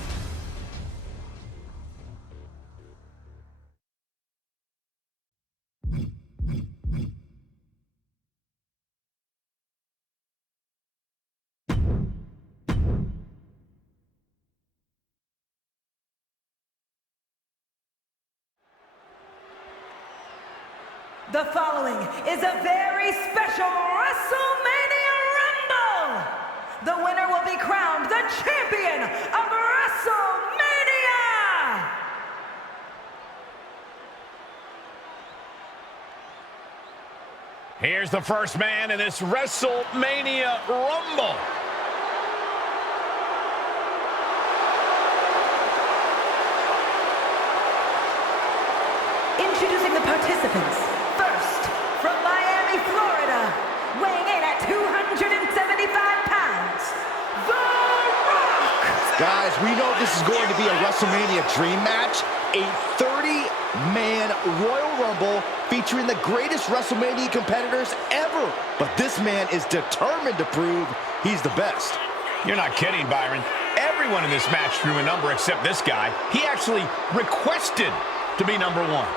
The following is a very special WrestleMania Rumble! The winner will be crowned the champion of WrestleMania! Here's the first man in this WrestleMania Rumble. Introducing the participants. First, from Miami, Florida, weighing in at 275 pounds, The Rock! Guys, we know this is going to be a WrestleMania dream match, a 30-man Royal Rumble featuring the greatest WrestleMania competitors ever. But this man is determined to prove he's the best. You're not kidding, Byron. Everyone in this match drew a number except this guy. He actually requested to be number one.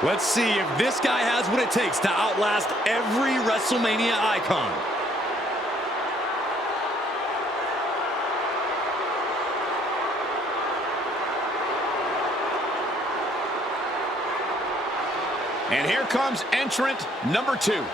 Let's see if this guy has what it takes to outlast every WrestleMania icon. And here comes entrant number 2.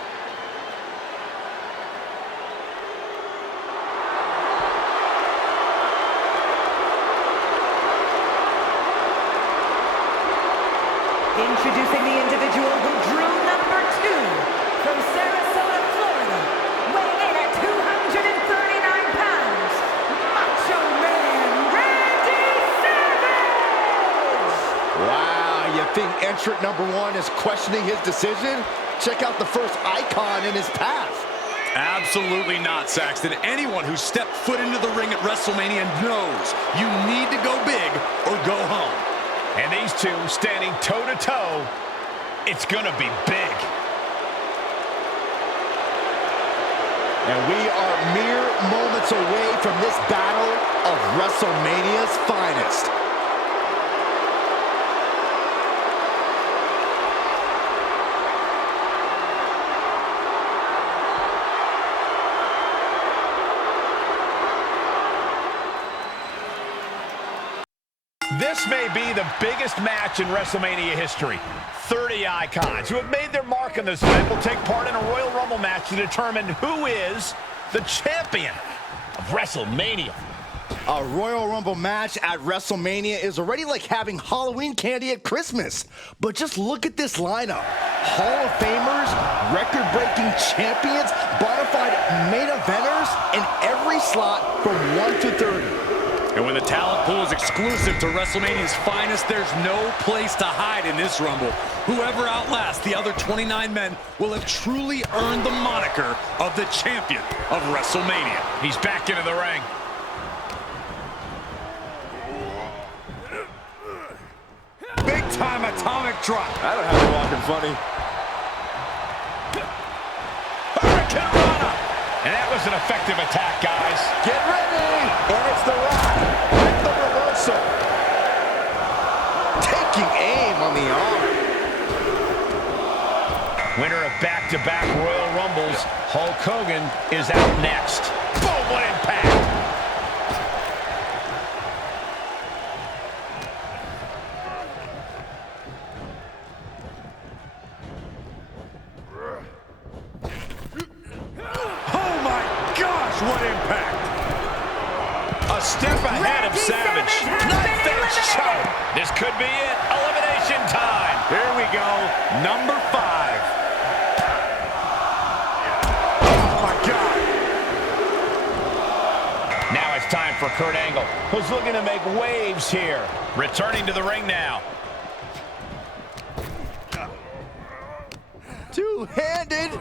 Introducing the individual who drew number 2 from Sarasota, Florida, weighing in at 239 pounds, Macho Man Randy Savage! Wow, you think entrant number 1 is questioning his decision? Check out the first icon in his path. Absolutely not, Saxton. Anyone who stepped foot into the ring at WrestleMania knows you need to go big or go home. And these two standing toe-to-toe, it's gonna be big. And we are mere moments away from this battle of WrestleMania's finest. This may be the biggest match in WrestleMania history. 30 icons who have made their mark on this event will take part in a Royal Rumble match to determine who is the champion of WrestleMania. A Royal Rumble match at WrestleMania is already like having Halloween candy at Christmas. But just look at this lineup. Hall of Famers, record-breaking champions, bona fide main eventers in every slot from 1 to 30. And when the talent pool is exclusive to WrestleMania's finest, there's no place to hide in this Rumble. Whoever outlasts the other 29 men will have truly earned the moniker of the champion of WrestleMania. He's back into the ring. Big time atomic drop. I don't have to walk in funny. Hurricane Rana. And that was an effective attack, guys. Get ready! And it's The Rock with the reversal. Taking aim on the arm. Winner of back-to-back Royal Rumbles, Hulk Hogan is out next. Boom, what impact! Oh my gosh, what impact! A step ahead of Savage. Knife edge choke. This could be it. Elimination time. Here we go. Number 5. Now it's time for Kurt Angle, who's looking to make waves here. Returning to the ring now. Two-handed.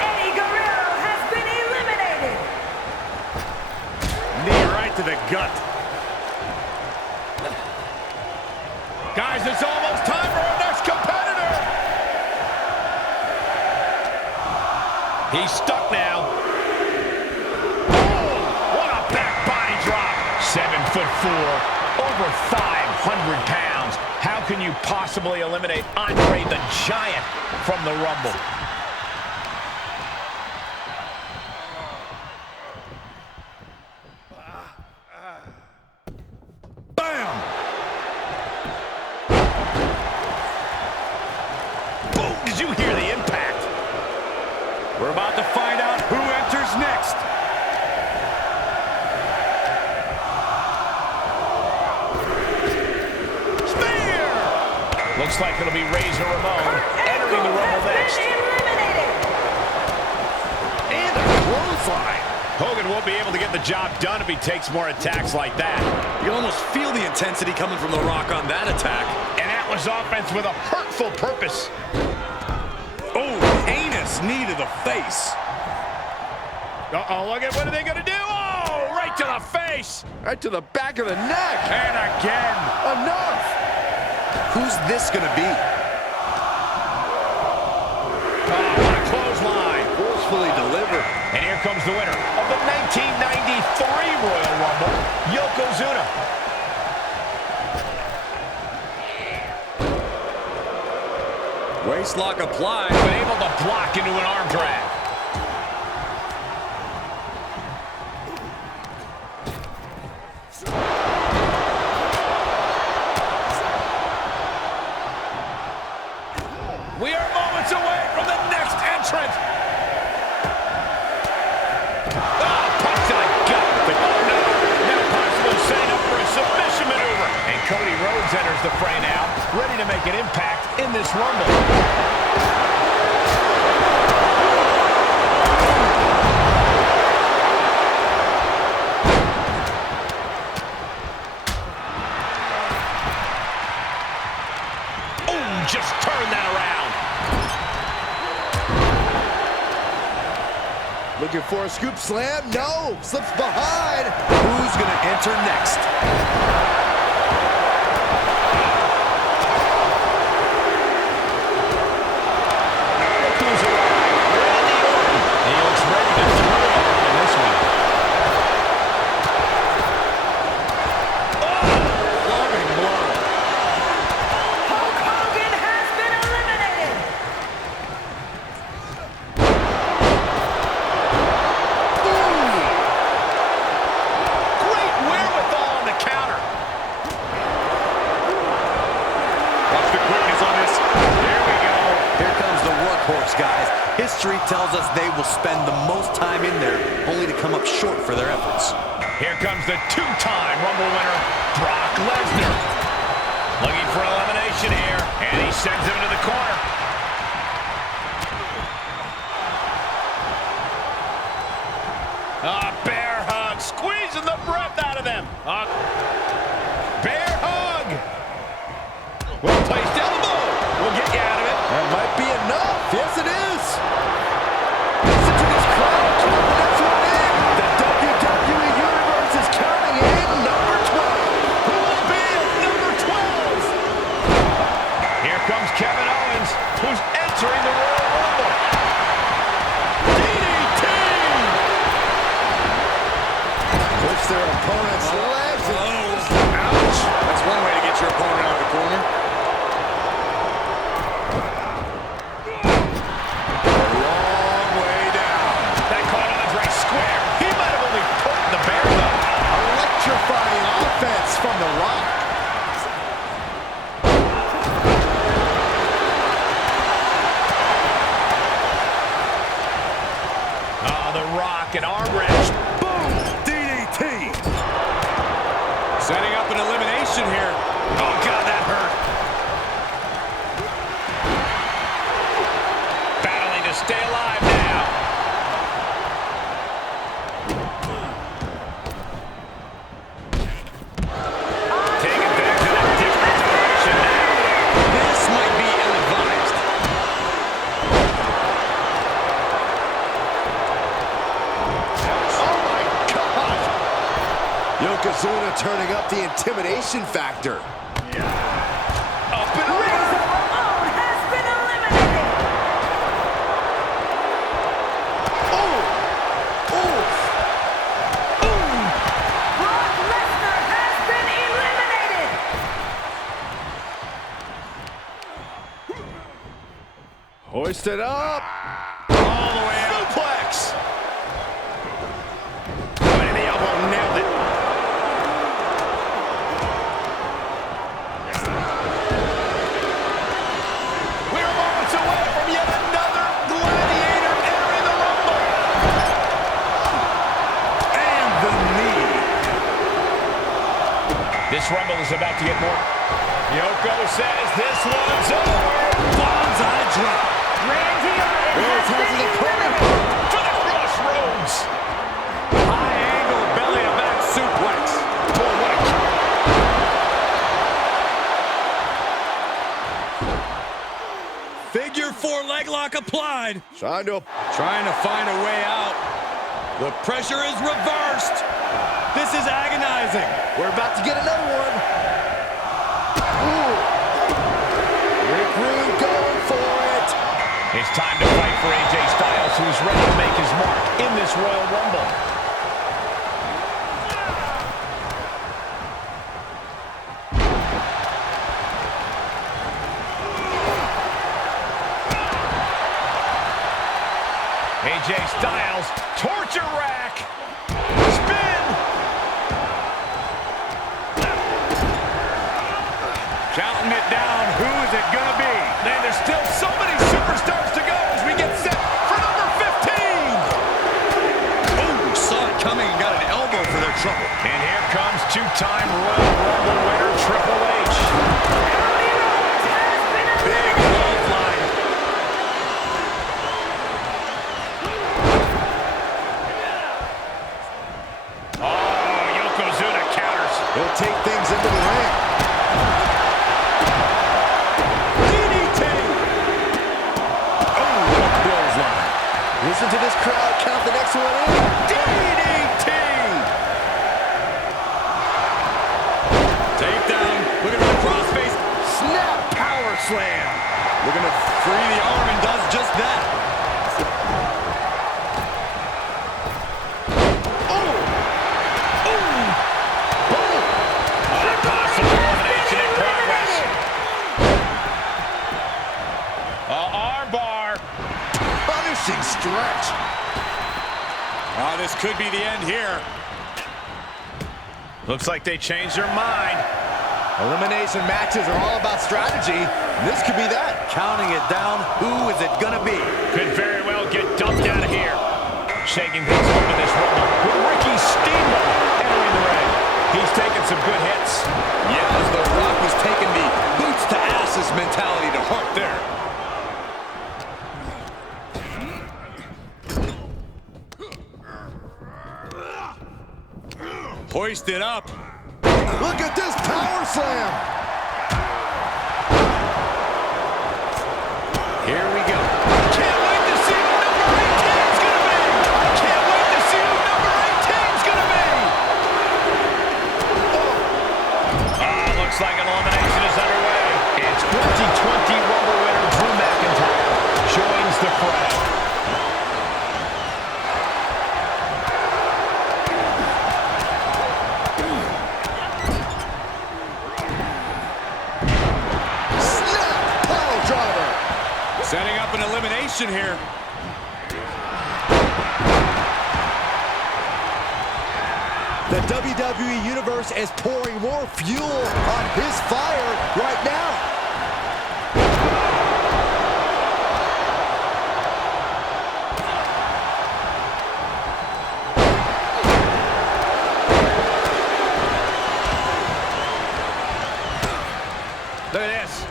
Eddie Guerrero has been eliminated. Knee right to the gut. Guys, it's almost time for our next competitor. He's stuck now. Oh, what a back body drop. 7'4", over 500 pounds. How can you possibly eliminate Andre the Giant from the Rumble? Bam! Boom! Did you hear the impact? We're about to find out who enters next. Looks like it'll be Razor Ramon entering the Rumble next. And a clothesline. Hogan won't be able to get the job done if he takes more attacks like that. You can almost feel the intensity coming from The Rock on that attack. And that was offense with a hurtful purpose. Oh, heinous knee to the face. Uh-oh, look at what are they going to do? Oh, right to the face. Right to the back of the neck. And again. Enough. Who's this gonna be? Oh, what a clothesline. Forcefully delivered. And here comes the winner of the 1993 Royal Rumble, Yokozuna. Waistlock applied. But able to block into an arm drag. We are moments away from the next entrant. Oh, punch to the gut. Oh, no. Now possibly setting up for a submission maneuver. And Cody Rhodes enters the fray now, ready to make an impact in this Rumble. Oh, just turn that around. Looking for a scoop slam. No. Slips behind. Who's going to enter next? Who's arrived? Randy Orton. He looks ready to throw it on in this one. Oh, loving blow. Hulk Hogan has been eliminated. Great wherewithal on the counter. Watch the quickness on this. Here we go. Here comes the workhorse, guys. History tells us they will spend the most time in there, only to come up short for their efforts. Here comes the two-time Rumble winner, Brock Lesnar. Looking for elimination here, and he sends him into the corner. Bear hug, squeezing the breath out of them. Bear hug. Well placed elbow. We'll get you out of it. That might be enough. Yes, it is. Listen to this crowd. That's what it is. The WWE Universe is counting in number 12. Who will be at number 12? Here comes Kevin Owens, who's entering the Royal Rumble. DDT! Push their opponent's legs. Ouch! stay alive now. Taking things in a different direction now. This might be ill-advised. Oh my God! Yokozuna turning up the intimidation factor. Up and over. Has been eliminated. Brock Lesnar has been eliminated. Hoisted up. All the way up. Suplex. Right in the elbow, nailed it. We're moments away from yet another gladiator entering the Rumble. And the knee. This Rumble is about to get more. Yoko says this one's over. Bonsai drop. Randy Orton Rose has has an been opponent. eliminated. To the crossroads. High angle belly to back suplex. Boy, what a kick. Figure 4 leg lock applied. Trying to Trying to find a way out. The pressure is reversed. This is agonizing. We're about to get another one. Ooh. Rick Rude going for it. It's time to fight for AJ Styles, who's ready to make his mark in this Royal Rumble. AJ Styles, torture rack, spin. Counting it down. Who is it gonna be? Man, there's still so many superstars to go as we get set for number 15. Oh, saw it coming and got an elbow for their trouble. And here comes two-time Royal Rumble winner Triple H. Big clothesline. Oh, Yokozuna counters. He'll take things into the ring. DDT. Oh, what a clothesline. Listen to this crowd count the next one in. DDT. Takedown. Look at the crossface. Snap power slam. Looking to free the arm and does just that. Possible elimination in progress. Armbar. Punishing stretch. Oh, this could be the end here. Looks like they changed their mind. Elimination matches are all about strategy. This could be that. Counting it down. Who is it gonna be? Could very well get dumped out of here. Shaking things up in this Rumble with Ricky Steamboat entering the ring. He's taking some good hits. Yeah, as The Rock was taking the boots to asses mentality to heart there. Hoisted up. Look at this power slam. Here we go. Can't wait to see who number 18's gonna be. Can't wait to see who number 18's gonna be. Looks like an elimination is underway. It's 2020 Rumble winner Drew McIntyre joins the fray. Snap pile driver. Setting up an elimination here. The WWE Universe is pouring more fuel on his fire right now. Look at this.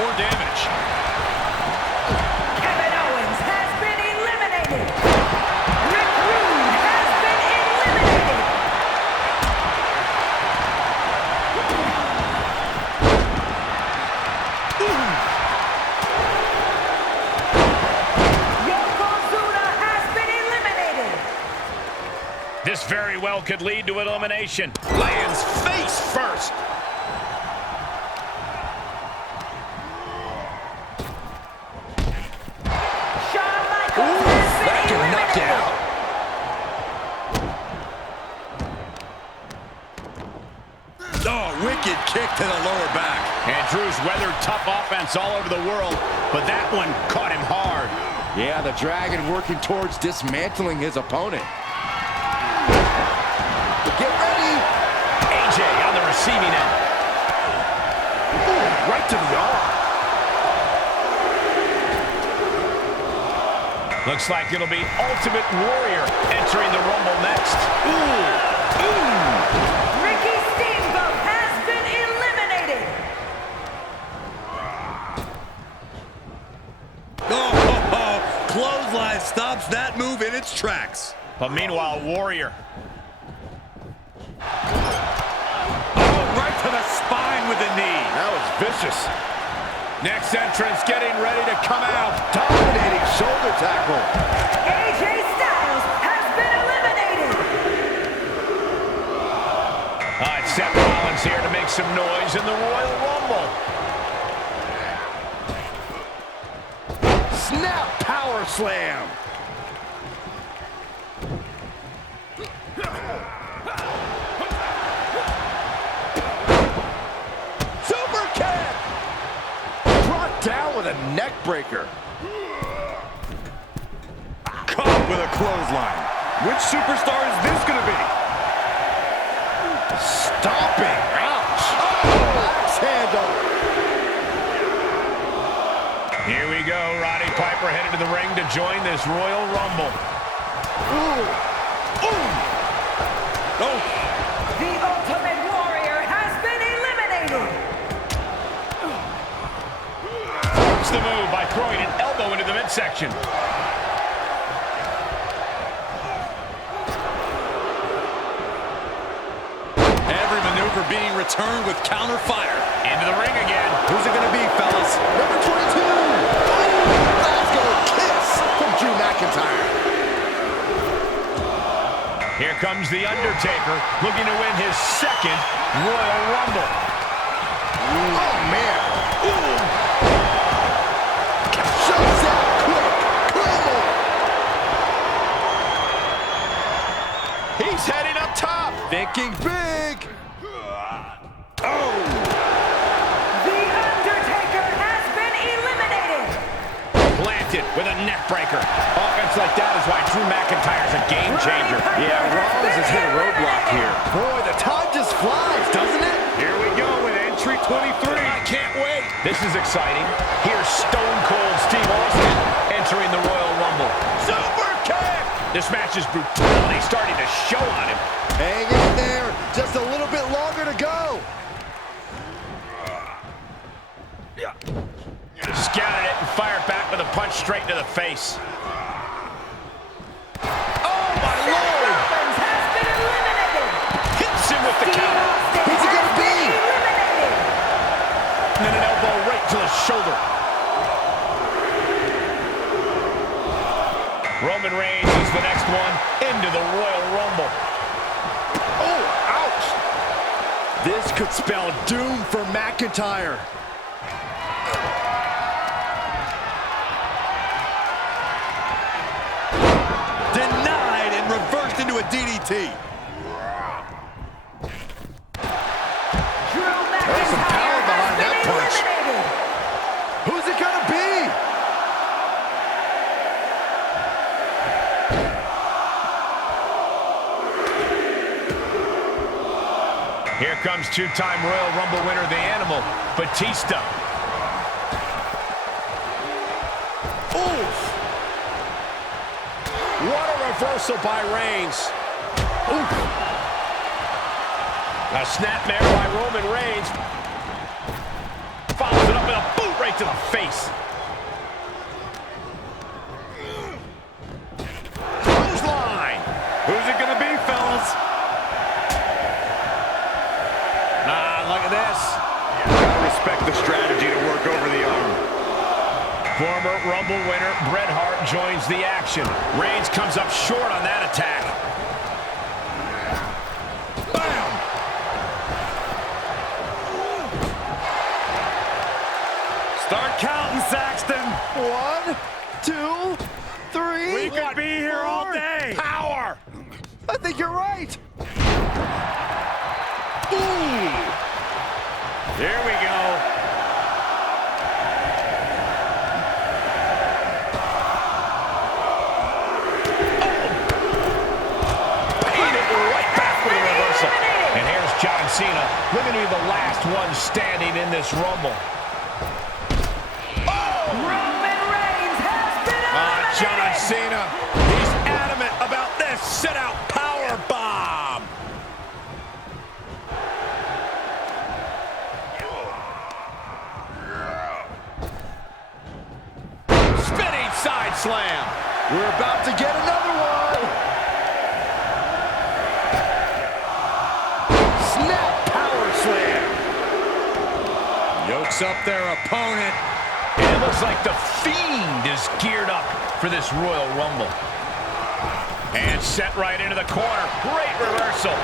more damage. Kevin Owens has been eliminated. Rick Rude has been eliminated. Yokozuna has been eliminated. This very well could lead to elimination. Lands face first. That can knock you out. Oh, wicked kick to the lower back. And Drew's weathered tough offense all over the world, but that one caught him hard. Yeah, the Dragon working towards dismantling his opponent. Get ready. AJ on the receiving end. Ooh, right to the arm. Looks like it'll be Ultimate Warrior entering the Rumble next. Ooh. Ooh. Ricky Steamboat has been eliminated. Oh, clothesline stops that move in its tracks. But meanwhile, Warrior. Oh, right to the spine with the knee. That was vicious. Next entrance getting ready to come out. Dominating shoulder tackle. AJ Styles has been eliminated. It's Seth Rollins here to make some noise in the Royal Rumble. Snap power slam. Super kick. Brought down with a neck breaker. Caught with a clothesline. Which superstar is this going to be? Stomping. Ouch. Oh, axe handle. Here we go. Roddy Piper headed to the ring to join this Royal Rumble. Ooh. Ooh. Oh. The Ultimate Warrior has been eliminated. Forks the move by throwing an elbow into the midsection. Every maneuver being returned with counter fire. Into the ring again. Who's it going to be, fellas? Number 22. Glasgow kiss from Drew McIntyre. Here comes The Undertaker, looking to win his second Royal Rumble. Oh, man. Ooh. Shuts out quick. Cool. He's heading up top. Thinking big. Oh. The Undertaker has been eliminated. Planted with a neck breaker. Offense like that is why Drew McIntyre's a game changer. Yeah, Rollins has hit a roadblock here. Boy, the time just flies, doesn't it? Here we go with entry 23. I can't wait. This is exciting. Here's Stone Cold Steve Austin entering the Royal Rumble. Super kick. This match's brutality starting to show on him. Hang in there. Just a little bit longer to go. Scouted it and fired back with a punch straight to the face. Oh, my Lord. Rollins has been eliminated. Hits him with the counter. Who's it going to be? Eliminated. And then an elbow right to the shoulder. Roman Reigns is the next one into the Royal Rumble. Oh, ouch. This could spell doom for McIntyre. Denied and reversed into a DDT. Drew There's some power McIntyre behind that has been punch. eliminated. Who's it going to be? Here comes two-time Royal Rumble winner, the Animal, Batista. Oof. What a reversal by Reigns. Oof. A snapmare by Roman Reigns. Follows it up with a boot right to the face. Clothesline. Who's it gonna be, fellas? Look at this. Gotta respect the strategy to work over the arm. Former Rumble winner Bret Hart joins the action. Reigns comes up short on that attack. Bam! Start counting, Saxton. 1, 2, 3. We could be here all day. Power! I think you're right. Ooh! Here we go. And here's John Cena, looking to be the last one standing in this Rumble. Roman Reigns has been eliminated. John Cena, he's adamant about this sit-out power bomb. Spinning side slam. We're about to get another one. Snap power slam. Yokes up their opponent. And it looks like the Fiend is geared up for this Royal Rumble. And set right into the corner. Great reversal.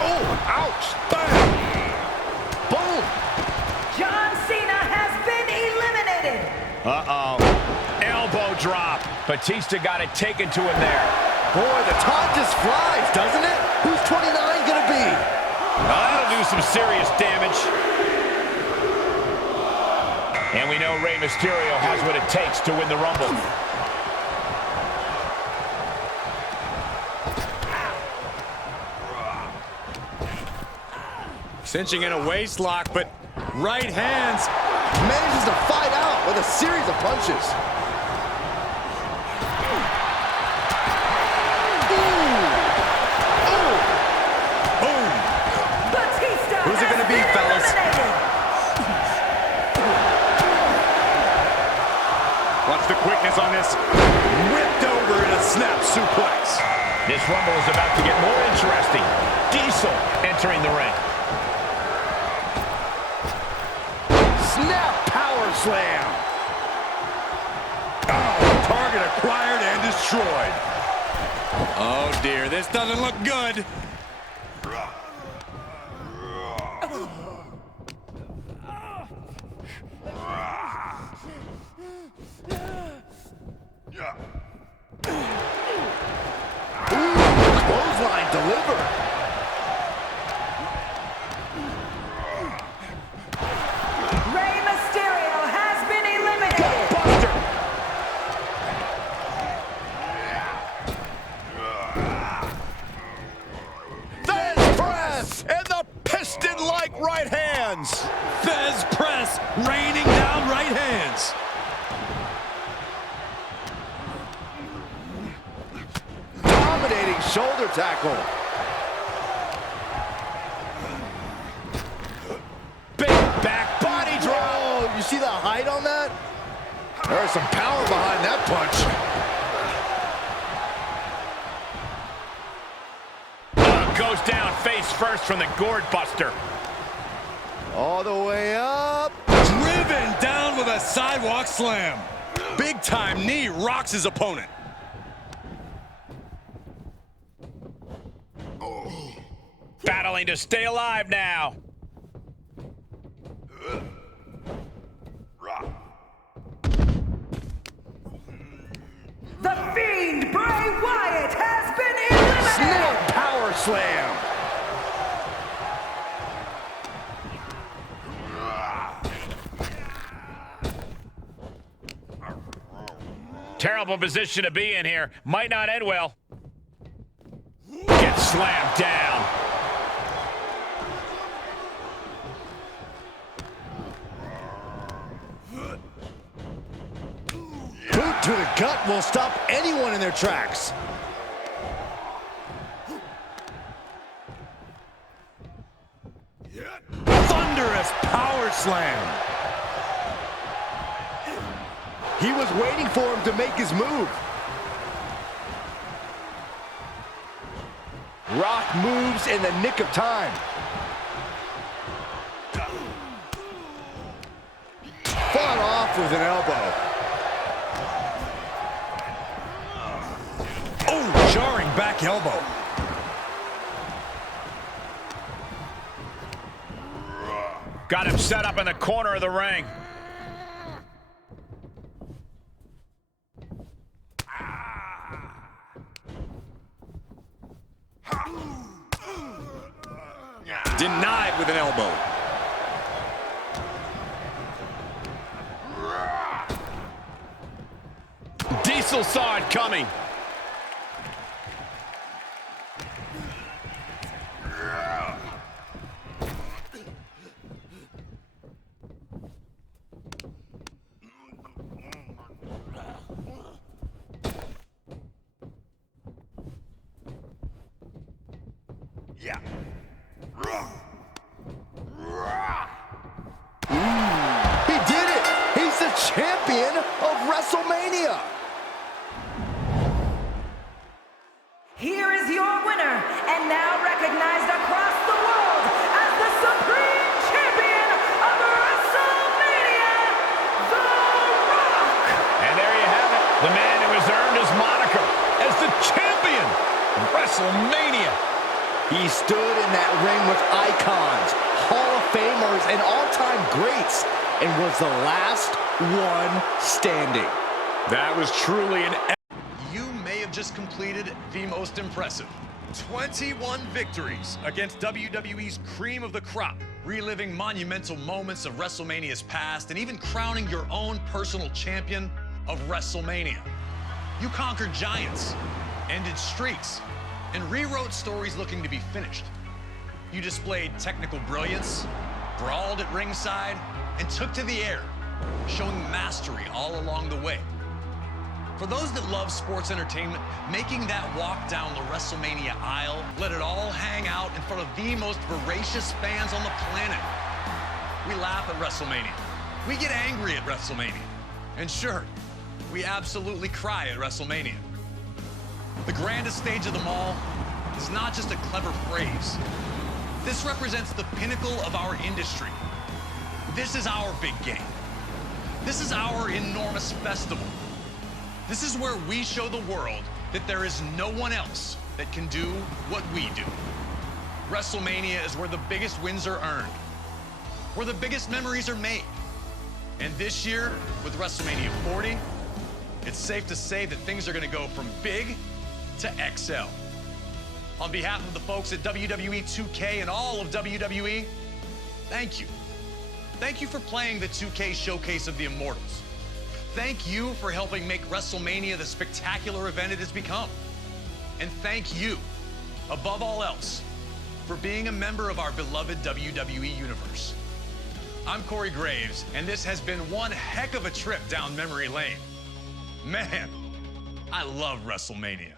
Oh, ouch. Bam. Boom. John Cena has been eliminated. Uh-oh. Elbow drop. Batista got it taken to him there. Boy, the time just flies, doesn't it? Who's 29 gonna be? That'll do some serious damage. And we know Rey Mysterio has what it takes to win the Rumble. Cinching in a waist lock, but right hands. Manages to fight out with a series of punches. Batista Who's it gonna be, fellas? Watch the quickness on this. Whipped over in a snap suplex. This Rumble is about to get more interesting. Diesel entering the ring. Snap power slam. Oh, target acquired and destroyed. Oh dear, this doesn't look good. Clothesline delivered. Rey Mysterio has been eliminated. Buster. Fez press and the piston-like right hands. Fez press, raining down right hands. Dominating shoulder tackle. Big back body drop. Oh, you see the height on that? There's some power behind that punch. Goes down face first from the gourd buster. All the way up. Driven down with a sidewalk slam. Big time knee rocks his opponent. Battling to stay alive now. The Fiend, Bray Wyatt, has been eliminated. Snap power slam. Terrible position to be in here. Might not end well. Gets slammed down. Boot to the gut will stop anyone in their tracks. Thunderous power slam. He was waiting for him to make his move. Rock moves in the nick of time. Fought off with an elbow. Oh, jarring back elbow. Got him set up in the corner of the ring. Denied with an elbow. Diesel saw it coming. Yeah. He did it! He's the champion of WrestleMania! Here is your winner, and now recognized across the world as the Supreme Champion of WrestleMania, The Rock! And there you have it, the man who has earned his moniker as the champion of WrestleMania. He stood in that ring with icons, Hall of Famers, and all-time greats, and was the last one standing. That was truly an... You may have just completed the most impressive 21 victories against WWE's cream of the crop, reliving monumental moments of WrestleMania's past, and even crowning your own personal champion of WrestleMania. You conquered giants, ended streaks, and rewrote stories looking to be finished. You displayed technical brilliance, brawled at ringside, and took to the air, showing mastery all along the way. For those that love sports entertainment, making that walk down the WrestleMania aisle, let it all hang out in front of the most voracious fans on the planet. We laugh at WrestleMania. We get angry at WrestleMania. And sure, we absolutely cry at WrestleMania. The grandest stage of them all is not just a clever phrase. This represents the pinnacle of our industry. This is our big game. This is our enormous festival. This is where we show the world that there is no one else that can do what we do. WrestleMania is where the biggest wins are earned, where the biggest memories are made. And this year, with WrestleMania 40, it's safe to say that things are going to go from big to XL. On behalf of the folks at WWE 2K and all of WWE, thank you. Thank you for playing the 2K Showcase of the Immortals. Thank you for helping make WrestleMania the spectacular event it has become. And thank you, above all else, for being a member of our beloved WWE universe. I'm Corey Graves, and this has been one heck of a trip down memory lane. Man, I love WrestleMania.